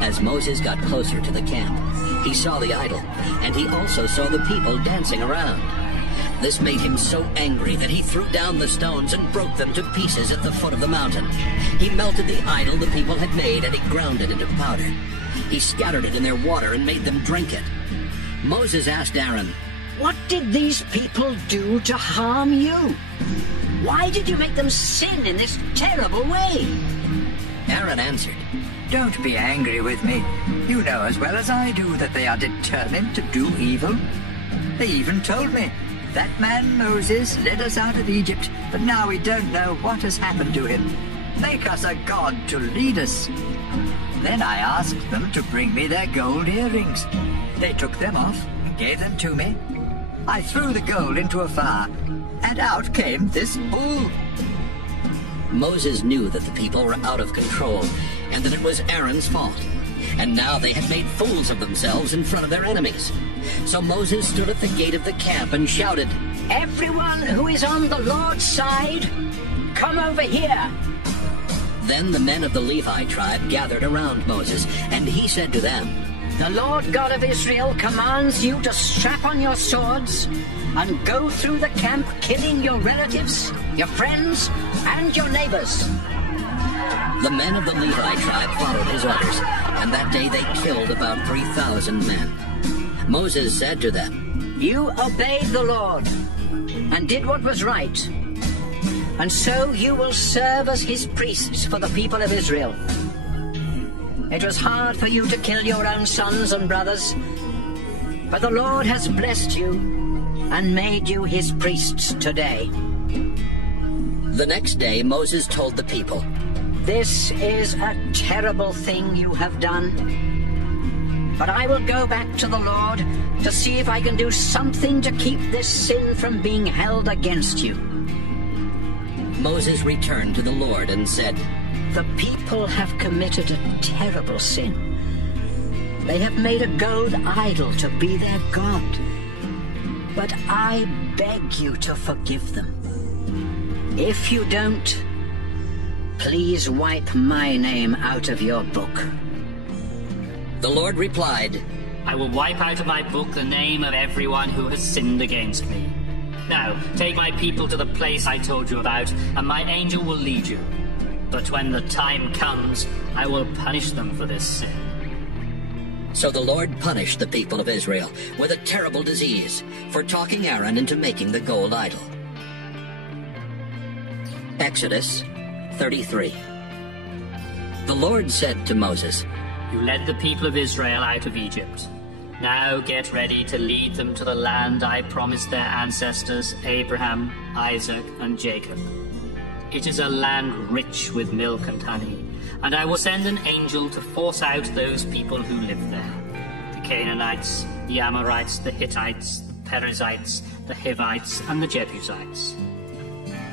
As Moses got closer to the camp, he saw the idol, and he also saw the people dancing around. This made him so angry that he threw down the stones and broke them to pieces at the foot of the mountain. He melted the idol the people had made, and he ground it into powder. He scattered it in their water and made them drink it. Moses asked Aaron, What did these people do to harm you? Why did you make them sin in this terrible way? Aaron answered, Don't be angry with me. You know as well as I do that they are determined to do evil. They even told me, that man Moses led us out of Egypt, but now we don't know what has happened to him. Make us a god to lead us. Then I asked them to bring me their gold earrings. They took them off and gave them to me. I threw the gold into a fire, and out came this bull. Moses knew that the people were out of control, and that it was Aaron's fault. And now they had made fools of themselves in front of their enemies. So Moses stood at the gate of the camp and shouted, Everyone who is on the Lord's side, come over here. Then the men of the Levi tribe gathered around Moses, and he said to them, The Lord God of Israel commands you to strap on your swords and go through the camp killing your relatives, your friends, and your neighbors. The men of the Levi tribe followed his orders, and that day they killed about 3,000 men. Moses said to them, You obeyed the Lord and did what was right, and so you will serve as his priests for the people of Israel. It was hard for you to kill your own sons and brothers, but the Lord has blessed you and made you his priests today. The next day Moses told the people, This is a terrible thing you have done, but I will go back to the Lord to see if I can do something to keep this sin from being held against you. Moses returned to the Lord and said, The people have committed a terrible sin. They have made a gold idol to be their god. But I beg you to forgive them. If you don't, please wipe my name out of your book. The Lord replied, I will wipe out of my book the name of everyone who has sinned against me. Now, take my people to the place I told you about, and my angel will lead you. But when the time comes, I will punish them for this sin. So the Lord punished the people of Israel with a terrible disease for talking Aaron into making the gold idol. Exodus 33. The Lord said to Moses, You led the people of Israel out of Egypt. Now get ready to lead them to the land I promised their ancestors, Abraham, Isaac, and Jacob. It is a land rich with milk and honey, and I will send an angel to force out those people who live there. The Canaanites, the Amorites, the Hittites, the Perizzites, the Hivites, and the Jebusites.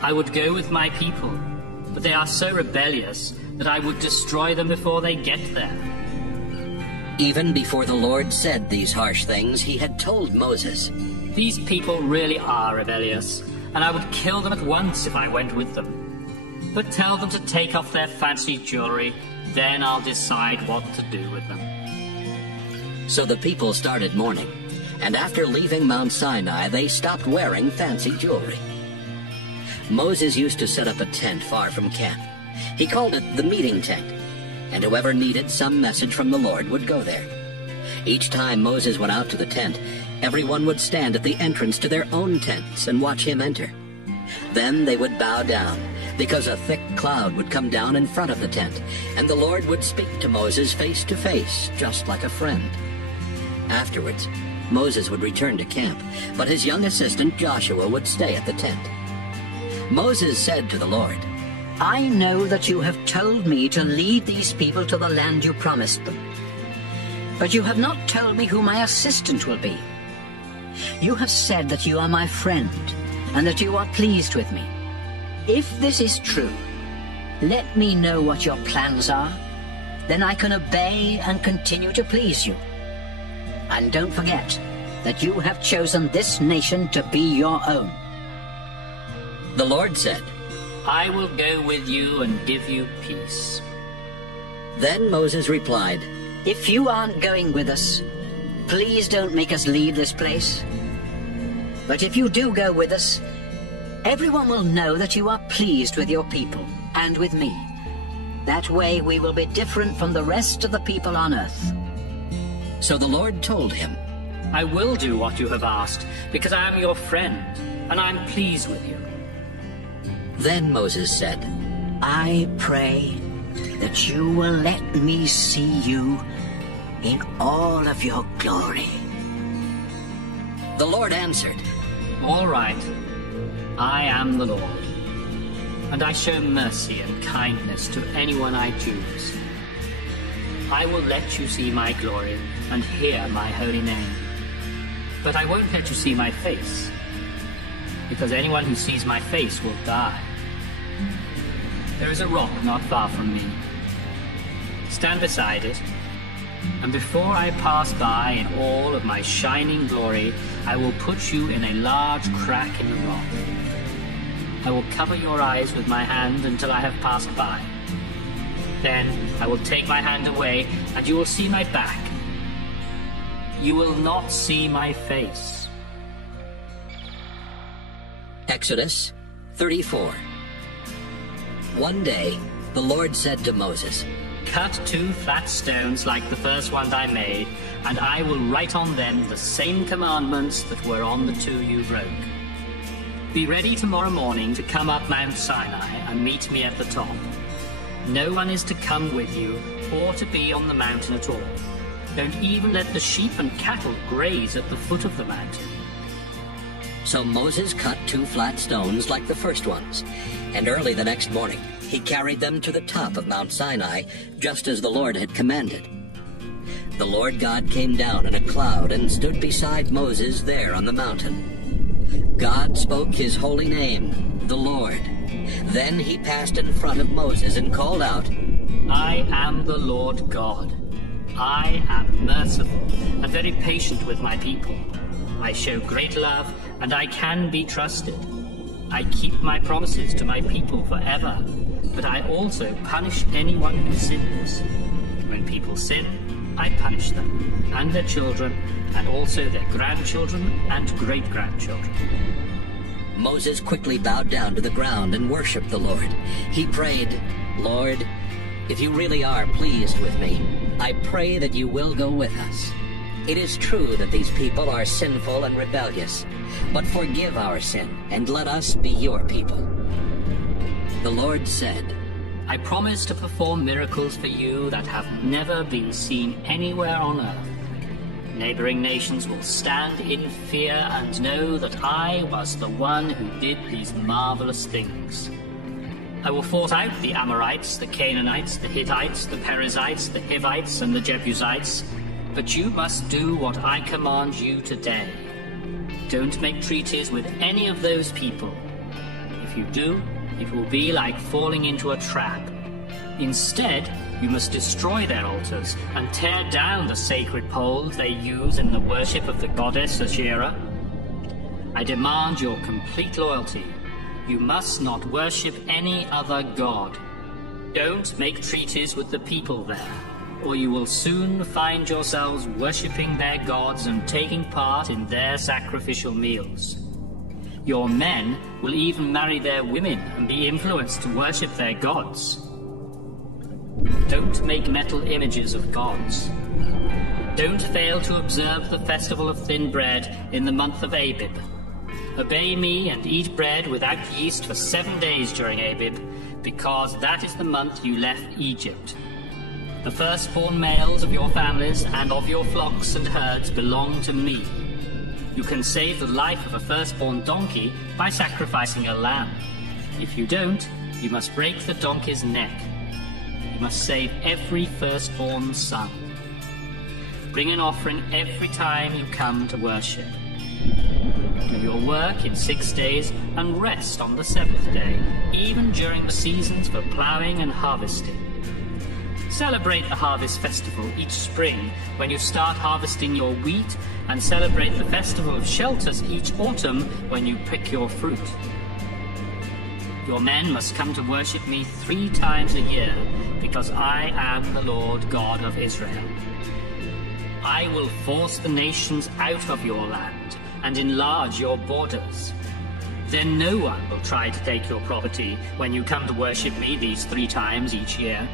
I would go with my people, but they are so rebellious that I would destroy them before they get there. Even before the Lord said these harsh things, he had told Moses, These people really are rebellious, and I would kill them at once if I went with them. But tell them to take off their fancy jewelry, then I'll decide what to do with them. So the people started mourning, and after leaving Mount Sinai, they stopped wearing fancy jewelry. Moses used to set up a tent far from camp. He called it the meeting tent, and whoever needed some message from the Lord would go there. Each time Moses went out to the tent, everyone would stand at the entrance to their own tents and watch him enter. Then they would bow down, because a thick cloud would come down in front of the tent, and the Lord would speak to Moses face to face, just like a friend. Afterwards, Moses would return to camp, but his young assistant Joshua would stay at the tent. Moses said to the Lord, I know that you have told me to lead these people to the land you promised them, but you have not told me who my assistant will be. You have said that you are my friend, and that you are pleased with me. If this is true, let me know what your plans are. Then I can obey and continue to please you. And don't forget that you have chosen this nation to be your own. The Lord said, I will go with you and give you peace. Then Moses replied, If you aren't going with us, please don't make us leave this place. But if you do go with us, everyone will know that you are pleased with your people and with me. That way we will be different from the rest of the people on earth. So the Lord told him, I will do what you have asked, because I am your friend, and I am pleased with you. Then Moses said, I pray that you will let me see you in all of your glory. The Lord answered, All right, I am the Lord, and I show mercy and kindness to anyone I choose. I will let you see my glory and hear my holy name. But I won't let you see my face, because anyone who sees my face will die. There is a rock not far from me. Stand beside it, and before I pass by in all of my shining glory, I will put you in a large crack in the rock. I will cover your eyes with my hand until I have passed by. Then I will take my hand away, and you will see my back. You will not see my face. Exodus 34. One day, the Lord said to Moses, Cut 2 flat stones like the first ones I made, and I will write on them the same commandments that were on the 2 you broke. Be ready tomorrow morning to come up Mount Sinai and meet me at the top. No one is to come with you or to be on the mountain at all. Don't even let the sheep and cattle graze at the foot of the mountain. So Moses cut 2 flat stones like the first ones, and early the next morning he carried them to the top of Mount Sinai, just as the Lord had commanded. The Lord God came down in a cloud and stood beside Moses there on the mountain. God spoke his holy name, the Lord. Then he passed in front of Moses and called out, I am the Lord God. I am merciful and very patient with my people. I show great love, and I can be trusted. I keep my promises to my people forever, but I also punish anyone who sins. When people sin, I punish them, and their children, and also their grandchildren and great-grandchildren. Moses quickly bowed down to the ground and worshipped the Lord. He prayed, Lord, if you really are pleased with me, I pray that you will go with us. It is true that these people are sinful and rebellious, but forgive our sin and let us be your people. The Lord said, I promise to perform miracles for you that have never been seen anywhere on earth. Neighboring nations will stand in fear and know that I was the one who did these marvelous things. I will force out the Amorites, the Canaanites, the Hittites, the Perizzites, the Hivites, and the Jebusites, but you must do what I command you today. Don't make treaties with any of those people. If you do, it will be like falling into a trap. Instead, you must destroy their altars and tear down the sacred poles they use in the worship of the goddess Asherah. I demand your complete loyalty. You must not worship any other god. Don't make treaties with the people there, or you will soon find yourselves worshipping their gods and taking part in their sacrificial meals. Your men will even marry their women and be influenced to worship their gods. Don't make metal images of gods. Don't fail to observe the festival of thin bread in the month of Abib. Obey me and eat bread without yeast for 7 days during Abib, because that is the month you left Egypt. The firstborn males of your families and of your flocks and herds belong to me. You can save the life of a firstborn donkey by sacrificing a lamb. If you don't, you must break the donkey's neck. You must save every firstborn son. Bring an offering every time you come to worship. Do your work in 6 days and rest on the 7th day, even during the seasons for plowing and harvesting. Celebrate the harvest festival each spring when you start harvesting your wheat, and celebrate the festival of shelters each autumn when you pick your fruit. Your men must come to worship me 3 times a year, because I am the Lord God of Israel. I will force the nations out of your land and enlarge your borders. Then no one will try to take your property when you come to worship me these 3 times each year.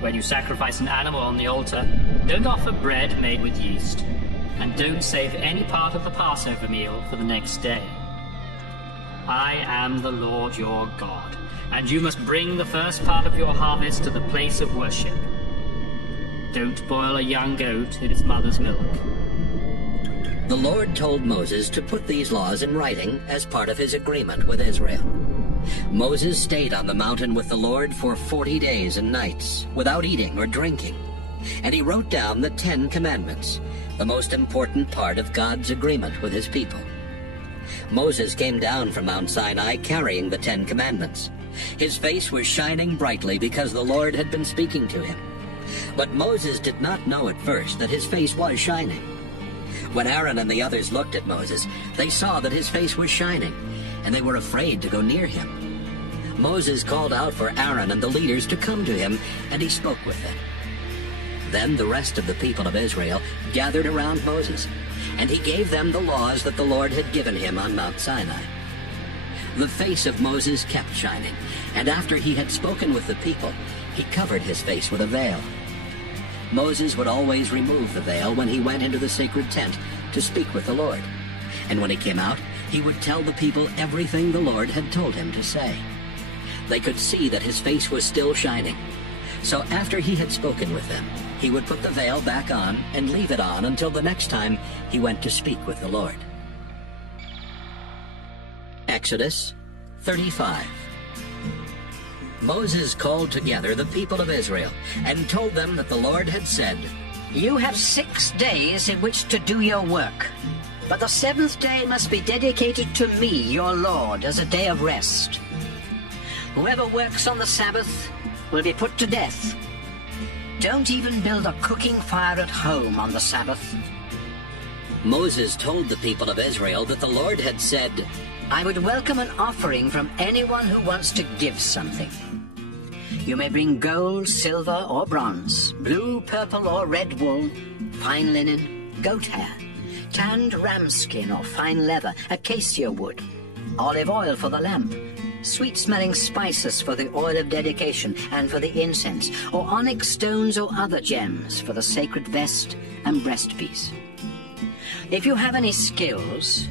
When you sacrifice an animal on the altar, don't offer bread made with yeast, and don't save any part of the Passover meal for the next day. I am the Lord your God, and you must bring the first part of your harvest to the place of worship. Don't boil a young goat in its mother's milk. The Lord told Moses to put these laws in writing as part of his agreement with Israel. Moses stayed on the mountain with the Lord for 40 days and nights, without eating or drinking, and he wrote down the 10 Commandments, the most important part of God's agreement with his people. Moses came down from Mount Sinai carrying the 10 Commandments. His face was shining brightly because the Lord had been speaking to him. But Moses did not know at first that his face was shining. When Aaron and the others looked at Moses, they saw that his face was shining, and they were afraid to go near him. Moses called out for Aaron and the leaders to come to him, and he spoke with them. Then the rest of the people of Israel gathered around Moses, and he gave them the laws that the Lord had given him on Mount Sinai. The face of Moses kept shining, and after he had spoken with the people, he covered his face with a veil. Moses would always remove the veil when he went into the sacred tent to speak with the Lord, and when he came out, he would tell the people everything the Lord had told him to say. They could see that his face was still shining, so after he had spoken with them, he would put the veil back on and leave it on until the next time he went to speak with the Lord. Exodus 35. Moses called together the people of Israel and told them that the Lord had said, "You have 6 days in which to do your work, but the 7th day must be dedicated to me, your Lord, as a day of rest. Whoever works on the Sabbath will be put to death. Don't even build a cooking fire at home on the Sabbath." Moses told the people of Israel that the Lord had said, "I would welcome an offering from anyone who wants to give something. You may bring gold, silver, or bronze, blue, purple, or red wool, fine linen, goat hair, tanned ram skin or fine leather, acacia wood, olive oil for the lamp, sweet-smelling spices for the oil of dedication and for the incense, or onyx stones or other gems for the sacred vest and breastpiece. If you have any skills,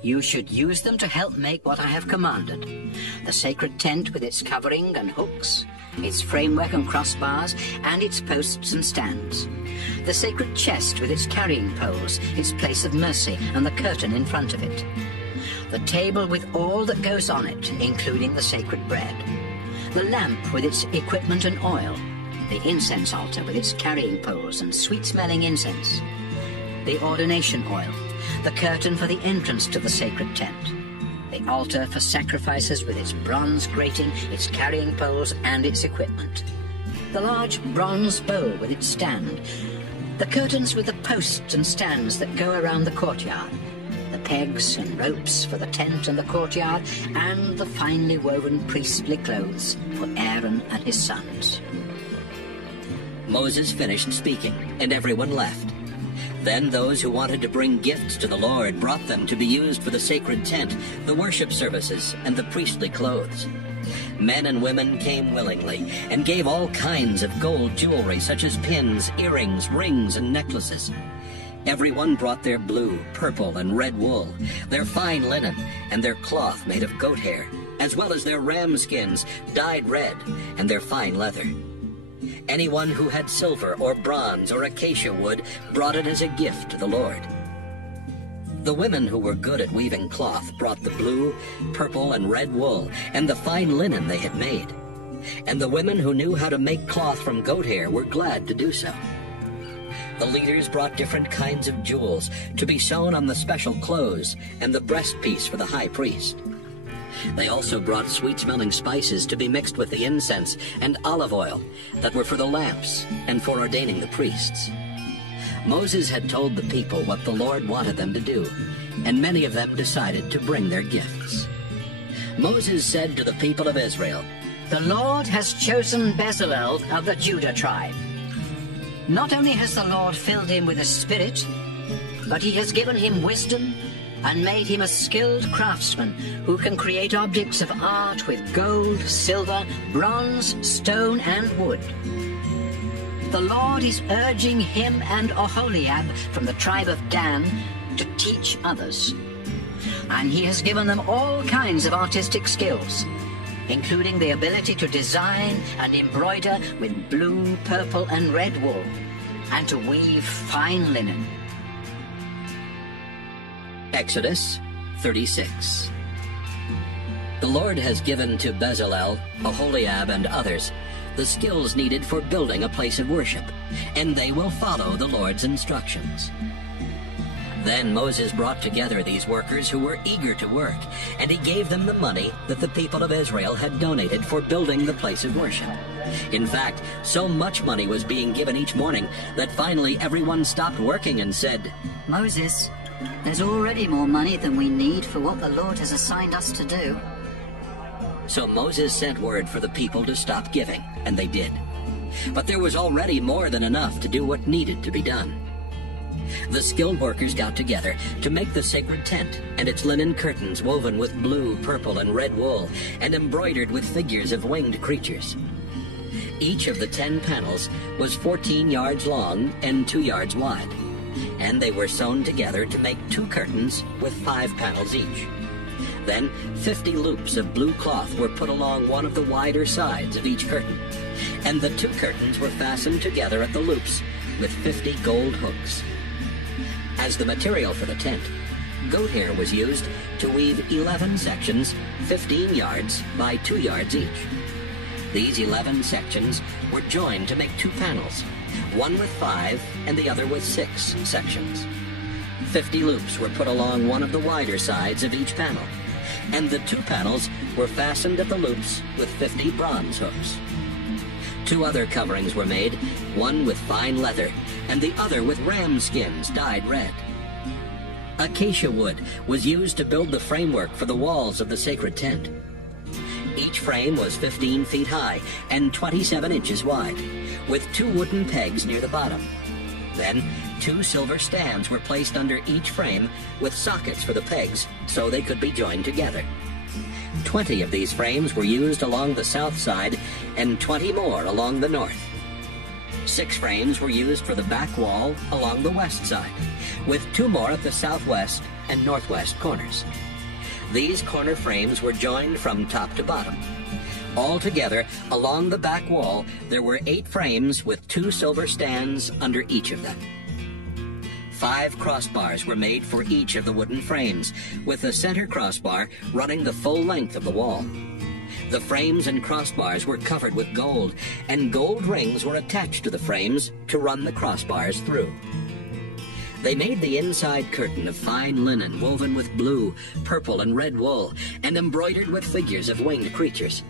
you should use them to help make what I have commanded: the sacred tent with its covering and hooks, its framework and crossbars, and its posts and stands, the sacred chest with its carrying poles, its place of mercy, and the curtain in front of it, the table with all that goes on it, including the sacred bread, the lamp with its equipment and oil, the incense altar with its carrying poles and sweet-smelling incense, the ordination oil, the curtain for the entrance to the sacred tent, the altar for sacrifices with its bronze grating, its carrying poles, and its equipment, the large bronze bowl with its stand, the curtains with the posts and stands that go around the courtyard, the pegs and ropes for the tent and the courtyard, and the finely woven priestly clothes for Aaron and his sons." Moses finished speaking, and everyone left. Then those who wanted to bring gifts to the Lord brought them to be used for the sacred tent, the worship services, and the priestly clothes. Men and women came willingly and gave all kinds of gold jewelry, such as pins, earrings, rings, and necklaces. Everyone brought their blue, purple, and red wool, their fine linen, and their cloth made of goat hair, as well as their ram skins dyed red, and their fine leather. Anyone who had silver or bronze or acacia wood brought it as a gift to the Lord. The women who were good at weaving cloth brought the blue, purple, and red wool, and the fine linen they had made. And the women who knew how to make cloth from goat hair were glad to do so. The leaders brought different kinds of jewels to be sewn on the special clothes and the breastpiece for the high priest. They also brought sweet-smelling spices to be mixed with the incense and olive oil that were for the lamps and for ordaining the priests. Moses had told the people what the Lord wanted them to do, and many of them decided to bring their gifts. Moses said to the people of Israel, "The Lord has chosen Bezalel of the Judah tribe. Not only has the Lord filled him with a spirit, but he has given him wisdom and made him a skilled craftsman who can create objects of art with gold, silver, bronze, stone, and wood. The Lord is urging him and Oholiab from the tribe of Dan to teach others. And he has given them all kinds of artistic skills, including the ability to design and embroider with blue, purple, and red wool, and to weave fine linen." Exodus 36. The Lord has given to Bezalel, Oholiab, and others the skills needed for building a place of worship, and they will follow the Lord's instructions. Then Moses brought together these workers who were eager to work, and he gave them the money that the people of Israel had donated for building the place of worship. In fact, so much money was being given each morning that finally everyone stopped working and said, "Moses, there's already more money than we need for what the Lord has assigned us to do." So Moses sent word for the people to stop giving, and they did. But there was already more than enough to do what needed to be done. The skilled workers got together to make the sacred tent and its linen curtains woven with blue, purple, and red wool, and embroidered with figures of winged creatures. Each of the 10 panels was 14 yards long and 2 yards wide, and they were sewn together to make 2 curtains with 5 panels each. Then 50 loops of blue cloth were put along one of the wider sides of each curtain, and the 2 curtains were fastened together at the loops with 50 gold hooks. As the material for the tent, goat hair was used to weave 11 sections, 15 yards by 2 yards each. These 11 sections were joined to make 2 panels, one with 5 and the other with 6 sections. 50 loops were put along one of the wider sides of each panel, and the 2 panels were fastened at the loops with 50 bronze hooks. 2 other coverings were made, one with fine leather and the other with ram skins dyed red. Acacia wood was used to build the framework for the walls of the sacred tent. Each frame was 15 feet high and 27 inches wide, with 2 wooden pegs near the bottom. Then 2 silver stands were placed under each frame with sockets for the pegs so they could be joined together. 20 of these frames were used along the south side and 20 more along the north. 6 frames were used for the back wall along the west side, with 2 more at the southwest and northwest corners. These corner frames were joined from top to bottom. Altogether, along the back wall, there were 8 frames with 2 silver stands under each of them. 5 crossbars were made for each of the wooden frames, with the center crossbar running the full length of the wall. The frames and crossbars were covered with gold, and gold rings were attached to the frames to run the crossbars through. They made the inside curtain of fine linen woven with blue, purple, and red wool, and embroidered with figures of winged creatures.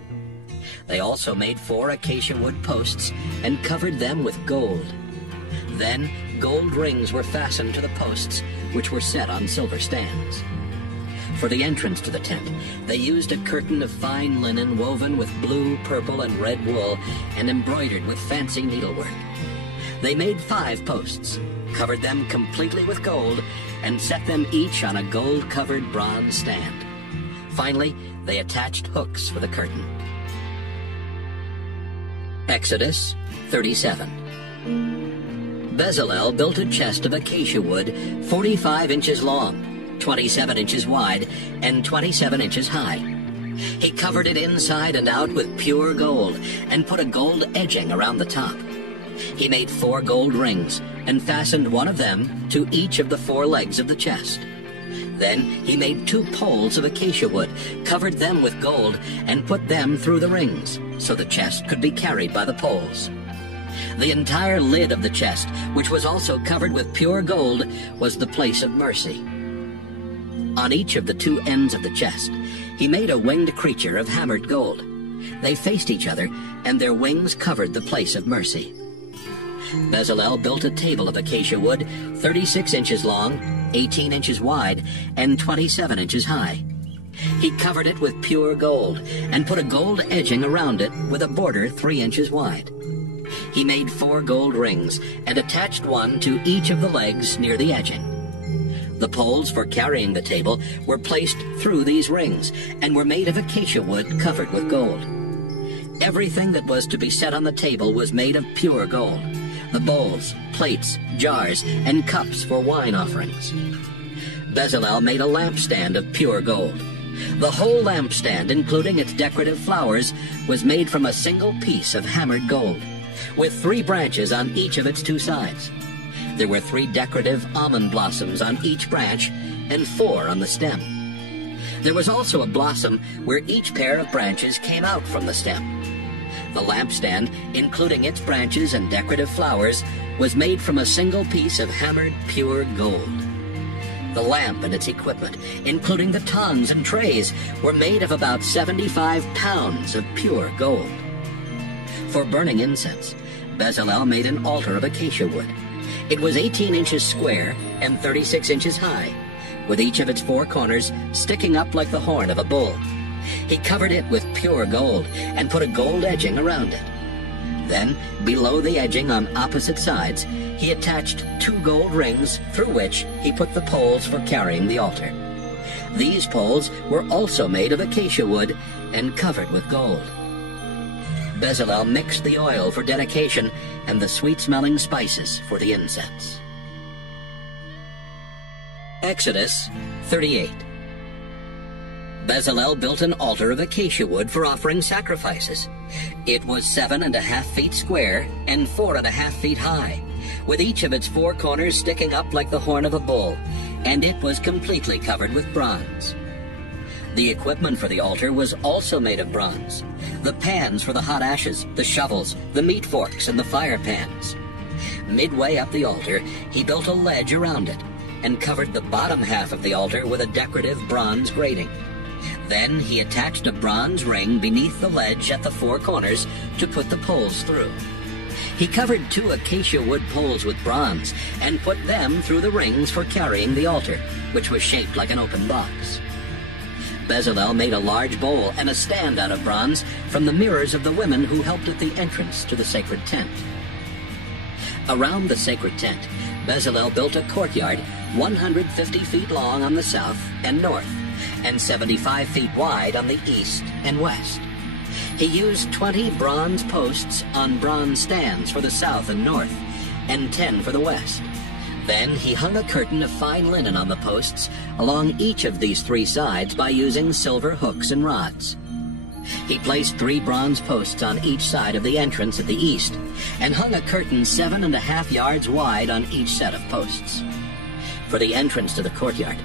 They also made 4 acacia wood posts and covered them with gold. Then gold rings were fastened to the posts, which were set on silver stands. For the entrance to the tent, they used a curtain of fine linen woven with blue, purple, and red wool and embroidered with fancy needlework. They made 5 posts, covered them completely with gold, and set them each on a gold-covered bronze stand. Finally, they attached hooks for the curtain. Exodus 37. Bezalel built a chest of acacia wood 45 inches long, 27 inches wide, and 27 inches high. He covered it inside and out with pure gold and put a gold edging around the top. He made 4 gold rings and fastened one of them to each of the 4 legs of the chest. Then he made 2 poles of acacia wood, covered them with gold, and put them through the rings, so the chest could be carried by the poles. The entire lid of the chest, which was also covered with pure gold, was the place of mercy. On each of the 2 ends of the chest, he made a winged creature of hammered gold. They faced each other, and their wings covered the place of mercy. Bezalel built a table of acacia wood 36 inches long, 18 inches wide, and 27 inches high. He covered it with pure gold and put a gold edging around it with a border 3 inches wide. He made 4 gold rings and attached one to each of the legs near the edging. The poles for carrying the table were placed through these rings and were made of acacia wood covered with gold. Everything that was to be set on the table was made of pure gold: the bowls, plates, jars, and cups for wine offerings. Bezalel made a lampstand of pure gold. The whole lampstand, including its decorative flowers, was made from a single piece of hammered gold, with 3 branches on each of its 2 sides. There were 3 decorative almond blossoms on each branch and 4 on the stem. There was also a blossom where each pair of branches came out from the stem. The lampstand, including its branches and decorative flowers, was made from a single piece of hammered pure gold. The lamp and its equipment, including the tongs and trays, were made of about 75 pounds of pure gold. For burning incense, Bezalel made an altar of acacia wood. It was 18 inches square and 36 inches high, with each of its 4 corners sticking up like the horn of a bull. He covered it with pure gold and put a gold edging around it. Then, below the edging on opposite sides, he attached 2 gold rings through which he put the poles for carrying the altar. These poles were also made of acacia wood and covered with gold. Bezalel mixed the oil for dedication and the sweet-smelling spices for the incense. Exodus 38. Bezalel built an altar of acacia wood for offering sacrifices. It was 7.5 feet square and 4.5 feet high, with each of its 4 corners sticking up like the horn of a bull, and it was completely covered with bronze. The equipment for the altar was also made of bronze: the pans for the hot ashes, the shovels, the meat forks, and the fire pans. Midway up the altar, he built a ledge around it and covered the bottom half of the altar with a decorative bronze grating. Then he attached a bronze ring beneath the ledge at the 4 corners to put the poles through. He covered 2 acacia wood poles with bronze and put them through the rings for carrying the altar, which was shaped like an open box. Bezalel made a large bowl and a stand out of bronze from the mirrors of the women who helped at the entrance to the sacred tent. Around the sacred tent, Bezalel built a courtyard 150 feet long on the south and north, and 75 feet wide on the east and west. He used 20 bronze posts on bronze stands for the south and north, and 10 for the west. Then he hung a curtain of fine linen on the posts along each of these 3 sides by using silver hooks and rods. He placed 3 bronze posts on each side of the entrance at the east, and hung a curtain 7.5 yards wide on each set of posts. For the entrance to the courtyard,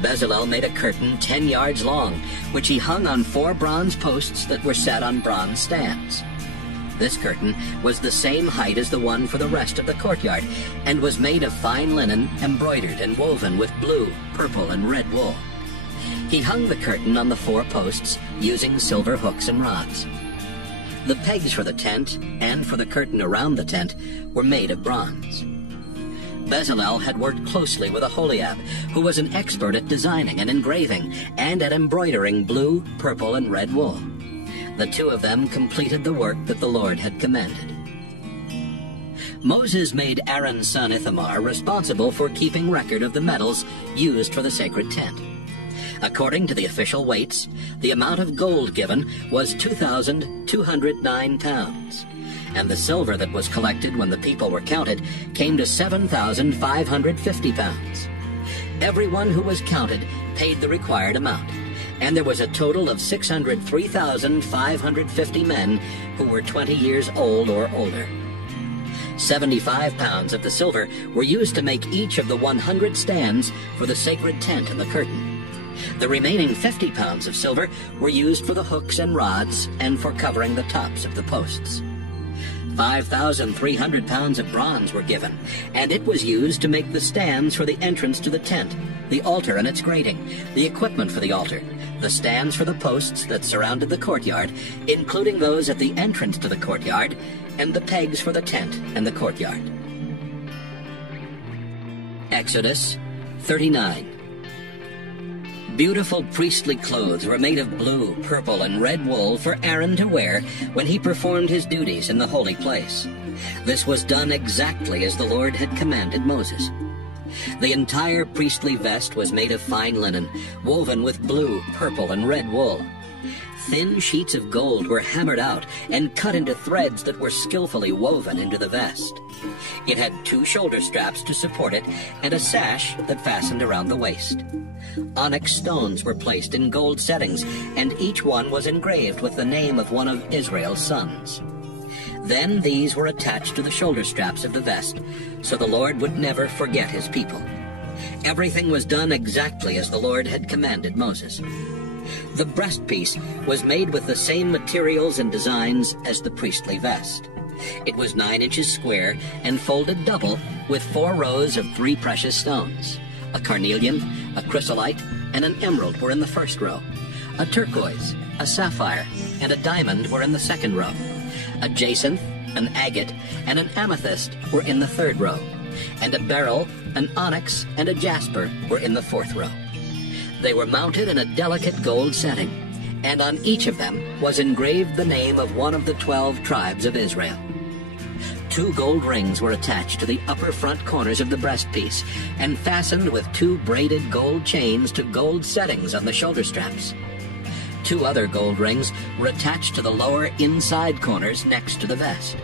Bezalel made a curtain 10 yards long, which he hung on 4 bronze posts that were set on bronze stands. This curtain was the same height as the one for the rest of the courtyard, and was made of fine linen embroidered and woven with blue, purple, and red wool. He hung the curtain on the 4 posts using silver hooks and rods. The pegs for the tent and for the curtain around the tent were made of bronze. Bezalel had worked closely with Aholiab, who was an expert at designing and engraving and at embroidering blue, purple, and red wool. The 2 of them completed the work that the Lord had commanded. Moses made Aaron's son Ithamar responsible for keeping record of the metals used for the sacred tent. According to the official weights, the amount of gold given was 2,209 pounds. and the silver that was collected when the people were counted came to 7,550 pounds. Everyone who was counted paid the required amount, and there was a total of 603,550 men who were 20 years old or older. 75 pounds of the silver were used to make each of the 100 stands for the sacred tent and the curtain. The remaining 50 pounds of silver were used for the hooks and rods and for covering the tops of the posts. 5,300 pounds of bronze were given, and it was used to make the stands for the entrance to the tent, the altar and its grating, the equipment for the altar, the stands for the posts that surrounded the courtyard, including those at the entrance to the courtyard, and the pegs for the tent and the courtyard. Exodus 39. Beautiful priestly clothes were made of blue, purple, and red wool for Aaron to wear when he performed his duties in the holy place. This was done exactly as the Lord had commanded Moses. The entire priestly vest was made of fine linen, woven with blue, purple, and red wool. Thin sheets of gold were hammered out and cut into threads that were skillfully woven into the vest. It had 2 shoulder straps to support it and a sash that fastened around the waist. Onyx stones were placed in gold settings, and each one was engraved with the name of one of Israel's sons. Then these were attached to the shoulder straps of the vest, so the Lord would never forget his people. Everything was done exactly as the Lord had commanded Moses. The breastpiece was made with the same materials and designs as the priestly vest. It was 9 inches square and folded double with 4 rows of 3 precious stones. A carnelian, a chrysolite, and an emerald were in the first row. A turquoise, a sapphire, and a diamond were in the second row. A jacinth, an agate, and an amethyst were in the third row. And a beryl, an onyx, and a jasper were in the fourth row. They were mounted in a delicate gold setting, and on each of them was engraved the name of one of the 12 tribes of Israel. 2 gold rings were attached to the upper front corners of the breastpiece and fastened with 2 braided gold chains to gold settings on the shoulder straps. 2 other gold rings were attached to the lower inside corners next to the vest,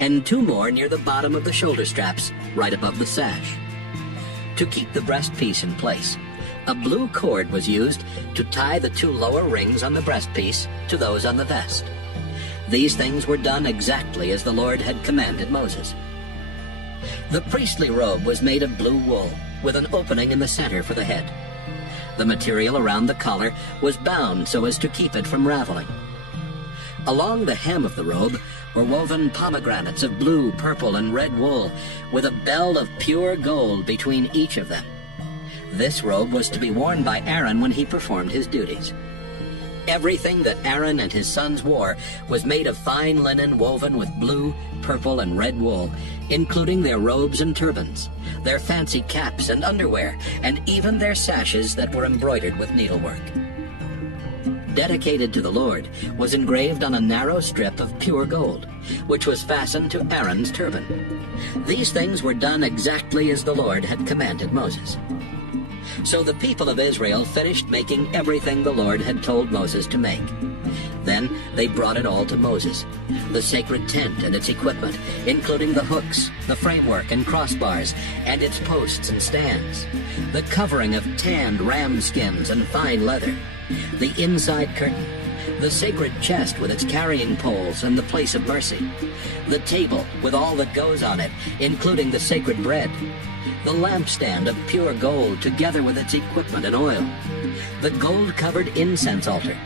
and 2 more near the bottom of the shoulder straps, right above the sash. To keep the breastpiece in place, a blue cord was used to tie the 2 lower rings on the breastpiece to those on the vest. These things were done exactly as the Lord had commanded Moses. The priestly robe was made of blue wool, with an opening in the center for the head. The material around the collar was bound so as to keep it from raveling. Along the hem of the robe were woven pomegranates of blue, purple, and red wool, with a bell of pure gold between each of them. This robe was to be worn by Aaron when he performed his duties. Everything that Aaron and his sons wore was made of fine linen woven with blue, purple, and red wool, including their robes and turbans, their fancy caps and underwear, and even their sashes that were embroidered with needlework. Dedicated to the Lord was engraved on a narrow strip of pure gold, which was fastened to Aaron's turban. These things were done exactly as the Lord had commanded Moses. So the people of Israel finished making everything the Lord had told Moses to make. Then they brought it all to Moses, the sacred tent and its equipment, including the hooks, the framework and crossbars, and its posts and stands, the covering of tanned ram skins and fine leather, the inside curtain, the sacred chest with its carrying poles and the place of mercy, the table with all that goes on it, including the sacred bread, the lampstand of pure gold together with its equipment and oil, the gold-covered incense altar,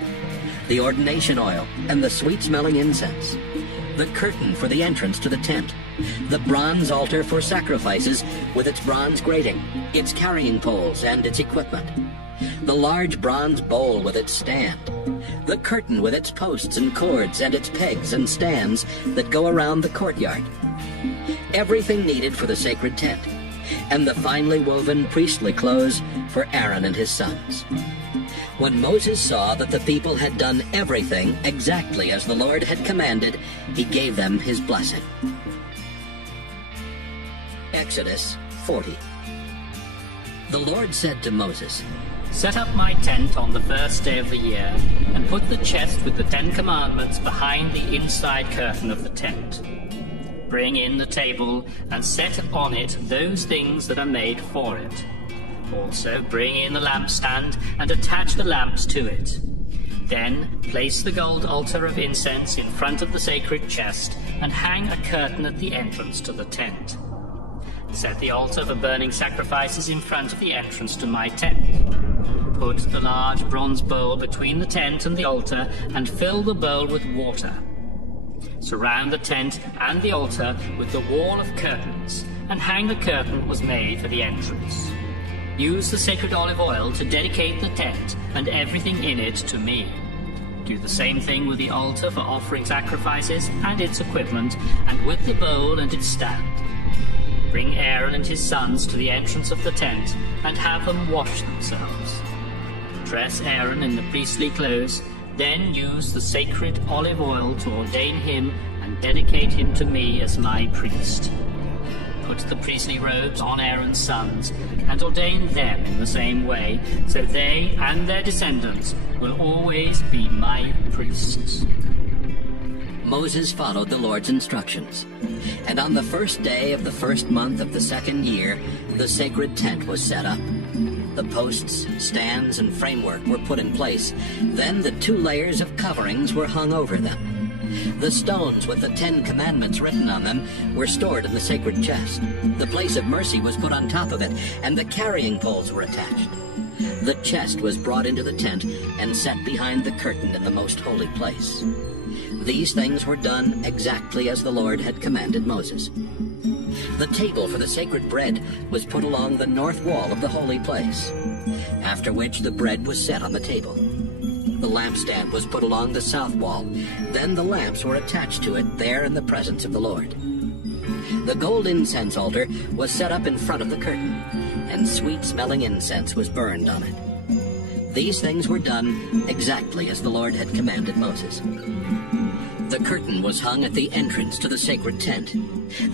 the ordination oil and the sweet-smelling incense, the curtain for the entrance to the tent, the bronze altar for sacrifices with its bronze grating, its carrying poles and its equipment, the large bronze bowl with its stand, the curtain with its posts and cords and its pegs and stands that go around the courtyard, everything needed for the sacred tent, and the finely woven priestly clothes for Aaron and his sons. When Moses saw that the people had done everything exactly as the Lord had commanded, he gave them his blessing. Exodus 40. The Lord said to Moses, Set up my tent on the first day of the year, and put the chest with the 10 Commandments behind the inside curtain of the tent. Bring in the table, and set on it those things that are made for it. Also bring in the lampstand, and attach the lamps to it. Then place the gold altar of incense in front of the sacred chest, and hang a curtain at the entrance to the tent. Set the altar for burning sacrifices in front of the entrance to my tent. Put the large bronze bowl between the tent and the altar, and fill the bowl with water. Surround the tent and the altar with the wall of curtains, and hang the curtain that was made for the entrance. Use the sacred olive oil to dedicate the tent and everything in it to me. Do the same thing with the altar for offering sacrifices and its equipment, and with the bowl and its stand. Bring Aaron and his sons to the entrance of the tent, and have them wash themselves. Dress Aaron in the priestly clothes, then use the sacred olive oil to ordain him and dedicate him to me as my priest. Put the priestly robes on Aaron's sons, and ordain them in the same way, so they and their descendants will always be my priests. Moses followed the Lord's instructions, and on the first day of the first month of the second year, the sacred tent was set up. The posts, stands, and framework were put in place. Then the 2 layers of coverings were hung over them. The stones with the 10 Commandments written on them were stored in the sacred chest. The place of mercy was put on top of it, and the carrying poles were attached. The chest was brought into the tent and set behind the curtain in the most holy place. These things were done exactly as the Lord had commanded Moses. The table for the sacred bread was put along the north wall of the holy place, after which the bread was set on the table. The lampstand was put along the south wall. Then the lamps were attached to it there in the presence of the Lord. The gold incense altar was set up in front of the curtain, and sweet-smelling incense was burned on it. These things were done exactly as the Lord had commanded Moses. The curtain was hung at the entrance to the sacred tent.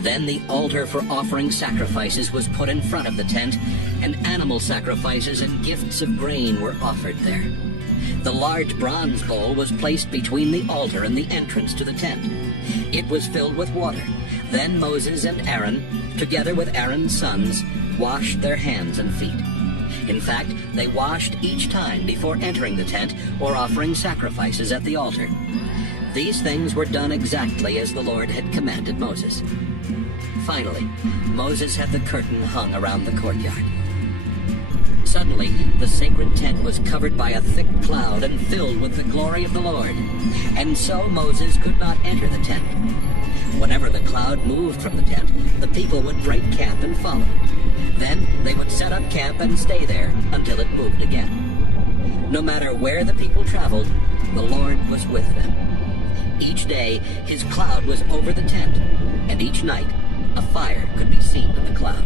Then the altar for offering sacrifices was put in front of the tent, and animal sacrifices and gifts of grain were offered there. The large bronze bowl was placed between the altar and the entrance to the tent. It was filled with water. Then Moses and Aaron, together with Aaron's sons, washed their hands and feet. In fact, they washed each time before entering the tent or offering sacrifices at the altar. These things were done exactly as the Lord had commanded Moses. Finally, Moses had the curtain hung around the courtyard. Suddenly, the sacred tent was covered by a thick cloud and filled with the glory of the Lord. And so Moses could not enter the tent. Whenever the cloud moved from the tent, the people would break camp and follow. Then they would set up camp and stay there until it moved again. No matter where the people traveled, the Lord was with them. Each day, his cloud was over the tent, and each night, a fire could be seen in the cloud.